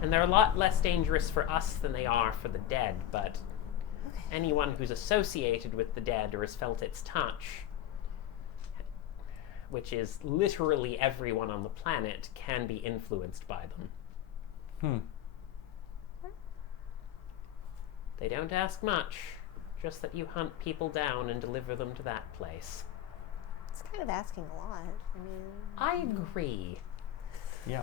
And they're a lot less dangerous for us than they are for the dead, but anyone who's associated with the dead or has felt its touch, which is literally everyone on the planet, can be influenced by them. They don't ask much, just that you hunt people down and deliver them to that place. It's kind of asking a lot. I mean, I agree. Yeah.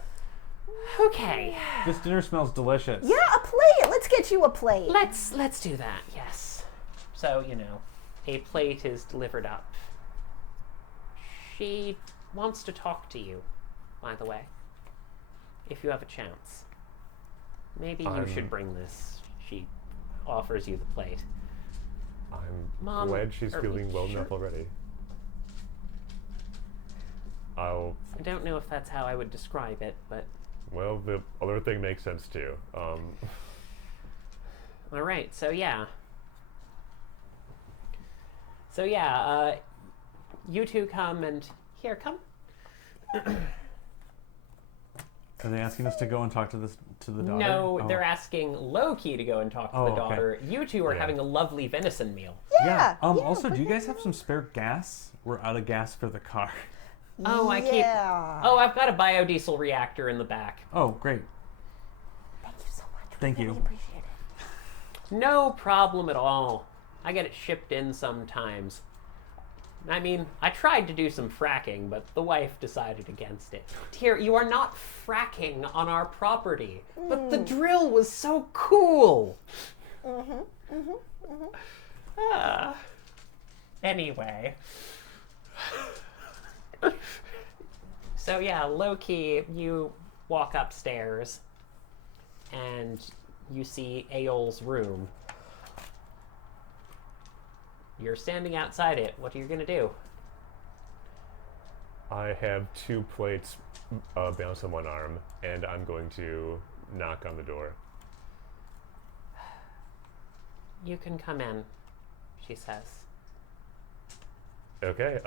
Okay, This dinner smells delicious. yeah, a plate. Let's get you a plate. let's do that. Yes. So, a plate is delivered up. She wants to talk to you, by the way. If you have a chance. Maybe you should bring this. She offers you the plate. I'm Mom, glad she's are we feeling well sure? enough already. I'll. I don't know if that's how I would describe it, but Well, the other thing makes sense too. all right. So yeah, you two come and here, come. Are they asking us to go and talk to the daughter? No, Oh. they're asking Loki to go and talk to Oh, the okay. daughter. You two are Yeah. having a lovely venison meal. Yeah. Also, put do you that guys have some spare gas? We're out of gas for the car. Oh, I keep. Yeah. Oh, I've got a biodiesel reactor in the back. Oh, great. Thank you so much. Thank We you. really appreciate it. No problem at all. I get it shipped in sometimes. I mean, I tried to do some fracking, but the wife decided against it. Dear, you are not fracking on our property. But the drill was so cool. Ah. Anyway. So yeah, low-key, you walk upstairs and you see Ael's room. You're standing outside it. What are you gonna do? I have 2 plates balanced on one arm, and I'm going to knock on the door. You can come in, she says. Okay.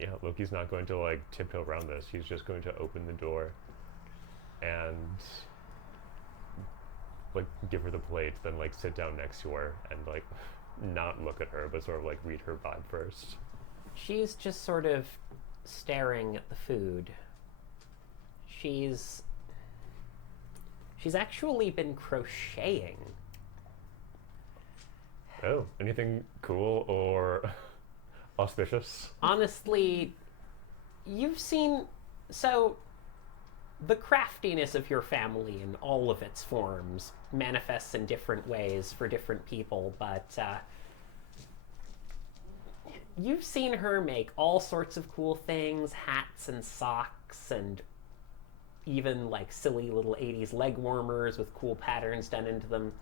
Yeah, Loki's not going to like tiptoe around this. He's just going to open the door and like give her the plate, then like sit down next to her and like not look at her, but sort of like read her vibe first. She's just sort of staring at the food. She's actually been crocheting. Oh, anything cool or auspicious? Honestly, you've seen... So, the craftiness of your family in all of its forms manifests in different ways for different people, but you've seen her make all sorts of cool things, hats and socks, and even like silly little 80s leg warmers with cool patterns done into them.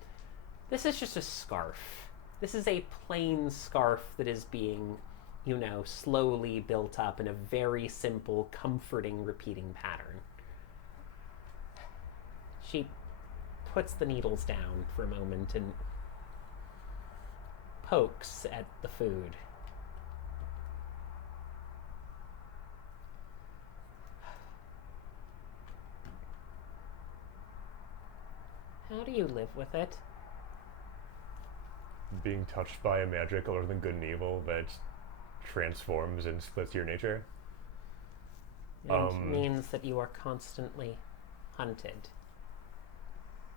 This is just a scarf. This is a plain scarf that is being, slowly built up in a very simple, comforting, repeating pattern. She puts the needles down for a moment and pokes at the food. How do you live with it? Being touched by a magic other than good and evil that transforms and splits your nature. And means that you are constantly hunted.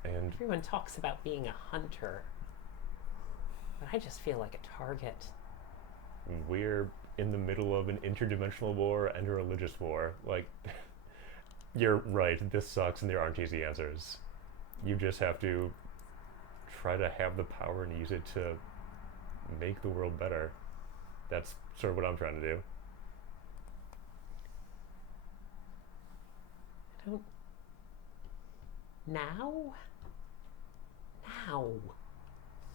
And Everyone talks about being a hunter, but I just feel like a target. we're in the middle of an interdimensional war and a religious war. Like, you're right, this sucks and there aren't easy answers. You just have to try to have the power and use it to make the world better. That's sort of what I'm trying to do. I don't... Now?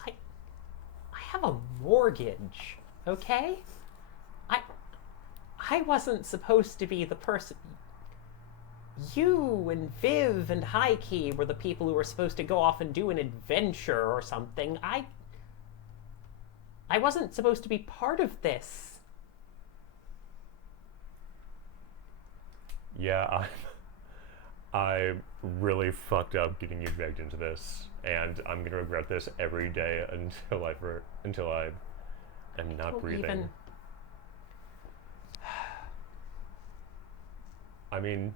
I have a mortgage, okay? I wasn't supposed to be the person... You and Viv and Heike were the people who were supposed to go off and do an adventure or something. I wasn't supposed to be part of this. Yeah, I really fucked up getting you dragged into this, and I'm gonna regret this every day until I am not Don't breathing. even- I mean,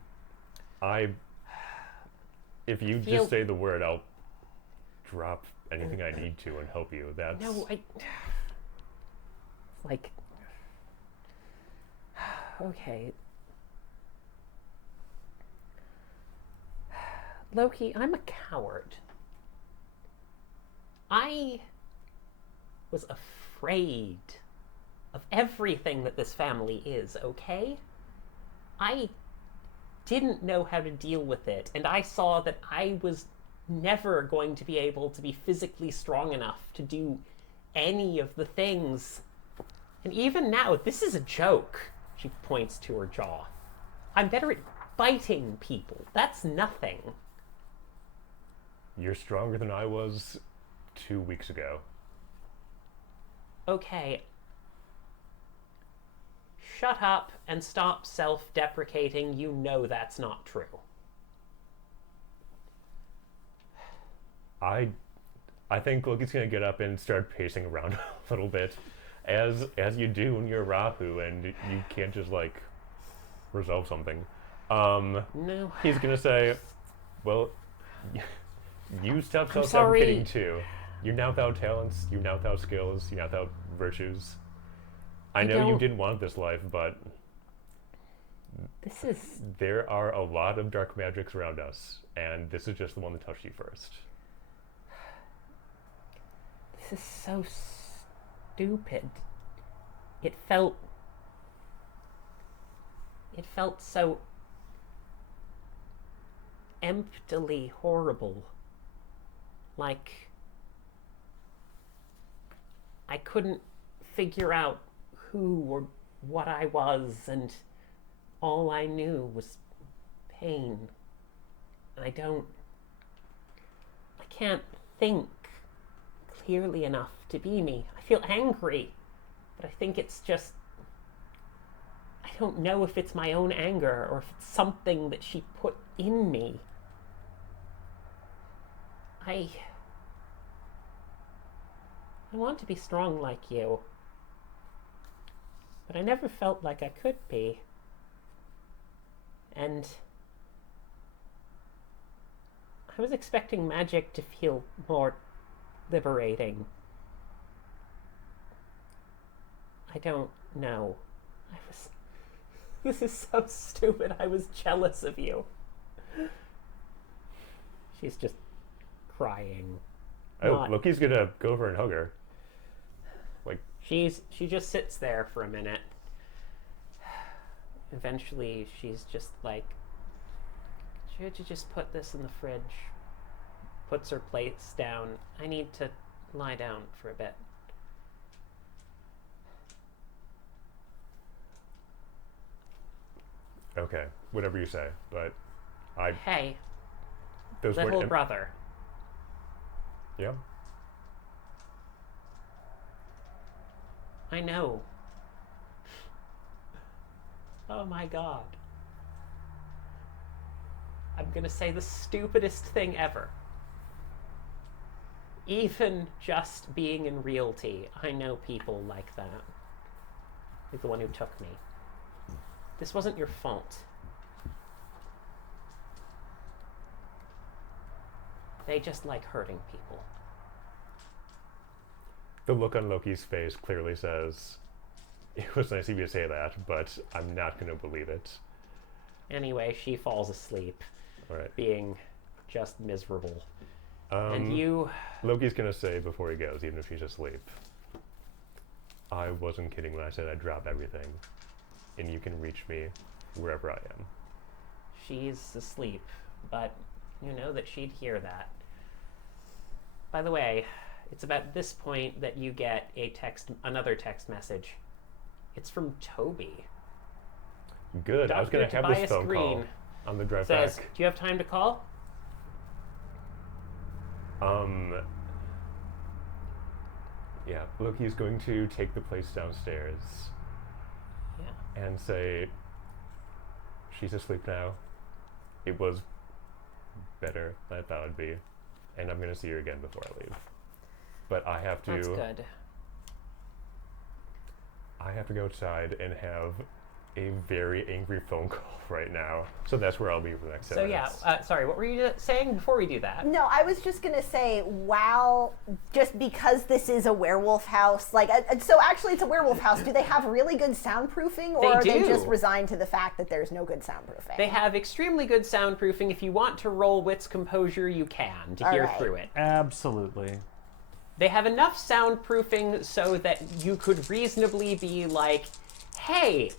if you Feel- just say the word, I'll drop anything I need to and help you. That's No, like... Okay. Loki, I'm a coward. I was afraid of everything that this family is, okay? I didn't know how to deal with it, and I saw that I was never going to be able to be physically strong enough to do any of the things. And even now, this is a joke. She points to her jaw. I'm better at biting people. That's nothing. You're stronger than I was 2 weeks ago. Okay. Shut up and stop self-deprecating. You know that's not true. I think Loki's gonna get up and start pacing around a little bit, as you do when you're Rahu and you can't just like resolve something. No. He's gonna say, "Well, you stop sorry. self-deprecating too. You now thou talents, you now thou skills, you now thou virtues. I know you don't- didn't want this life, but This is... there are a lot of dark magics around us, and this is just the one that touched you first." This is so stupid. It felt so emptily horrible. Like I couldn't figure out who or what I was, and all I knew was pain. I can't think clearly enough to be me. I feel angry, but I think it's just... I don't know if it's my own anger or if it's something that she put in me. I want to be strong like you, but I never felt like I could be. And I was expecting magic to feel more liberating. I don't know. This is so stupid. I was jealous of you. She's just crying. Oh, Not- Loki's gonna go over and hug her. Like, She just sits there for a minute. Eventually, she's just like, "Should you just put this in the fridge?" Puts her plates down. I need to lie down for a bit. okay, whatever you say, but Hey, those little weren't. brother. Yeah. I know. Oh my god. I'm gonna say the stupidest thing ever. Even just being in realty, I know people like that. Like the one who took me. This wasn't your fault. They just like hurting people. The look on Loki's face clearly says, "It was nice of you to say that, but I'm not gonna believe it." Anyway, she falls asleep, All right. being just miserable. And you... Loki's gonna say before he goes, even if he's asleep, "I wasn't kidding when I said I'd drop everything, and you can reach me wherever I am." She's asleep, but you know that she'd hear that. By the way, it's about this point that you get another text message. It's from Toby. Good. I was gonna Dr. have this Tobias phone Green call on the drive Says, back. do you have time to call? Yeah, Loki's going to take the place downstairs Yeah. and say, "She's asleep now. It was better than I thought it'd be, and I'm gonna see her again before I leave. But I have That's to good. go outside and have a very angry phone call right now. So that's where I'll be for the next 10 So yeah, minutes. sorry, what were you saying before we do that? No, I was just gonna say, while just because this is a werewolf house, like, so actually it's a werewolf house. Do they have really good soundproofing, or They are they do. just resigned to the fact that there's no good soundproofing? They have extremely good soundproofing. If you want to roll wits composure, you can to All hear right. through it. Absolutely. They have enough soundproofing so that you could reasonably be like, hey,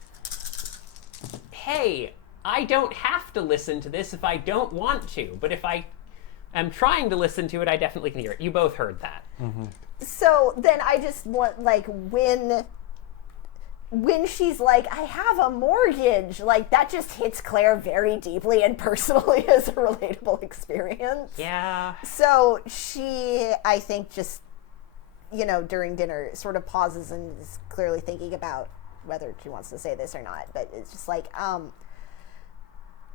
I don't have to listen to this if I don't want to, but if I am trying to listen to it, I definitely can hear it. You both heard that. So then I just want, like, when she's like, I have a mortgage, like, that just hits Claire very deeply and personally as a relatable experience. Yeah. So she, I think, just, you know, during dinner sort of pauses and is clearly thinking about whether she wants to say this or not. But it's just like,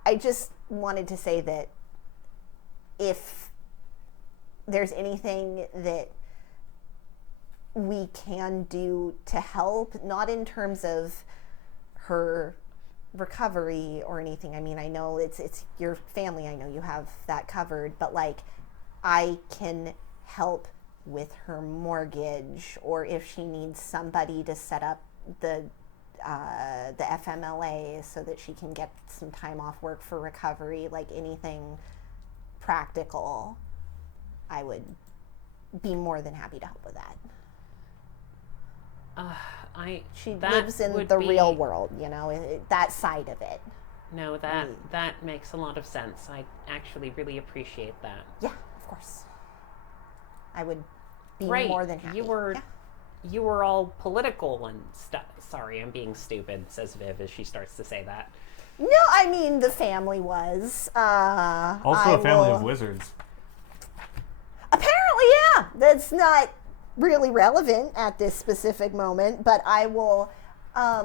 I just wanted to say that if there's anything that we can do to help, not in terms of her recovery or anything. I mean, I know it's your family. I know you have that covered, but like, I can help with her mortgage, or if she needs somebody to set up the FMLA so that she can get some time off work for recovery, like anything practical, I would be more than happy to help with that. She that lives in would the be- real world, you know, that side of it. No, that makes a lot of sense. I actually really appreciate that. Yeah, of course. I would be Right. more than happy. You were all political and stuff. Sorry, I'm being stupid, says Viv as she starts to say that. No, I mean, the family was. Also a family of wizards. Apparently, yeah. That's not really relevant at this specific moment, but I will.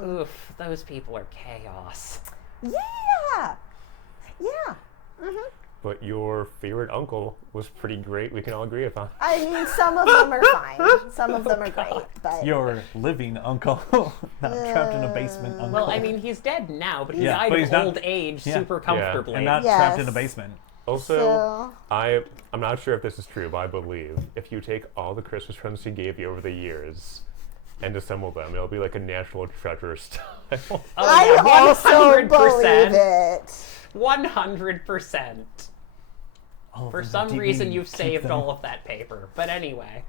Oof, those people are chaos. Yeah. Yeah. But your favorite uncle was pretty great. We can all agree upon. I mean, some of them are fine. Some of them are great, but Your living uncle, not trapped in a basement uncle. Well, I mean, he's dead now, but he Yeah, died but he's of not- old age yeah. super comfortably. and not Yes. trapped in a basement. Also, So- I'm not sure if this is true, but I believe if you take all the Christmas presents he gave you over the years and assemble them. It'll be like a National Treasure style. Oh, I yeah, also 100%. believe it. 100%. All of For them some deep reason, meaning. you've Keep saved them. all of that paper. But anyway.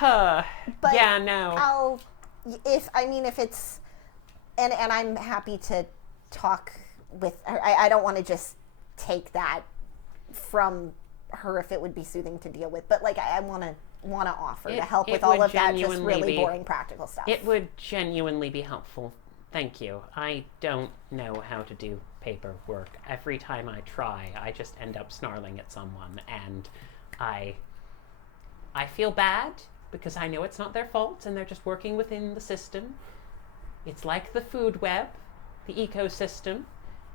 But yeah, no. if it's, and I'm happy to talk with her. I don't want to just take that from her if it would be soothing to deal with, but like I want to offer to help with all would of that just genuinely really be- boring practical stuff. It would genuinely be helpful. Thank you. I don't know how to do paperwork. Every time I try, I just end up snarling at someone, and I feel bad because I know it's not their fault and they're just working within the system. It's like the food web, the ecosystem.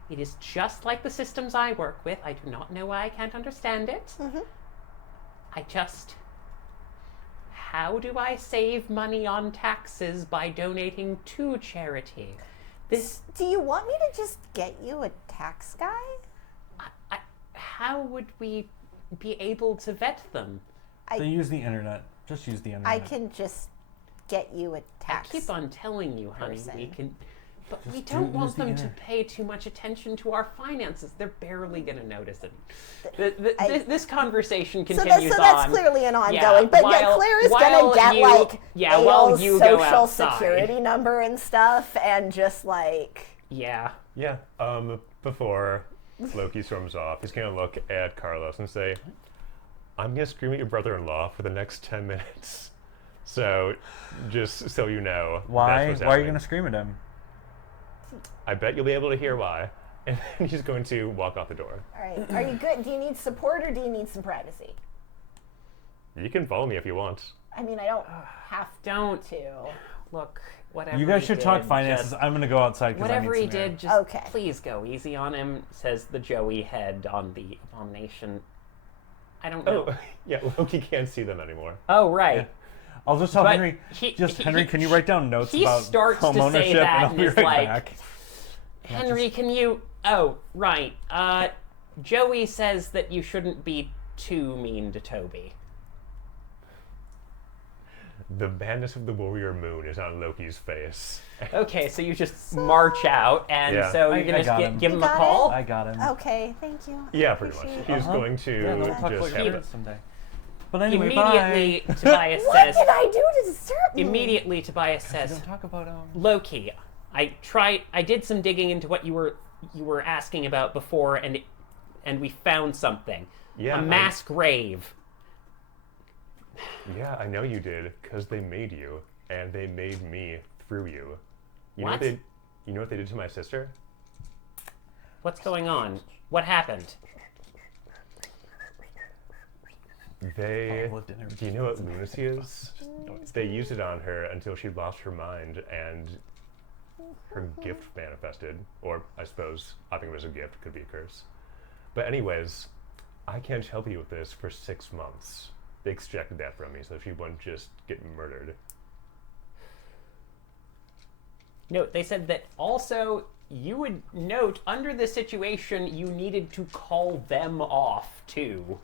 It is just like the systems I work with. I do not know why I can't understand it. How do I save money on taxes by donating to charity? Do you want me to just get you a tax guy? How would we be able to vet them? They use the internet. Just use the internet. I can just get you a tax. I keep on telling you, honey, person. we can, but we Just don't use want the them to internet. pay too much attention to our finances. They're barely going to notice it. This conversation So continues that's on. clearly an ongoing. Yeah, but while- Claire is while gonna get you- like yeah, while Ail's you go social outside. security number and stuff, and just like Yeah. Yeah. Before Loki storms off, he's gonna look at Carlos and say, "I'm gonna scream at your brother-in-law for the next 10 minutes." So, just so you know, Why? That's what's Why are you happening. gonna scream at him? I bet you'll be able to hear why. And then he's going to walk out the door. all right, are you good? Do you need support or do you need some privacy? You can follow me if you want. I mean, I don't have Don't to. look. Whatever. You guys he should talk did, finances. just- I'm gonna go outside because I need Whatever he some air. did, just Okay. please go easy on him. Says the Joey head on the abomination. I don't know. Oh, yeah, Loki can't see them anymore. Oh right. Yeah. I'll just tell But Henry. he- Henry, can you write down notes he about starts to home say ownership, that and I'll and be is right like- back. Henry, can you? Oh, right. Joey says that you shouldn't be too mean to Toby. The madness of the warrior moon is on Loki's face. Okay, so you just march out, and Yeah. so I you're gonna got just him. give him You a got call. I got him. Okay, thank you. Yeah, pretty much. Appreciate He's it. going to Yeah, then we'll talk about just your have parents someday. But anyway, Immediately, bye. Tobias What says. did I do to deserve you? Immediately, Tobias You says, don't talk about Loki, I did some digging into what you were asking about before, and we found something. Yeah, A mass grave. Yeah, I know you did, because they made you, and they made me through you. You What? You know what they did to my sister? What's going on? What happened? They. lived in every Do you know what lunacy is? They used it on her until she lost her mind and her gift manifested. Or, I suppose, I think it was a gift, could be a curse. But, anyways, I can't help you with this for 6 months. They extracted that from me so she wouldn't just get murdered. No, they said that also you would note under this situation you needed to call them off too.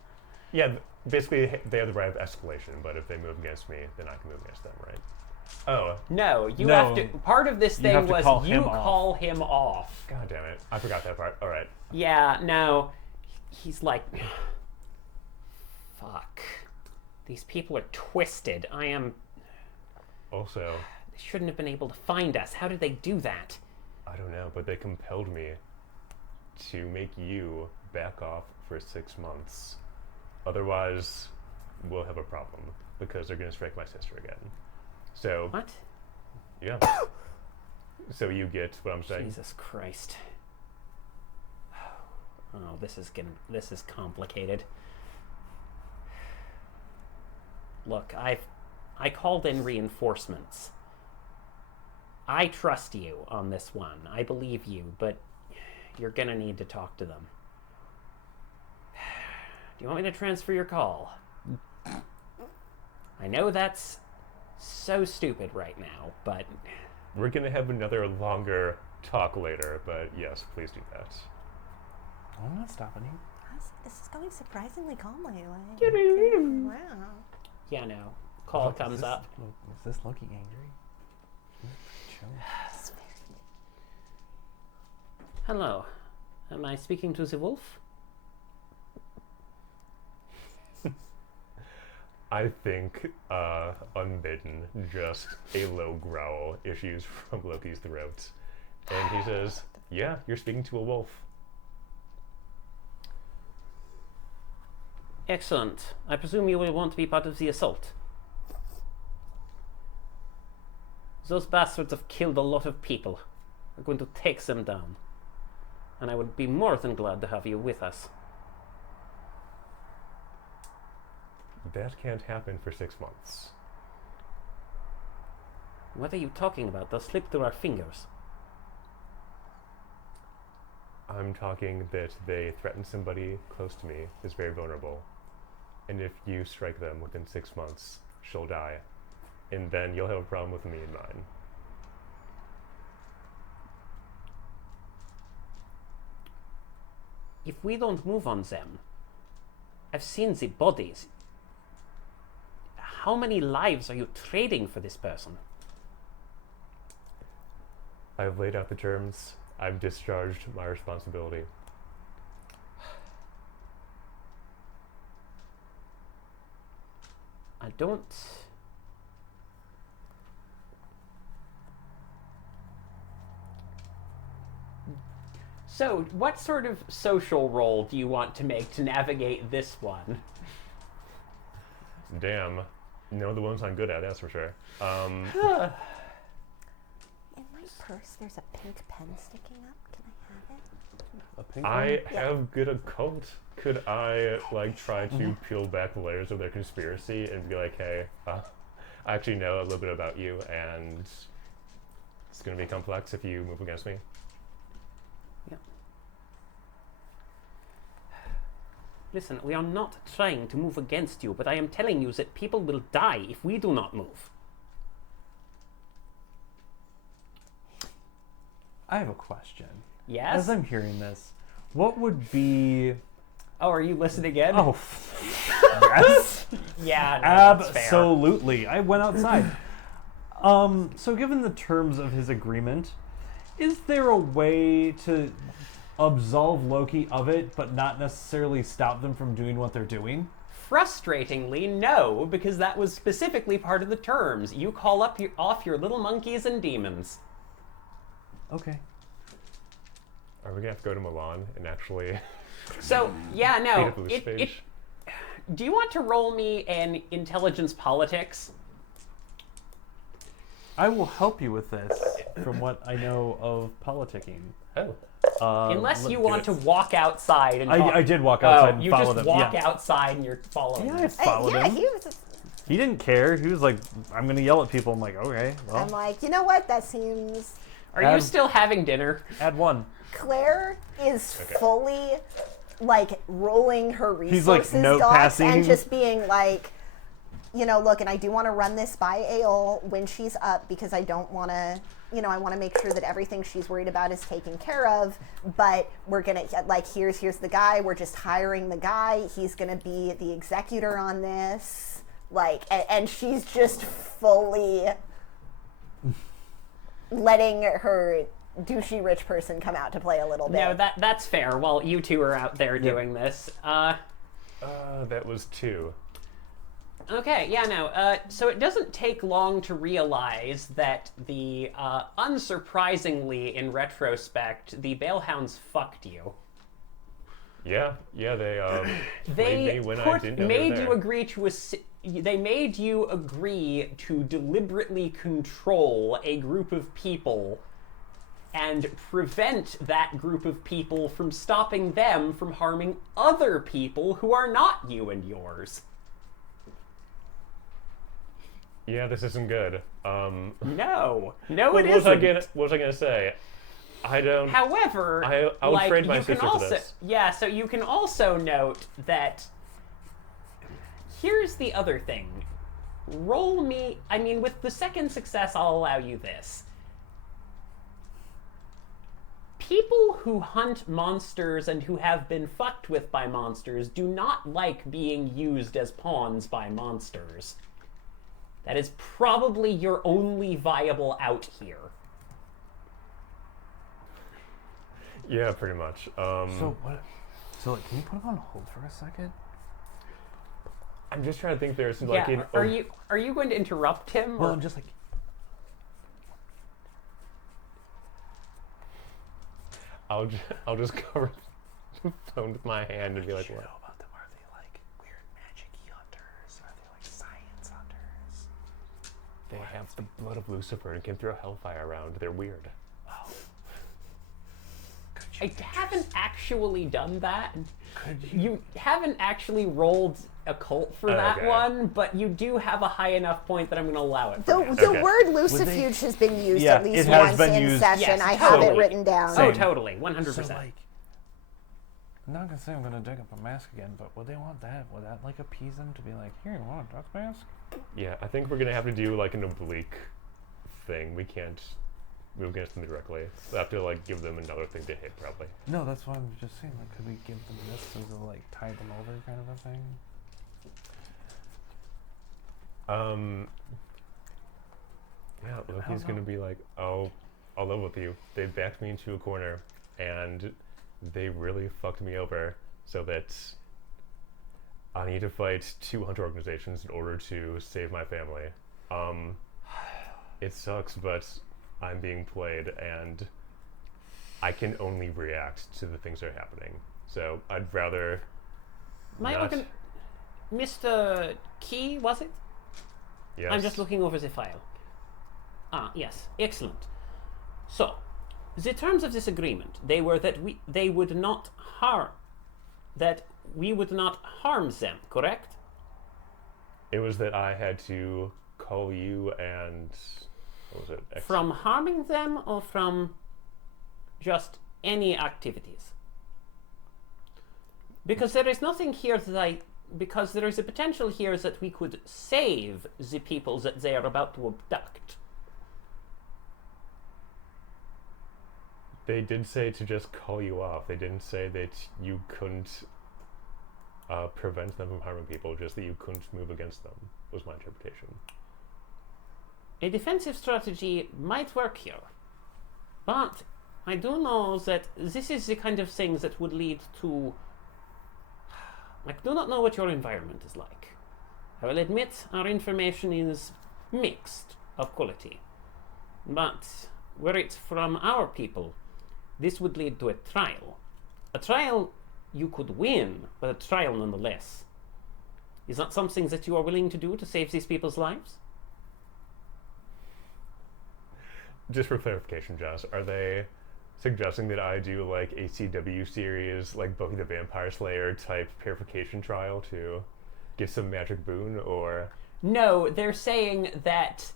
Yeah, basically, they have the right of escalation, but if they move against me, then I can move against them, right? Oh, No, you No, have to. Part of this you thing have to was call you him off. call him off. god damn it. I forgot that part. Alright. Yeah, no. He's like, fuck. These people are twisted. Also, They shouldn't have been able to find us. How did they do that? I don't know, but they compelled me to make you back off for 6 months. Otherwise, we'll have a problem because they're going to strike my sister again. So, What? yeah. So you get what I'm saying. Jesus Christ. Oh, this is complicated. Look, I called in reinforcements. I trust you on this one. I believe you, but you're gonna need to talk to them. Do you want me to transfer your call? I know that's so stupid right now, but We're going to have another longer talk later, but yes, please do that. I'm not stopping you. This is going surprisingly calmly. Like, wow. yeah, no. Call comes up. Is this Loki angry? Hello. Am I speaking to the wolf? I think, unbidden, just a low growl issues from Loki's throat. And he says, yeah, you're speaking to a wolf. Excellent. I presume you will want to be part of the assault. Those bastards have killed a lot of people. We're going to take them down. And I would be more than glad to have you with us. That can't happen for 6 months. What are you talking about? They'll slip through our fingers. I'm talking that they threaten somebody close to me who's very vulnerable. And if you strike them within 6 months, she'll die. And then you'll have a problem with me and mine. If we don't move on them, I've seen the bodies. How many lives are you trading for this person? I've laid out the terms. I've discharged my responsibility. I don't... So, what sort of social role do you want to make to navigate this one? Damn. No, the ones I'm good at, that's for sure. In my purse, there's a pink pen sticking up. Can I have it? A pink I one? have good occult. Could I, like, try to peel back the layers of their conspiracy and be like, hey, I actually know a little bit about you, and it's going to be complex if you move against me? Yeah. Listen, we are not trying to move against you, but I am telling you that people will die if we do not move. I have a question. Yes? As I'm hearing this, what would be... Oh, are you listening in? Oh, yes. Yeah, no, that's fair. Absolutely. I went outside. So given the terms of his agreement, is there a way to absolve Loki of it, but not necessarily stop them from doing what they're doing? Frustratingly, no, because that was specifically part of the terms. You call up off your little monkeys and demons. Okay. Are we going to have to go to Milan and actually... So, yeah, beat no. up Loose Page? Do you want to roll me an intelligence politics? I will help you with this from what I know of politicking. Oh. Unless you want to walk outside and I did walk outside and you follow just them. walk Yeah. outside and you're following Yeah, I them. followed Yeah, him. he was. He didn't care. He was like, I'm going to yell at people. I'm like, okay, well, I'm like, you know what? That seems. Are you still having dinner? add one. Claire is Okay. fully like rolling her He's, like, resources note dots passing. and just being like, you know, look, and I do want to run this by Aol when she's up because I don't want to, you know, I want to make sure that everything she's worried about is taken care of. But we're gonna like, here's the guy. We're just hiring the guy. He's gonna be the executor on this. Like, and she's just fully letting her douchey rich person come out to play a little bit. No, that's fair. While you two are out there doing this. That was 2. Okay, yeah, no. So it doesn't take long to realize that unsurprisingly, in retrospect, the Balehounds fucked you. Yeah, they They made me when I didn't know they were made there. you agree to they made you agree to deliberately control a group of people and prevent that group of people from stopping them from harming other people who are not you and yours. Yeah, this isn't good. No, it what isn't. was I gonna say? I don't. However, I'll like, trade my you can sister also, for this. yeah, so you can also note that here's the other thing. Roll me, I mean, with the second success, I'll allow you this. People who hunt monsters and who have been fucked with by monsters do not like being used as pawns by monsters. That is probably your only viable out here. Yeah, pretty much. So what? So like, can you put it on hold for a second? I'm just trying to think. There's like, Yeah. Are you going to interrupt him? Well, or- I'm just like, I'll just cover the phone with my hand and be like, you what? know about them? Are they like weird magic-y hunters? Are they like science hunters? They have the blood of Lucifer and can throw hellfire around. They're weird. Oh. I haven't actually done that. Could you? You haven't actually rolled occult for that Okay. one, but you do have a high enough point that I'm going to allow it. For The, now. the Okay. word lucifuge has been used Yeah, at least it has once been in used. session. Yes, I have it totally. written down. Oh, Same. totally, 100%. So like, I'm not gonna say I'm gonna dig up a mask again, but would they want that? Would that like appease them to be like, here, you want a duck mask? Yeah, I think we're gonna have to do like an oblique thing. We can't move against them directly. We'll have to like give them another thing to hit, probably. No, that's what I'm just saying. Like, could we give them this as a like tide them over kind of a thing? Yeah, Loki's gonna be like, oh, I'll live with you. They backed me into a corner, and they really fucked me over, so that I need to fight 2 hunter organizations in order to save my family. It sucks, but I'm being played, and I can only react to the things that are happening. So I'd rather not. Mr. Key, was it? Yes. I'm just looking over the file. Ah, yes, excellent. So, the terms of this agreement, they were that we would not harm them, correct? It was that I had to call you and what was it? From harming them or from just any activities? Because there is nothing here because there is a potential here that we could save the people that they are about to abduct. They did say to just call you off. They didn't say that you couldn't prevent them from harming people, just that you couldn't move against them, was my interpretation. A defensive strategy might work here, but I do know that this is the kind of thing that would lead to... I do not know what your environment is like. I will admit our information is mixed of quality, but were it from our people, this would lead to a trial. A trial you could win, but a trial nonetheless. Is that something that you are willing to do to save these people's lives? Just for clarification, Joss, are they suggesting that I do like a CW series, like Buffy the Vampire Slayer type purification trial to get some magic boon, or... No, they're saying that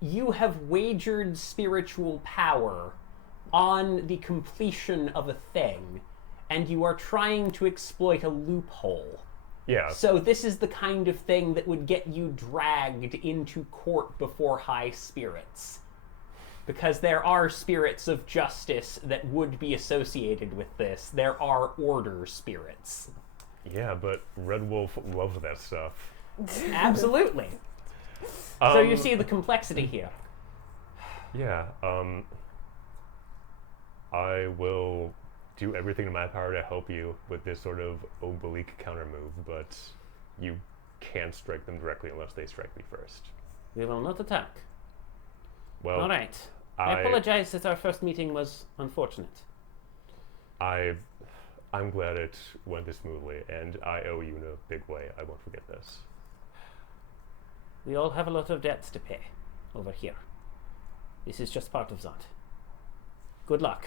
you have wagered spiritual power on the completion of a thing, and you are trying to exploit a loophole. Yeah. So this is the kind of thing that would get you dragged into court before high spirits. Because there are spirits of justice that would be associated with this. There are order spirits. Yeah, but Red Wolf loves that stuff. Absolutely. So you see the complexity here. Yeah, I will do everything in my power to help you with this sort of oblique counter move, but you can't strike them directly unless they strike me first. We will not attack. Well, All right. I apologize that our first meeting was unfortunate. I'm glad it went this smoothly, and I owe you in a big way. I won't forget this. We all have a lot of debts to pay over here. This is just part of that. Good luck.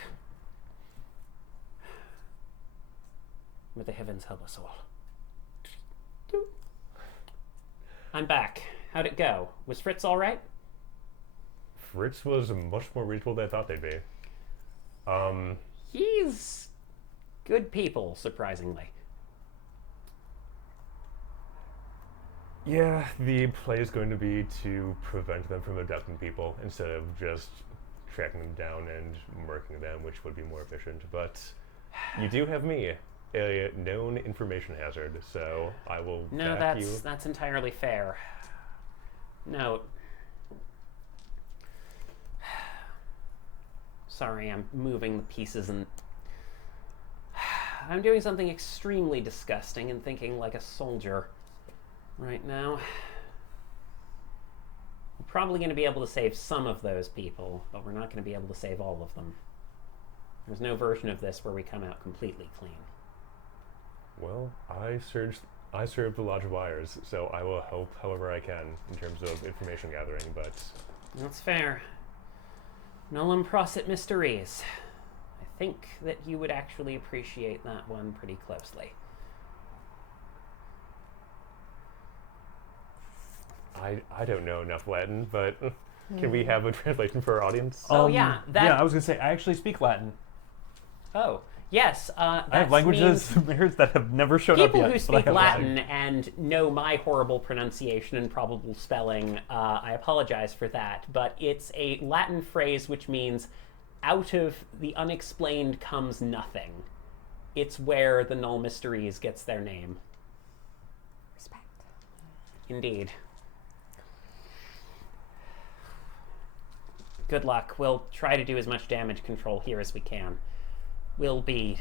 May the heavens help us all. I'm back. How'd it go? Was Fritz all right? Fritz was much more reasonable than I thought they'd be. He's good people, surprisingly. Yeah, the play is going to be to prevent them from abducting people instead of just tracking them down and murking them, which would be more efficient. But you do have me, a known information hazard, so I will No, back you. that's entirely fair. No. Sorry, I'm moving the pieces and I'm doing something extremely disgusting and thinking like a soldier right now. We're probably going to be able to save some of those people, but we're not going to be able to save all of them. There's no version of this where we come out completely clean. Well, I serve the Lodge of Wires, so I will help however I can in terms of information gathering, but... That's fair. Nullum prosit mysteries. I think that you would actually appreciate that one pretty closely. I don't know enough Latin, but can we have a translation for our audience? Oh, yeah, that- Yeah, I was going to say, I actually speak Latin. Oh, yes. I have languages that have never shown up people yet. who but I speak have Latin and know my horrible pronunciation and probable spelling, I apologize for that, but it's a Latin phrase which means out of the unexplained comes nothing. It's where the Null Mysteries gets their name. Respect. Indeed. Good luck. We'll try to do as much damage control here as we can. We'll be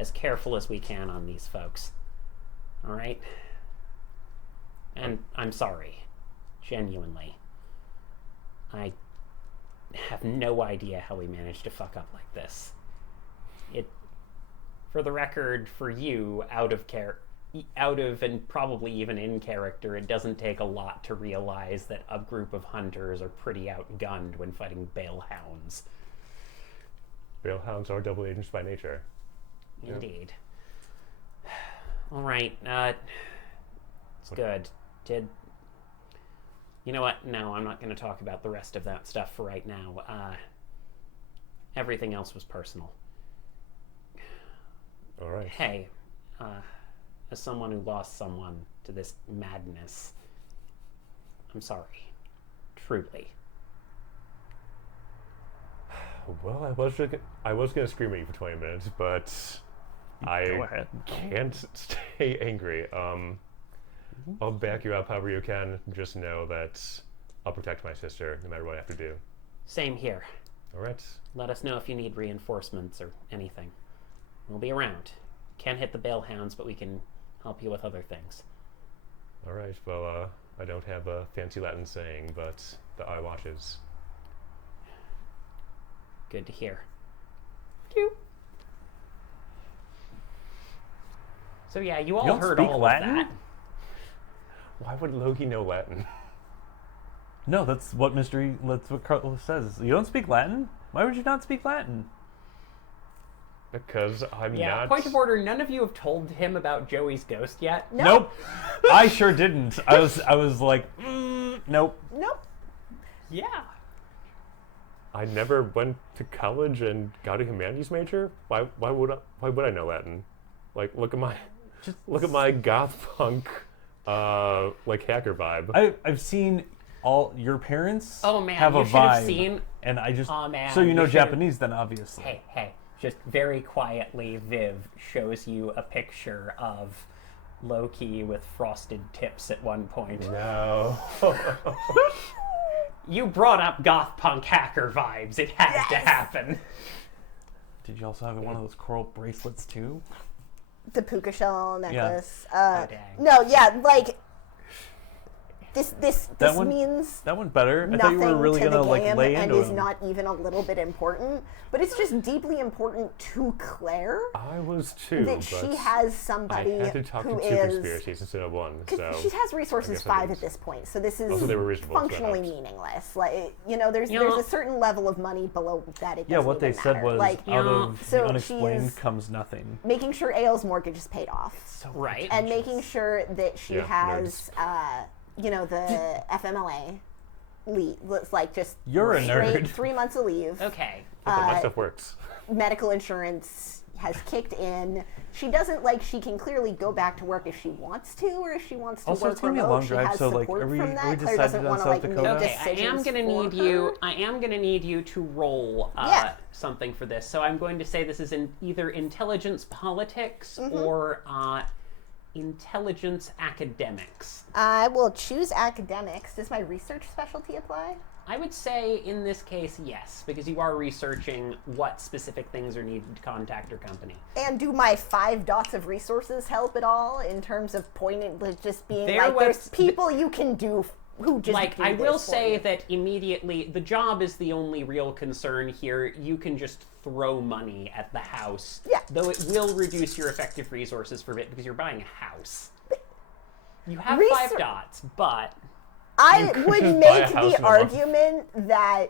as careful as we can on these folks. All right? And I'm sorry. Genuinely. I have no idea how we managed to fuck up like this. For the record, for you, out of and probably even in character, it doesn't take a lot to realize that a group of hunters are pretty outgunned when fighting balehounds. Balehounds are double agents by nature. Indeed. All right. It's good. You know what? No, I'm not going to talk about the rest of that stuff for right now. Everything else was personal. All right. Hey, as someone who lost someone to this madness, I'm sorry. Truly. Well, I was going to scream at you for 20 minutes, but Go I ahead. can't stay angry. I'll back you up however you can. Just know that I'll protect my sister no matter what I have to do. Same here. All right. Let us know if you need reinforcements or anything. We'll be around. Can't hit the balehounds, but we can help you with other things. All right. Well, I don't have a fancy Latin saying, but the eye watches. Good to hear. So yeah, you all don't heard speak all Latin? of that. Why would Loki know Latin? No, that's what Carlos says. You don't speak Latin? Why would you not speak Latin? Because I'm Yeah, not... point of order, none of you have told him about Joey's ghost yet? Nope. I sure didn't. I was like, nope. Nope. Yeah. I never went to college and got a humanities major. Why would I know Latin? Like, look at my goth punk, like hacker vibe. I've seen all your parents Oh, man, have you a should have vibe, seen- and I just Oh, man, so you know you should have- Japanese then obviously. Hey, just very quietly, Viv shows you a picture of Loki with frosted tips at one point. No. You brought up goth punk hacker vibes. It had to happen. Did you also have one of those coral bracelets too? The puka shell necklace. Oh, dang. No, yeah, like this one- means That went better. I thought nothing you were really to gonna the like game lay and into is him. not even a little bit important, but it's just deeply important to Claire I was too, that but she has I somebody had to talk to who two is conspiracies instead of one. because So she has resources guess I 5 didn't. at this point, so this is Also, they were reasonable, so that functionally helps. meaningless. Like there's You know- a certain level of money below that. It Yeah, doesn't what they even said matter. was like out of so the unexplained she's- comes nothing. making sure Ail's mortgage is paid off. Right. And making sure that she Yeah, has, the FMLA leave, like just You're a straight nerd. 3 months of leave. Okay. But my stuff works. Medical insurance has kicked in. She doesn't she can clearly go back to work if she wants to, or if she wants to Also, work it's gonna be a remote. long She drive, has so, like, support are we from that. Claire decided doesn't on want to South make Dakota? Okay, I am decisions gonna for need her. you. I am gonna need you to roll Yeah. something for this. So I'm going to say this is in either intelligence politics or intelligence academics. I will choose academics. Does my research specialty apply? I would say in this case, yes, because you are researching what specific things are needed to contact your company. And do my 5 dots of resources help at all in terms of pointing, just being There like, there's was- people you can do who just Like, do I will this for say you. that immediately, the job is the only real concern here. You can just throw money at the house. Yeah. Though it will reduce your effective resources for a bit because you're buying a house. You have 5 Research- dots, but I could would just buy a make house the in a month. argument that,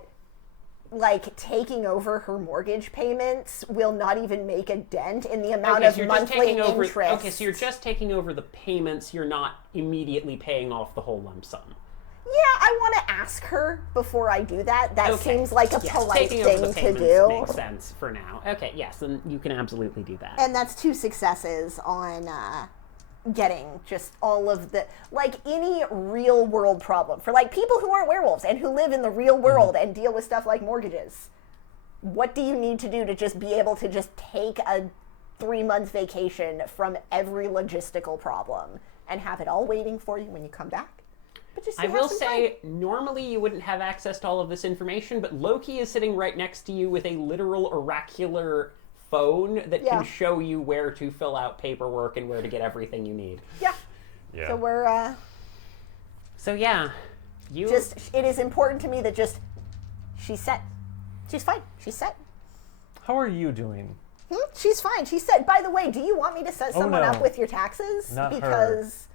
like, taking over her mortgage payments will not even make a dent in the amount okay, of so you're just monthly taking over. interest. Okay, so you're just taking over the payments. You're not immediately paying off the whole lump sum. Yeah, I want to ask her before I do that. That Okay. seems like a Yes, polite taking over thing the to payments do. makes sense for now. Okay, yes, then you can absolutely do that. And that's 2 successes on getting just all of the, like, any real world problem for, like, people who aren't werewolves and who live in the real world and deal with stuff like mortgages. What do you need to do to just be able to just take a 3-month vacation from every logistical problem and have it all waiting for you when you come back? But just I have will some say, time. normally you wouldn't have access to all of this information, but Loki is sitting right next to you with a literal oracular phone that Yeah. can show you where to fill out paperwork and where to get everything you need. Yeah. Yeah. So we're So yeah, you just, it is important to me that just, she's set. She's fine. She's set. How are you doing? She's fine. She said, by the way, do you want me to set someone no. up with your taxes? Not her. Because,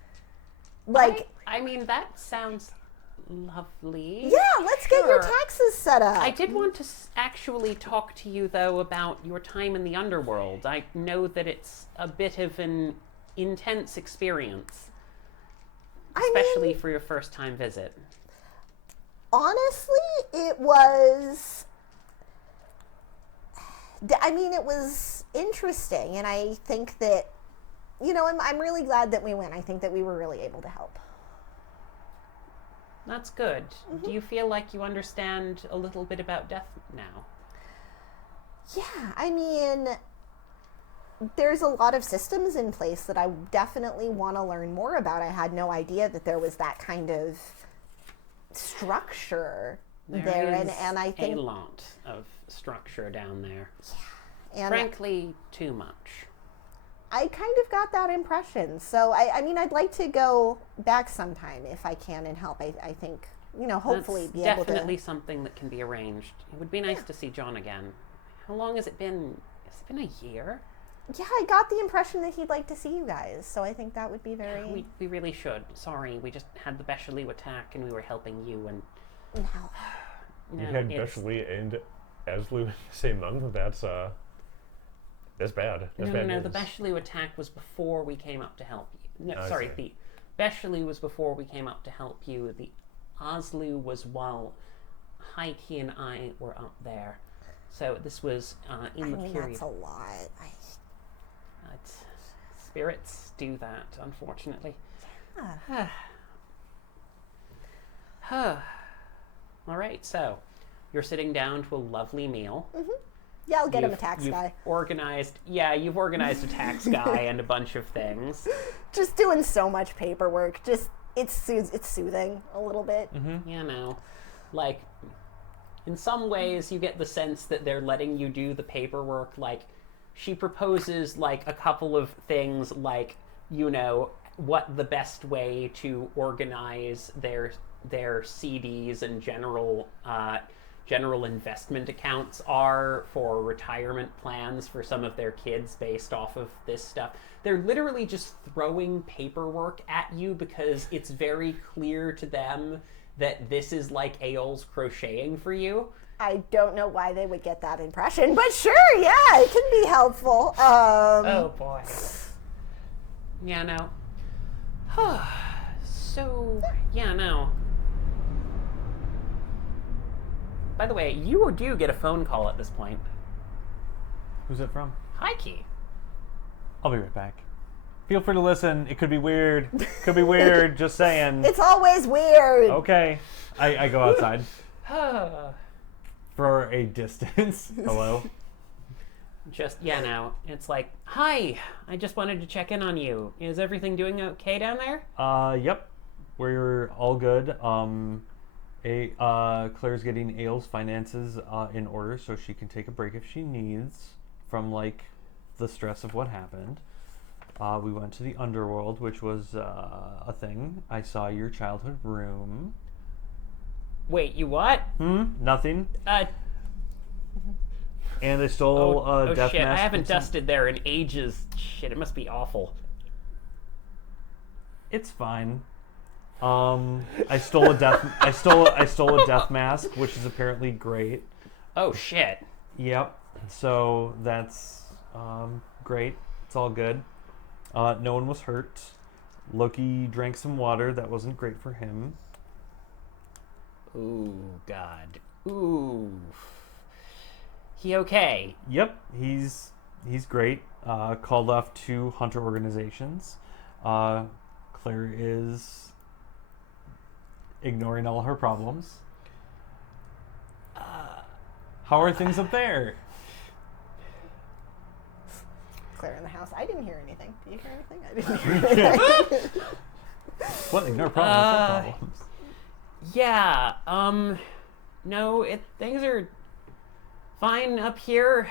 like, I mean, that sounds lovely. yeah, let's get your Sure. taxes set up. I did want to actually talk to you, though, about your time in the underworld. I know that it's a bit of an intense experience, especially mean, for your first time visit. honestly, it was, it was interesting. And I think that, I'm really glad that we went. I think that we were really able to help. That's good. Do you feel like you understand a little bit about death now? Yeah, there's a lot of systems in place that I definitely want to learn more about. I had no idea that there was that kind of structure there. There is And I think, a lot of structure down there. and Frankly, too much. I kind of got that impression. So, I'd like to go back sometime if I can and help. I think, hopefully That's be able definitely to. something that can be arranged. It would be nice to see John again. How long has it been? Has it been a year? Yeah, I got the impression that he'd like to see you guys. So I think that would be very. We really should. Sorry, we just had the Beshaliu attack and we were helping you and... No. You No, had it's- Beshali and Aslu in the same month. That's bad. That's No, bad the news. Beshaliu attack was before we came up to help you. No, I sorry, see. the Beshaliu was before we came up to help you. The Aslu was while Heike and I were up there. So this was in the period. That's a lot. But spirits do that, unfortunately. All right, so you're sitting down to a lovely meal. Yeah, I'll get him a You've- tax you've guy. You've organized a tax guy and a bunch of things. Just doing so much paperwork. Just it's soothing a little bit. You know, like, in some ways you get the sense that they're letting you do the paperwork. Like, she proposes, like, a couple of things, like, what the best way to organize their CDs and general investment accounts are for retirement plans for some of their kids based off of this stuff. They're literally just throwing paperwork at you because it's very clear to them that this is like Ael's crocheting for you. I don't know why they would get that impression, but sure, yeah, it can be helpful. Boy. Yeah, no. So, yeah, no. By the way, you do get a phone call at this point. Who's it from? Heike. I'll be right back. Feel free to listen. It could be weird. Could be weird. Just saying. It's always weird. Okay. I go outside for a distance. Hello. Just, yeah, no. It's like, hi, I just wanted to check in on you. Is everything doing okay down there? Yep. We're all good. Claire's getting Aile's finances in order so she can take a break if she needs from, like, the stress of what happened. We went to the underworld, which was a thing. I saw your childhood room. Wait, you what? Nothing. And they stole a death shit, mask. I haven't dusted there in ages. Shit, it must be awful. It's fine. I stole a death mask, which is apparently great. Oh shit. Yep. So that's great. It's all good. No one was hurt. Loki drank some water. That wasn't great for him. Ooh, God. Ooh. He okay? Yep. He's great. Called off 2 hunter organizations. Claire is ignoring all her problems. How are things up there? Claire in the house. I didn't hear anything. Do you hear anything? I didn't hear anything. What? Ignore problems. No problems. Yeah, no, things are fine up here.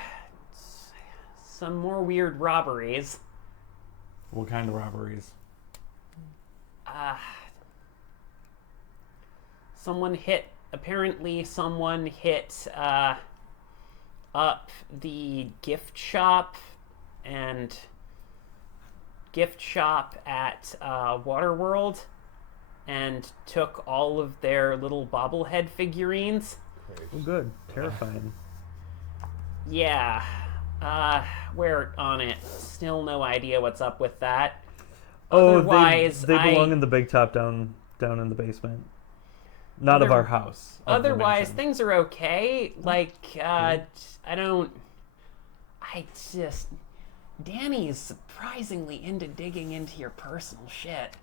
Some more weird robberies. What kind of robberies? Apparently someone hit up the gift shop at Waterworld and took all of their little bobblehead figurines. Oh, good. Terrifying. Yeah. We're on it. Still no idea what's up with that. Oh, Otherwise, they belong in the big top down in the basement. Not of our house. Of the Otherwise, mansion. things are okay. Like, Danny's surprisingly into digging into your personal shit.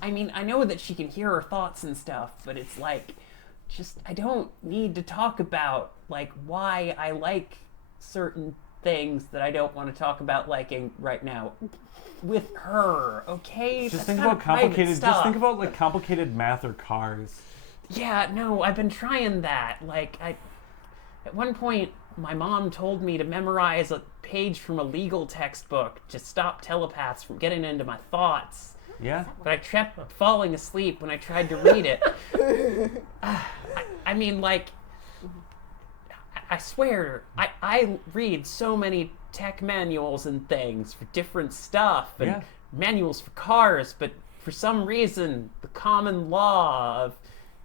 I mean, I know that she can hear her thoughts and stuff, but it's like, I don't need to talk about, like, why I like certain things that I don't want to talk about liking right now with her, okay? Just That's think kinda about private complicated. stuff. Just think about like complicated math or cars. Yeah, no, I've been trying that. Like, at one point, my mom told me to memorize a page from a legal textbook to stop telepaths from getting into my thoughts. Yeah. But I kept falling asleep when I tried to read it. I mean, like, I swear, I read so many tech manuals and things for different stuff, and manuals for cars, but for some reason, the common law of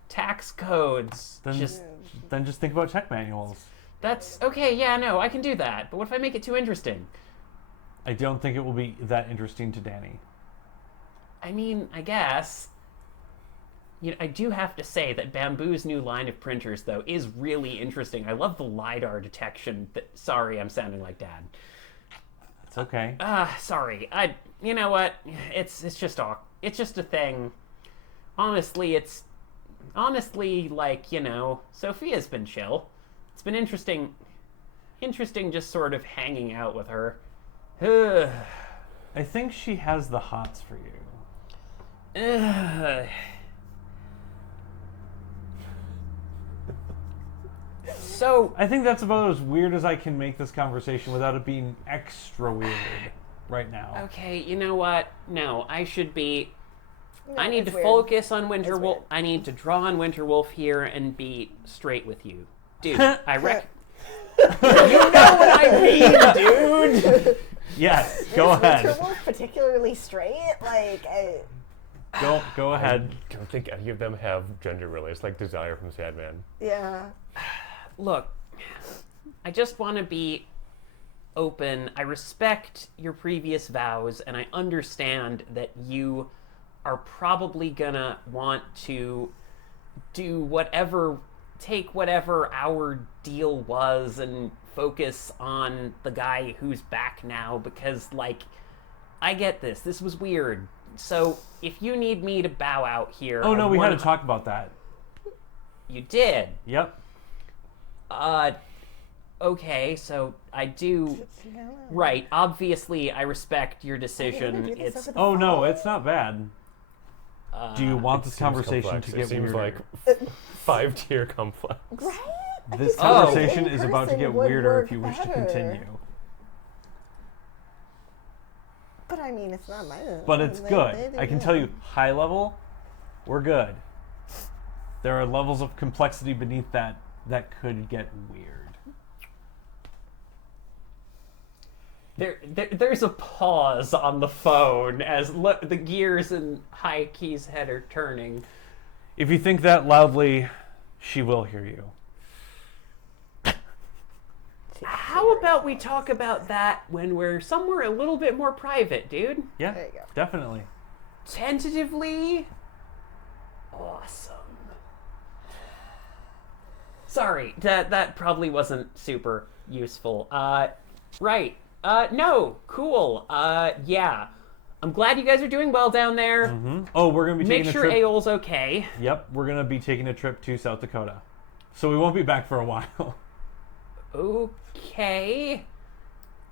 tax codes Then just think about check manuals. That's okay, yeah, no, I can do that. But what if I make it too interesting? I don't think it will be that interesting to Danny. I mean, I guess. You know, I do have to say that Bamboo's new line of printers, though, is really interesting. I love the LiDAR detection. Sorry, I'm sounding like Dad. It's okay. Sorry. You know what? It's just a thing. Honestly, like, you know, Sophia's been chill. It's been interesting just sort of hanging out with her. I think she has the hots for you. So I think that's about as weird as I can make this conversation without it being extra weird right now. okay, you know what? No, I should be. No, I need it's to weird. focus on It's Winterwolf. weird. I need to draw on Winterwolf here and be straight with you, dude. I reckon. You know what I mean, dude. Yes, go ahead. Winterwolf particularly straight? Like, Go ahead. I don't think any of them have gender relays like Desire from Sadman. yeah. Look, I just want to be open. I respect your previous vows, and I understand that you are probably gonna want to take whatever our deal was and focus on the guy who's back now, because, like, I get this. This was weird. So if you need me to bow out here... Oh no, we had to to talk about that. You did? Yep. Okay, so I do. Right. Obviously, I respect your decision. It's Oh no, it's not bad. Do you want this Seems conversation complex. to get It seems weirder? like 5-tier complex. Right? I This just feel like conversation in is about to person get would weirder work if you wish to better. continue. But I mean, it's not my. But it's good. I can tell you, high level, we're good. There are levels of complexity beneath that could get weird. There's a pause on the phone as the gears in High Key's head are turning. If you think that loudly, she will hear you. How about we talk about that when we're somewhere a little bit more private, dude? Yeah, There you go. definitely. Tentatively. Awesome. Sorry, that probably wasn't super useful. Right. No, cool. Yeah. I'm glad you guys are doing well down there. Oh, we're gonna be Make taking sure a trip. Aol's okay. Yep, we're gonna be taking a trip to South Dakota, so we won't be back for a while. Okay.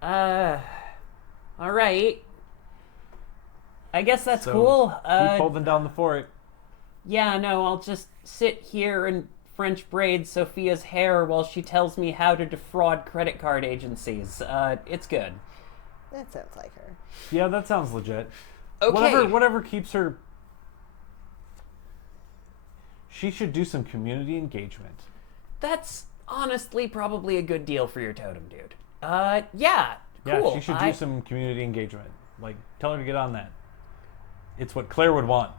All right. I guess that's So, cool. Keep holding down the fort. Yeah, no, I'll just sit here and French braid Sophia's hair while she tells me how to defraud credit card agencies. It's good. That sounds like her. Yeah, that sounds legit. Okay. Whatever keeps her. She should do some community engagement. That's honestly probably a good deal for your totem, dude. Yeah, Yeah, cool. she should do some community engagement. Like, tell her to get on that. It's what Claire would want.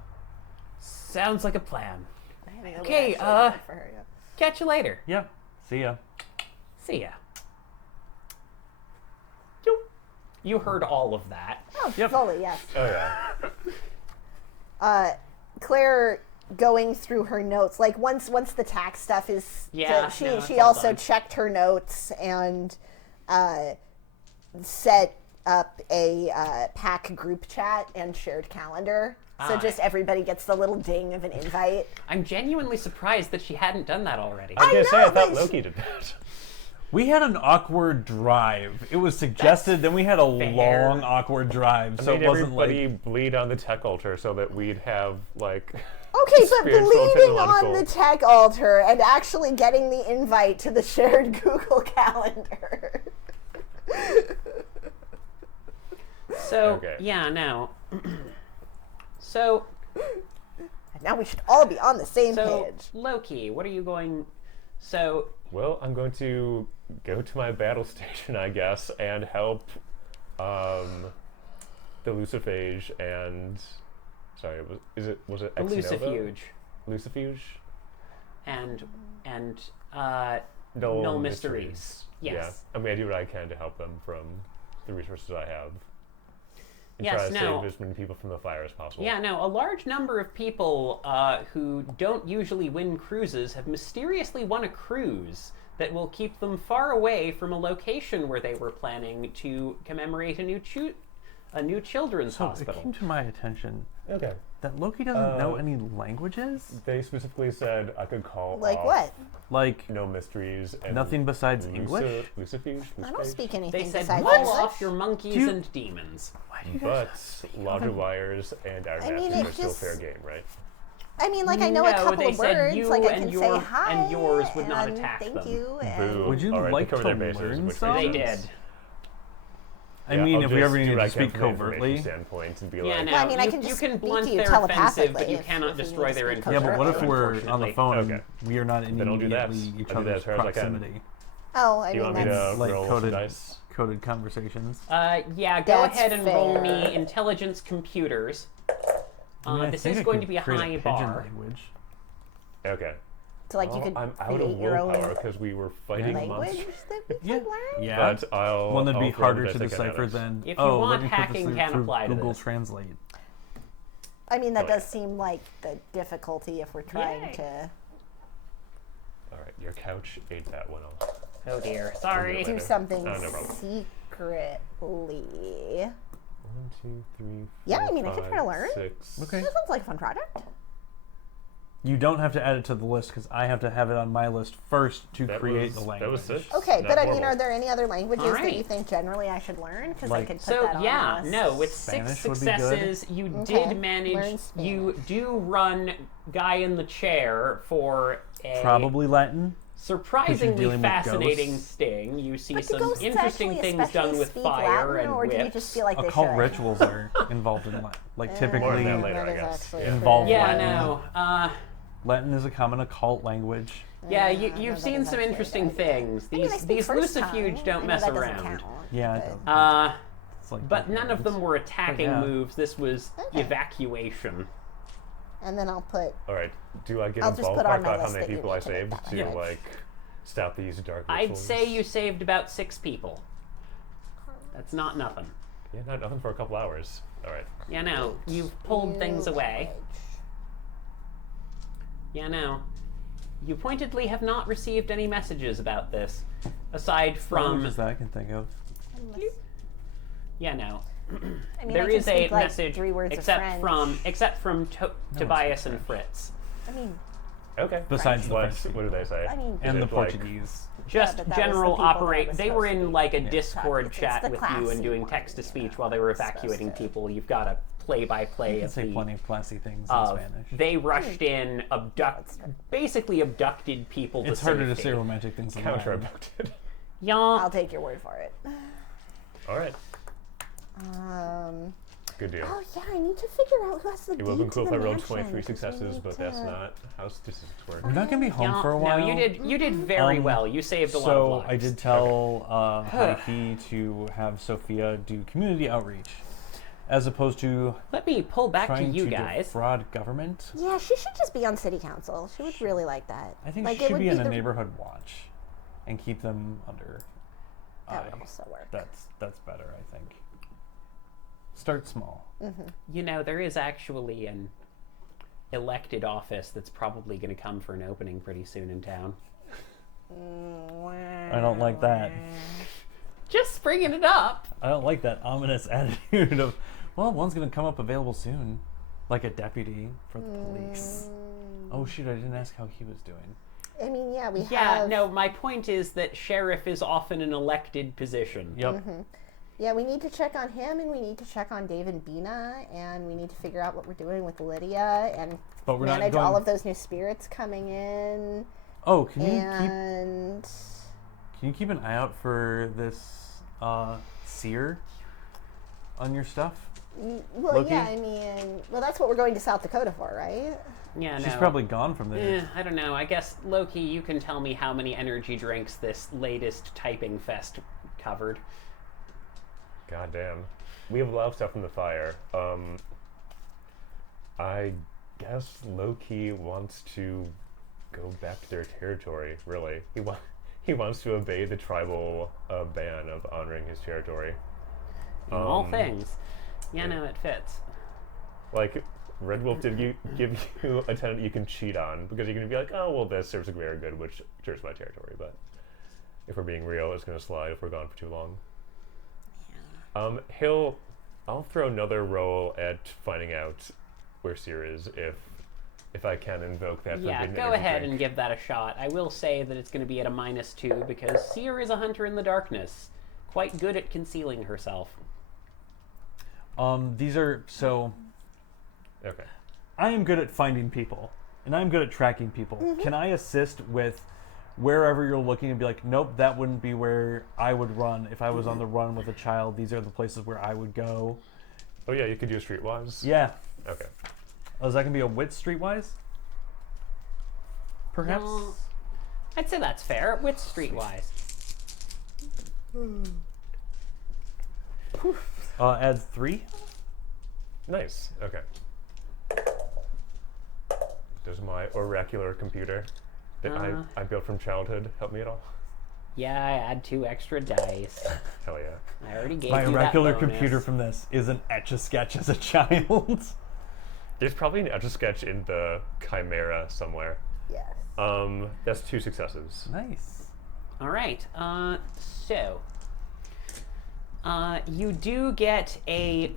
Sounds like a plan. I think it would Okay, actually be good for her, yeah. Catch you later. Yeah. See ya. See ya. Yo. You heard all of that. Oh, Yep. fully, yes. Oh yeah. Claire going through her notes, like once the tax stuff is Yeah, she no, it's she all also done. checked her notes and set up a pack group chat and shared calendar. So Ah. just everybody gets the little ding of an invite. I'm genuinely surprised that she hadn't done that already. I was gonna say, know, I thought but Loki did that. We had an awkward drive. It was suggested, then we had a fair. long awkward drive. So Made it wasn't everybody like bleed on the tech altar so that we'd have like. Okay, but spiritual, bleeding on technological- the tech altar and actually getting the invite to the shared Google Calendar. So, Okay. yeah, no. So, Now we should all be on the same so page. Loki, what are you going... So, Well, I'm going to go to my battle station, I guess, and help the Luciphage and sorry, was it the Ex Nova? Lucifuge Lucifuge? and Null Null Mysteries. Yeah, Yes. I'm gonna do what I can to help them from the resources I have. And Yes, try to no. save as many people from the fire as possible. Yeah, no, a large number of people who don't usually win cruises have mysteriously won a cruise that will keep them far away from a location where they were planning to commemorate a new children's so it hospital. came to my attention Okay. that Loki doesn't know any languages. They specifically said I could call Like off what? Like No Mysteries and nothing besides English? Lucifuge? I don't speak anything They said, besides roll English. off your monkeys Do you- and demons. Why do you But guys Lodger Wires and Iron I mean, Masters it are still just- fair game, right? I mean, like I know a No, couple they of said words. you Like I and can your- say hi and yours would not and attack thank them. you. And Boo. Would you All right, like they cover to their bases, learn which stuff? makes They sense. did. I Yeah, mean, I'll if we just ever do need what I to can speak from an information covertly. standpoint and be Yeah, like, no, Well, I mean, I you, can you just can speak blunt to you their offensive, telepathically but you if cannot you need destroy to their speak Yeah, but what if Unfortunately. we're on the phone and Okay. we are not in Then I'll do that. immediately each I'll do that other's as far as I can. proximity? Oh, I do you mean want me that's to Like roll some coded- dice? Coded conversations. Yeah, go That's ahead and roll fair. me intelligence computers. I mean, I This think is I going could to be a create high pigeon bar. language. Okay. so like Well, you could I'm out create of your own willpower because we were fighting language monsters. that we Yeah. could learn. Yeah. But I'll One that'd be I'll roll harder the to best I can decipher at it. than If you oh, want, let me put hacking this can through apply to Google this. Translate. I mean, that Oh, does yeah. seem like the difficulty if we're trying Yay. to All right, your couch ate that one off. Oh dear, sorry. do Later. something Oh, no problem. secretly. 1, 2, 3, 4, Yeah, I mean, I could 5, try to learn. 6. Okay. That sounds like a fun project. You don't have to add it to the list because I have to have it on my list first to create the language. That was it. Okay, Not but I mean, horrible. are there any other languages that Alright. you think generally I should learn? Because I Like- could put So that on yeah, the list. no, with Spanish 6 would be good. successes, you Okay, did manage. learn You Spanish. do run guy in the chair for a Probably Latin. surprisingly dealing with fascinating ghosts. sting. You see But do some ghosts interesting actually things done especially with speak fire Latin, and or do you whips. just feel like they Occult should? rituals are involved in Latin. Like typically, More on that later, that I is guess. actually Yeah. Involve true. Yeah, Latin. no. Latin is a common occult language. Yeah, no, you've that seen is some actually a interesting good idea. things. I mean, I These speak first lucifuge tongue. don't I know mess that doesn't around. count, Yeah, it but- does. Uh, It's like but none of them were attacking yeah. moves. This was Okay. evacuation. And then I'll put. All right. Do I get I'll a just put ballpark on my about how list many that you people I need to make saved that to language. like stop these dark I'd rituals? say you saved about 6 people. That's not nothing. Yeah, not nothing for a couple hours. All right. Yeah, no. You've pulled things New away. language. Yeah, no. You pointedly have not received any messages about this, aside from. Languages that I can think of. Yeah, no. I mean, There I can is a speak, like, message, 3 words except of from French. Tobias and Fritz. I mean, Okay. Besides the what, French what do they say? I mean, And Is the it like- Portuguese. Just but that was general the people that operate. was They were supposed to in be like a Yeah. Discord It's chat the with you classy and doing one, text to you speech know, while they were supposed evacuating to- people. You've got a play-by-play You can of say the. plenty of classy things in Of, Spanish. they rushed in, basically abducted people. It's to harder to safety. say romantic things in Counter Latin. abducted. Yeah. I'll take your word for it. All right. Good deal. Oh yeah, I need to figure out who has the It deed would have been to cool if the I rolled mansion, 23 'cause we successes, need but that's to- not how statistics work. We're not gonna be home Yeah, for a while. No, you did very Um, well. You saved a lot of So lives. I did tell Heike to have Sophia do community outreach, as opposed to Let me pull back to trying you to guys. defraud government. Yeah, she should just be on city council. She would really like that. I think like, she it should would be in a the- neighborhood watch, and keep them under That eye. would also work. That's better, I think. Start small. You know, there is actually an elected office that's probably going to come for an opening pretty soon in town. I don't like that. Just bringing it up. I don't like that ominous attitude of, well, one's gonna come up available soon, like a deputy for the police. Oh shoot, I didn't ask how he was doing. I mean, yeah, we Yeah, have. no, my point is that sheriff is often an elected position. Yep. Yeah, we need to check on him, and we need to check on Dave and Bina, and we need to figure out what we're doing with Lydia, and But we're not manage going. all of those new spirits coming in. Oh, can you And keep an eye out for this seer on your stuff? well, Loki? yeah, I mean, well, that's what we're going to South Dakota for, right? Yeah, She's no. probably gone from there. I don't know. I guess, Loki, you can tell me how many energy drinks this latest typing fest covered. God damn. We have a lot of stuff in the fire. I guess Loki wants to go back to their territory, really. He wants to obey the tribal ban of honoring his territory. In all things. Yeah, no, it fits. Like, Red Wolf did give you a tenant you can cheat on, because you're going to be like, oh, well, this serves a greater good, which serves my territory, but if we're being real, it's going to slide if we're gone for too long. I'll throw another roll at finding out where Seer is if I can invoke that Yeah, forbidden go energy ahead drink. and give that a shot. I will say that it's going to be at a -2 because Seer is a hunter in the darkness, quite good at concealing herself. These are so. Okay. I am good at finding people, and I'm good at tracking people. Can I assist with wherever you're looking and be like, nope, that wouldn't be where I would run if I was on the run with a child. These are the places where I would go. Oh yeah, you could do a streetwise? Yeah. Okay. Oh, is that gonna be a wit streetwise? Perhaps. No, I'd say that's fair. With streetwise. Adds 3. Nice. Okay. Does my oracular computer that I built from childhood help me at all? Yeah, I add 2 extra dice. Hell yeah. I already gave My you oracular that bonus. computer from this is an Etch-a-Sketch as a child. There's probably an Etch-a-Sketch in the Chimera somewhere. Yes. That's 2 successes. Nice. All right. So you do get a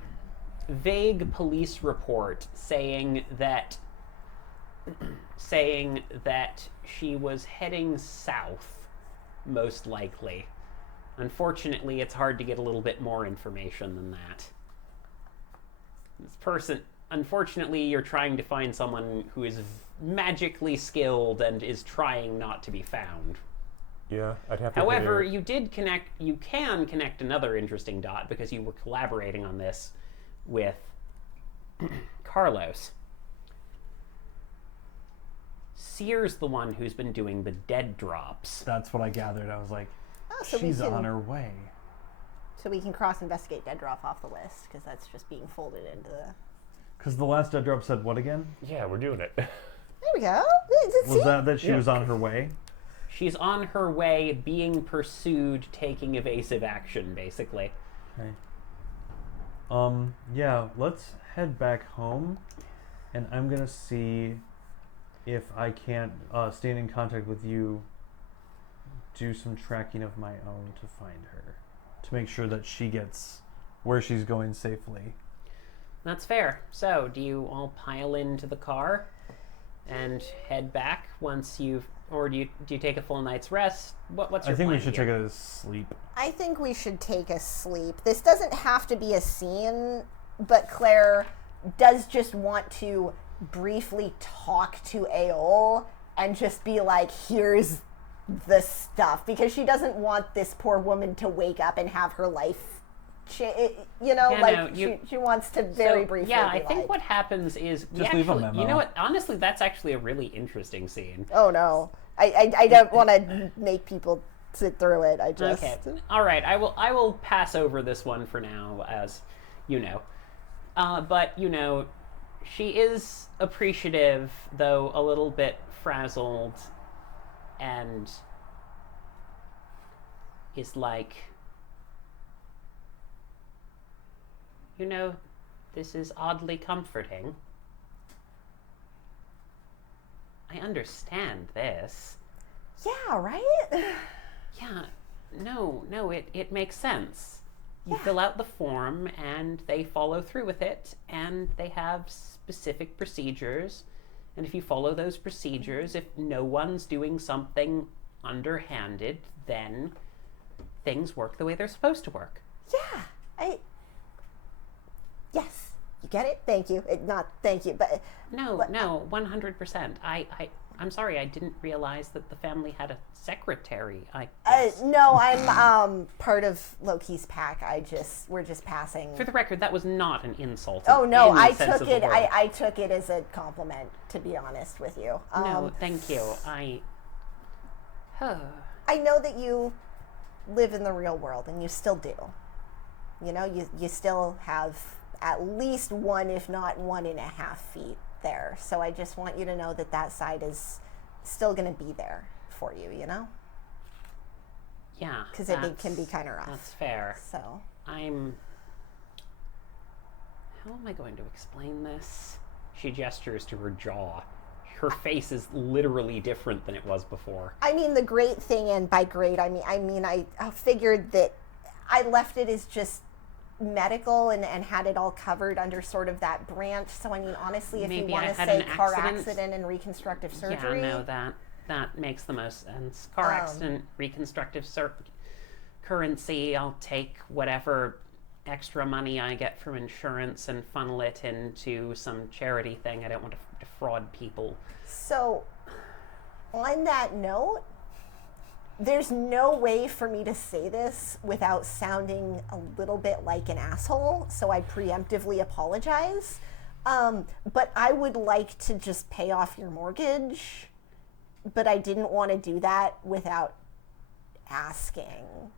vague police report saying that saying that she was heading south, most likely. Unfortunately, it's hard to get a little bit more information than that. This person, unfortunately, you're trying to find someone who is magically skilled and is trying not to be found. Yeah, I'd have to. However, you can connect another interesting dot because you were collaborating on this with Carlos. Sear's the one who's been doing the dead drops. That's what I gathered. I was like, so she's on her way. So we can cross-investigate dead drop off the list, because that's just being folded into the... Because the last dead drop said what again? Yeah, we're doing it. There we go. Was that she was on her way? She's on her way, being pursued, taking evasive action, basically. Okay. Yeah, let's head back home, and I'm gonna see if I can't, staying in contact with you, do some tracking of my own to find her, to make sure that she gets where she's going safely. That's fair. So, do you all pile into the car and head back once you've, or do you take a full night's rest? What's your I think plan we should here? take a sleep. I think we should take a sleep. This doesn't have to be a scene, but Claire does just want to briefly talk to Aol and just be like, here's the stuff, because she doesn't want this poor woman to wake up and have her life she wants to very briefly Yeah, be I think like, what happens is we Just leave a actually, memo. you know what, honestly, that's actually a really interesting scene. oh no, I don't want to make people sit through it. I just Okay. All right. I will pass over this one for now, as you know. But you know, she is appreciative, though a little bit frazzled, and is like, you know, this is oddly comforting. I understand this. yeah, right. Yeah, no, it makes sense. You fill out the form and they follow through with it, and they have specific procedures. And if you follow those procedures, if no one's doing something underhanded, then things work the way they're supposed to work. Yeah, yes, you get it. Thank you. Not thank you, but No, 100%. I'm sorry, I didn't realize that the family had a secretary. I guess. no, I'm part of Loki's pack. We're just passing. For the record, that was not an insult. Oh no, in I the sense took of the it. word. I took it as a compliment, to be honest with you. No, thank you. I know that you live in the real world, and you still do. You know, you still have at least 1, if not 1.5 feet there. So I just want you to know that that side is still going to be there for you, you know? Yeah. Because it can be kind of rough. That's fair. So How am I going to explain this? She gestures to her jaw. Her face is literally different than it was before. I mean, the great thing, and by great, I mean, I figured that I left it as just medical and had it all covered under sort of that branch. So, I mean, honestly, if Maybe you want I to had say an car accident. accident and reconstructive surgery. Yeah, no, that makes the most sense. Car accident, reconstructive currency, I'll take whatever extra money I get from insurance and funnel it into some charity thing. I don't want to defraud people. So, on that note, there's no way for me to say this without sounding a little bit like an asshole, so I preemptively apologize. But I would like to just pay off your mortgage, but I didn't want to do that without asking.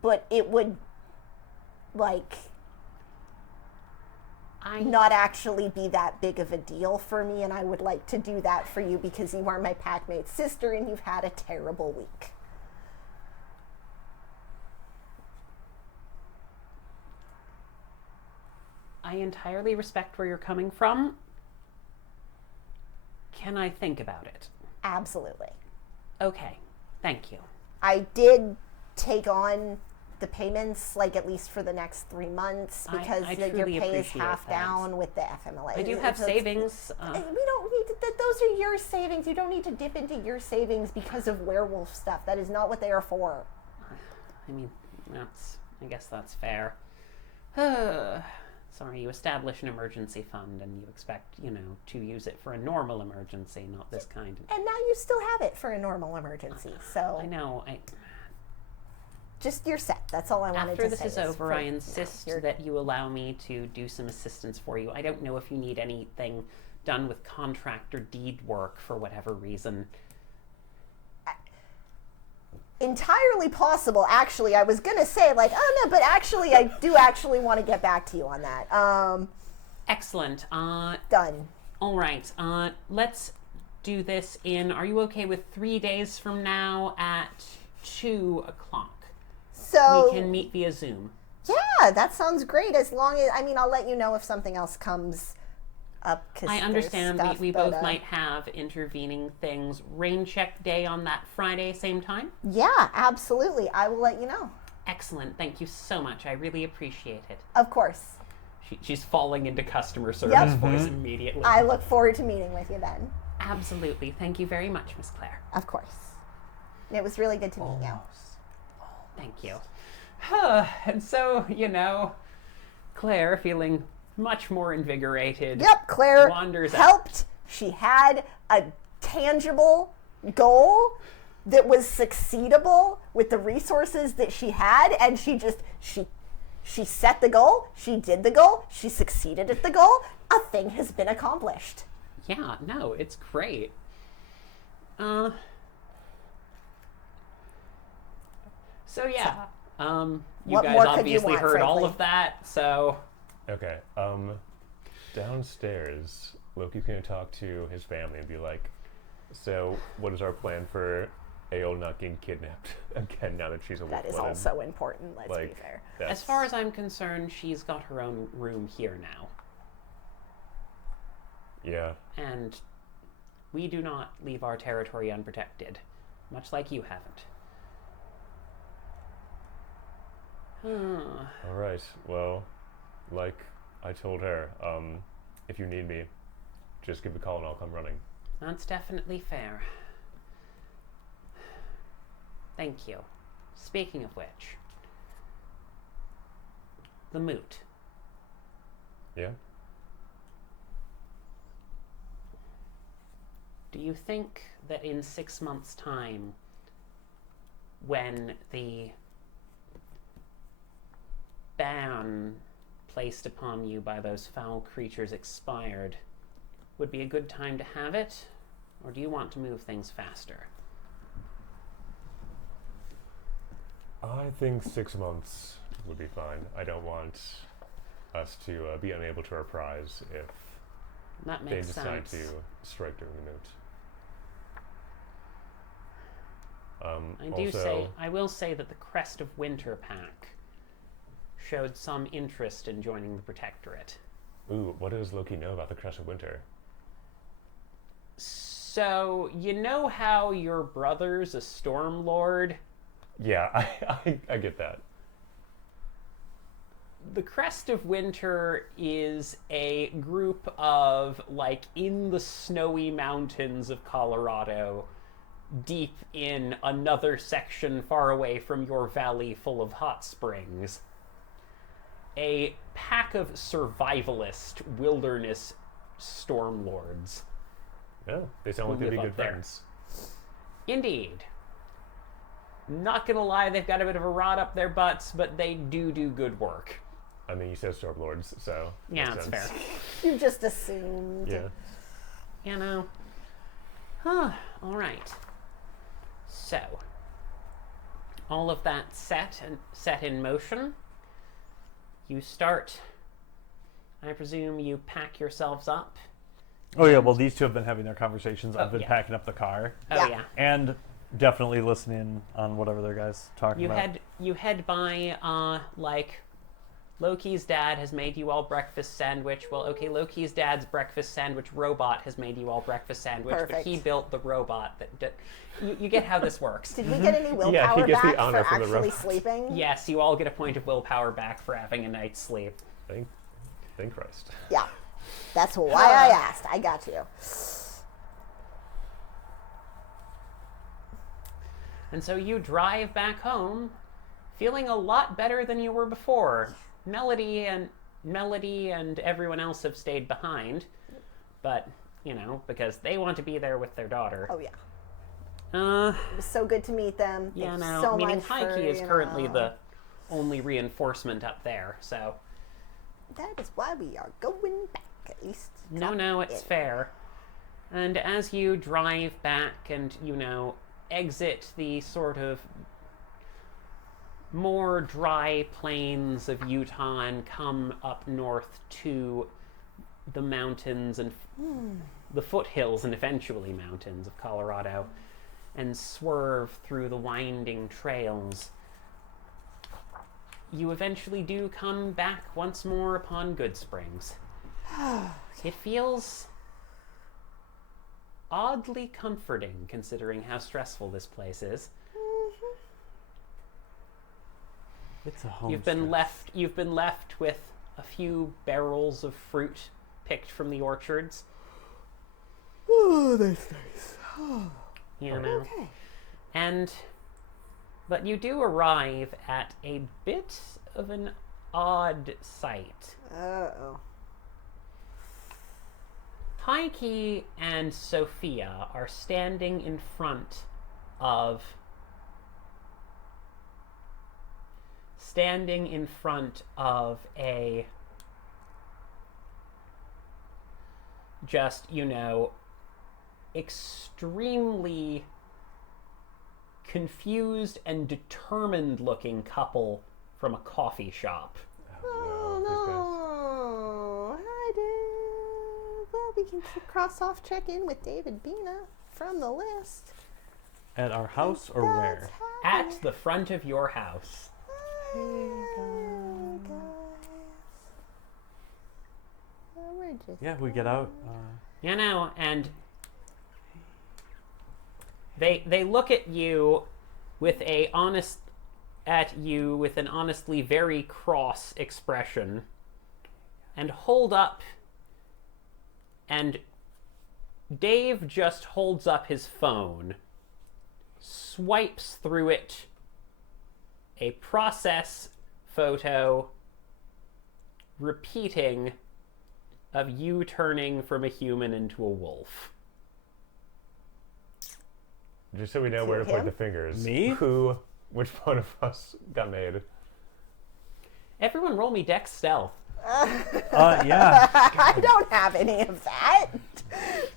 But it would, not actually be that big of a deal for me, and I would like to do that for you because you are my packmate's sister and you've had a terrible week. I entirely respect where you're coming from. Can I think about it? Absolutely. Okay, thank you. I did take on the payments, at least for the next 3 months, because I your truly pay is appreciate half that. down with the FMLA. I do have So it's- savings. we don't need to those are your savings. You don't need to dip into your savings because of werewolf stuff. That is not what they are for. I mean, I guess that's fair. Sorry, you establish an emergency fund and you expect, to use it for a normal emergency, not this kind. And now you still have it for a normal emergency, so... I know, Just you're set. That's all I wanted to say. After this is over, I insist that you allow me to do some assistance for you. I don't know if you need anything done with contract or deed work for whatever reason. Entirely possible, actually. I was going to say, but actually, I do actually want to get back to you on that. Excellent. Done. All right. Let's do this are you okay with 3 days from now at 2 o'clock? So we can meet via Zoom. Yeah, that sounds great. As long as, I'll let you know if something else comes up. I understand we both might have intervening things. Rain check day on that Friday, same time? Yeah, absolutely. I will let you know. Excellent. Thank you so much. I really appreciate it. Of course. She's falling into customer service voice immediately. I look forward to meeting with you then. Absolutely. Thank you very much, Miss Claire. Of course. It was really good to meet you. Thank you. And so, Claire, feeling much more invigorated. Yep, Claire wanders helped. out. She had a tangible goal that was succeedable with the resources that she had, and she set the goal, she did the goal, she succeeded at the goal. A thing has been accomplished. Yeah, no, it's great. So yeah, you guys obviously heard all of that, so... Okay, downstairs, Loki's gonna talk to his family and be like, so what is our plan for Aol not getting kidnapped again now that she's a That is also important, let's be fair. As far as I'm concerned, she's got her own room here now. Yeah. And we do not leave our territory unprotected, much like you haven't. All right. Well, like I told her, if you need me, just give a call and I'll come running. That's definitely fair. Thank you. Speaking of which, the moot. Yeah? Do you think that in 6 months' time, when the ban placed upon you by those foul creatures expired, would be a good time to have it? Or do you want to move things faster? I think 6 months would be fine. I don't want us to be unable to reprise if That they makes decide sense. to strike during the moot. I will say that the Crest of Winter pack showed some interest in joining the Protectorate. Ooh, what does Loki know about the Crest of Winter? So, you know how your brother's a Stormlord? Yeah, I get that. The Crest of Winter is a group of, in the snowy mountains of Colorado, deep in another section far away from your valley full of hot springs. A pack of survivalist wilderness stormlords. No, they sound like they'd be good friends. Indeed. Not gonna lie, they've got a bit of a rot up their butts, but they do good work. I mean, you said Stormlords, so... Yeah, that's fair. You just assumed. Yeah. Alright. So, all of that set in motion. You start, I presume you pack yourselves up. Oh yeah, well these two have been having their conversations. I've been yeah. packing up the car. Oh yeah. And definitely listening on whatever their guys talking about. You head by, Loki's dad has made you all breakfast sandwich. Well, okay, Loki's dad's breakfast sandwich robot has made you all breakfast sandwich, Perfect. but he built the robot. You get how this works. Did we get any he willpower gets the back honor for from the actually robot. sleeping? Yes, you all get a point of willpower back for having a night's sleep. Thank Christ. Yeah. That's why I asked. I got you. And so you drive back home feeling a lot better than you were before. Melody and everyone else have stayed behind, but, because they want to be there with their daughter. Oh, yeah. Uh, It was so good to meet them. yeah, Thanks no. so I mean, much Heike for, is currently the only reinforcement up there, so. That is why we are going back, at least. No, it's fair. And as you drive back and, exit the sort of more dry plains of Utah and come up north to the mountains and the foothills and eventually mountains of Colorado and swerve through the winding trails, you eventually do come back once more upon Good Springs. It feels oddly comforting considering how stressful this place is. It's a home. You've been left with a few barrels of fruit picked from the orchards. Oh, that's nice. Okay. But you do arrive at a bit of an odd sight. Uh-oh. Heike and Sophia are standing in front of a just, extremely confused and determined looking couple from a coffee shop. Oh, no. Hi, Dave. Well, we can cross off check-in with David Bina from the list. At our house or That's where? happening. At the front of your house. Hi, guys. Well, we're just Yeah, we get out. And they look at you with an honestly very cross expression and hold up, and Dave just holds up his phone, swipes through it, a process photo repeating of you turning from a human into a wolf. Just so we know where to point him? the fingers. Me? Which one of us got made? Everyone roll me Dex Stealth. Yeah. I don't have any of that.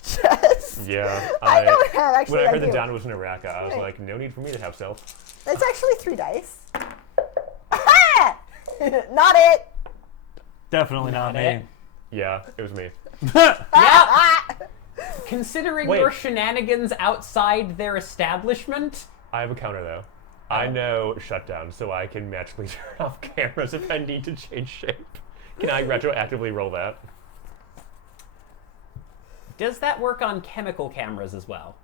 Just. Yeah. I don't have, actually. When I heard do. the down was an Iraka, I was like, no need for me to have stealth. It's actually 3 dice. Aha! Not it. Definitely not me. it. Yeah, it was me. Yep. Considering Wait. your shenanigans outside their establishment, I have a counter though. I know shutdown, so I can magically turn off cameras if I need to change shape. Can I retroactively roll that? does that work on chemical cameras as well?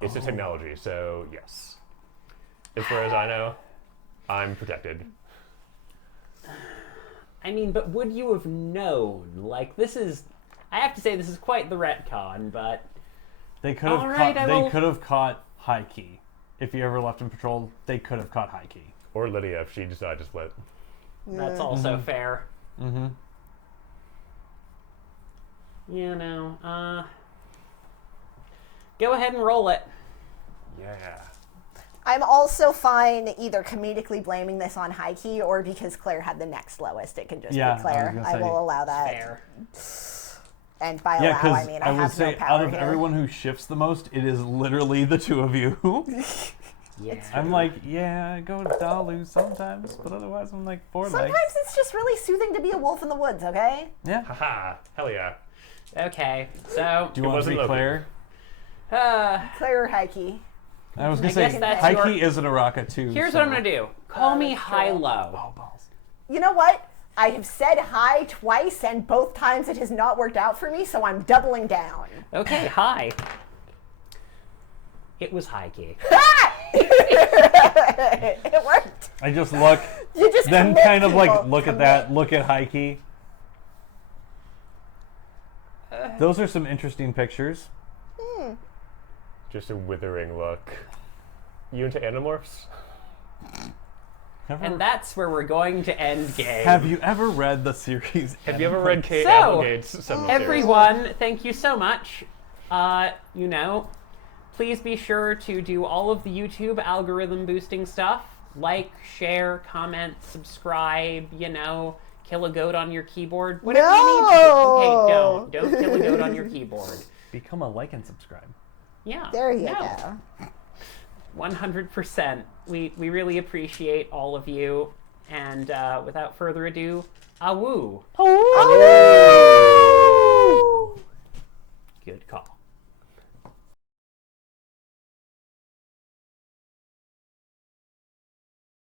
It's a technology, so yes. As far as I know, I'm protected. I mean, but would you have known? Like, this is... I have to say, this is quite the retcon, but... They could have All right, I will- They could have caught Heike. If you ever left in patrol, they could have caught Heike. Or Lydia if she decided to split. That's also fair. Mm-hmm. Go ahead and roll it. Yeah. I'm also fine either comedically blaming this on Heike or because Claire had the next lowest. It can just Yeah, be Claire. I was I gonna say. will allow that. Fair. And by Yeah, allow, I because mean I I would have say no power out of here. everyone who shifts the most, it is literally the two of you. Yeah. I'm like, yeah, I go Dalu sometimes, but otherwise I'm like 4 Sometimes legs. it's just really soothing to be a wolf in the woods, okay? Yeah. Haha. Hell yeah. Okay, so... Do you want to wasn't be Loki. Claire? Claire or Heike? I was gonna I guess say that's Heike your- is an Araka too. Here's so. what I'm gonna do. Call me that's true. high-low. Oh balls. You know what? I have said hi twice, and both times it has not worked out for me, so I'm doubling down. Okay, hi. It was Heike. It worked. I just look, You just then commit, kind of like people. look at that, look at Heike. Those are some interesting pictures. Just a withering look. You into Animorphs? And that's where we're going to end game. Have you ever read the series? Have you ever read Kate So, Applegate's seminal series? Everyone, thank you so much. Please be sure to do all of the YouTube algorithm boosting stuff. Like, share, comment, subscribe, kill a goat on your keyboard. Whatever you need to do. Okay, don't kill a goat on your keyboard. Become a like and subscribe. Yeah. There you no. go. 100%. We really appreciate all of you. And without further ado, awoo. Oh! Good call.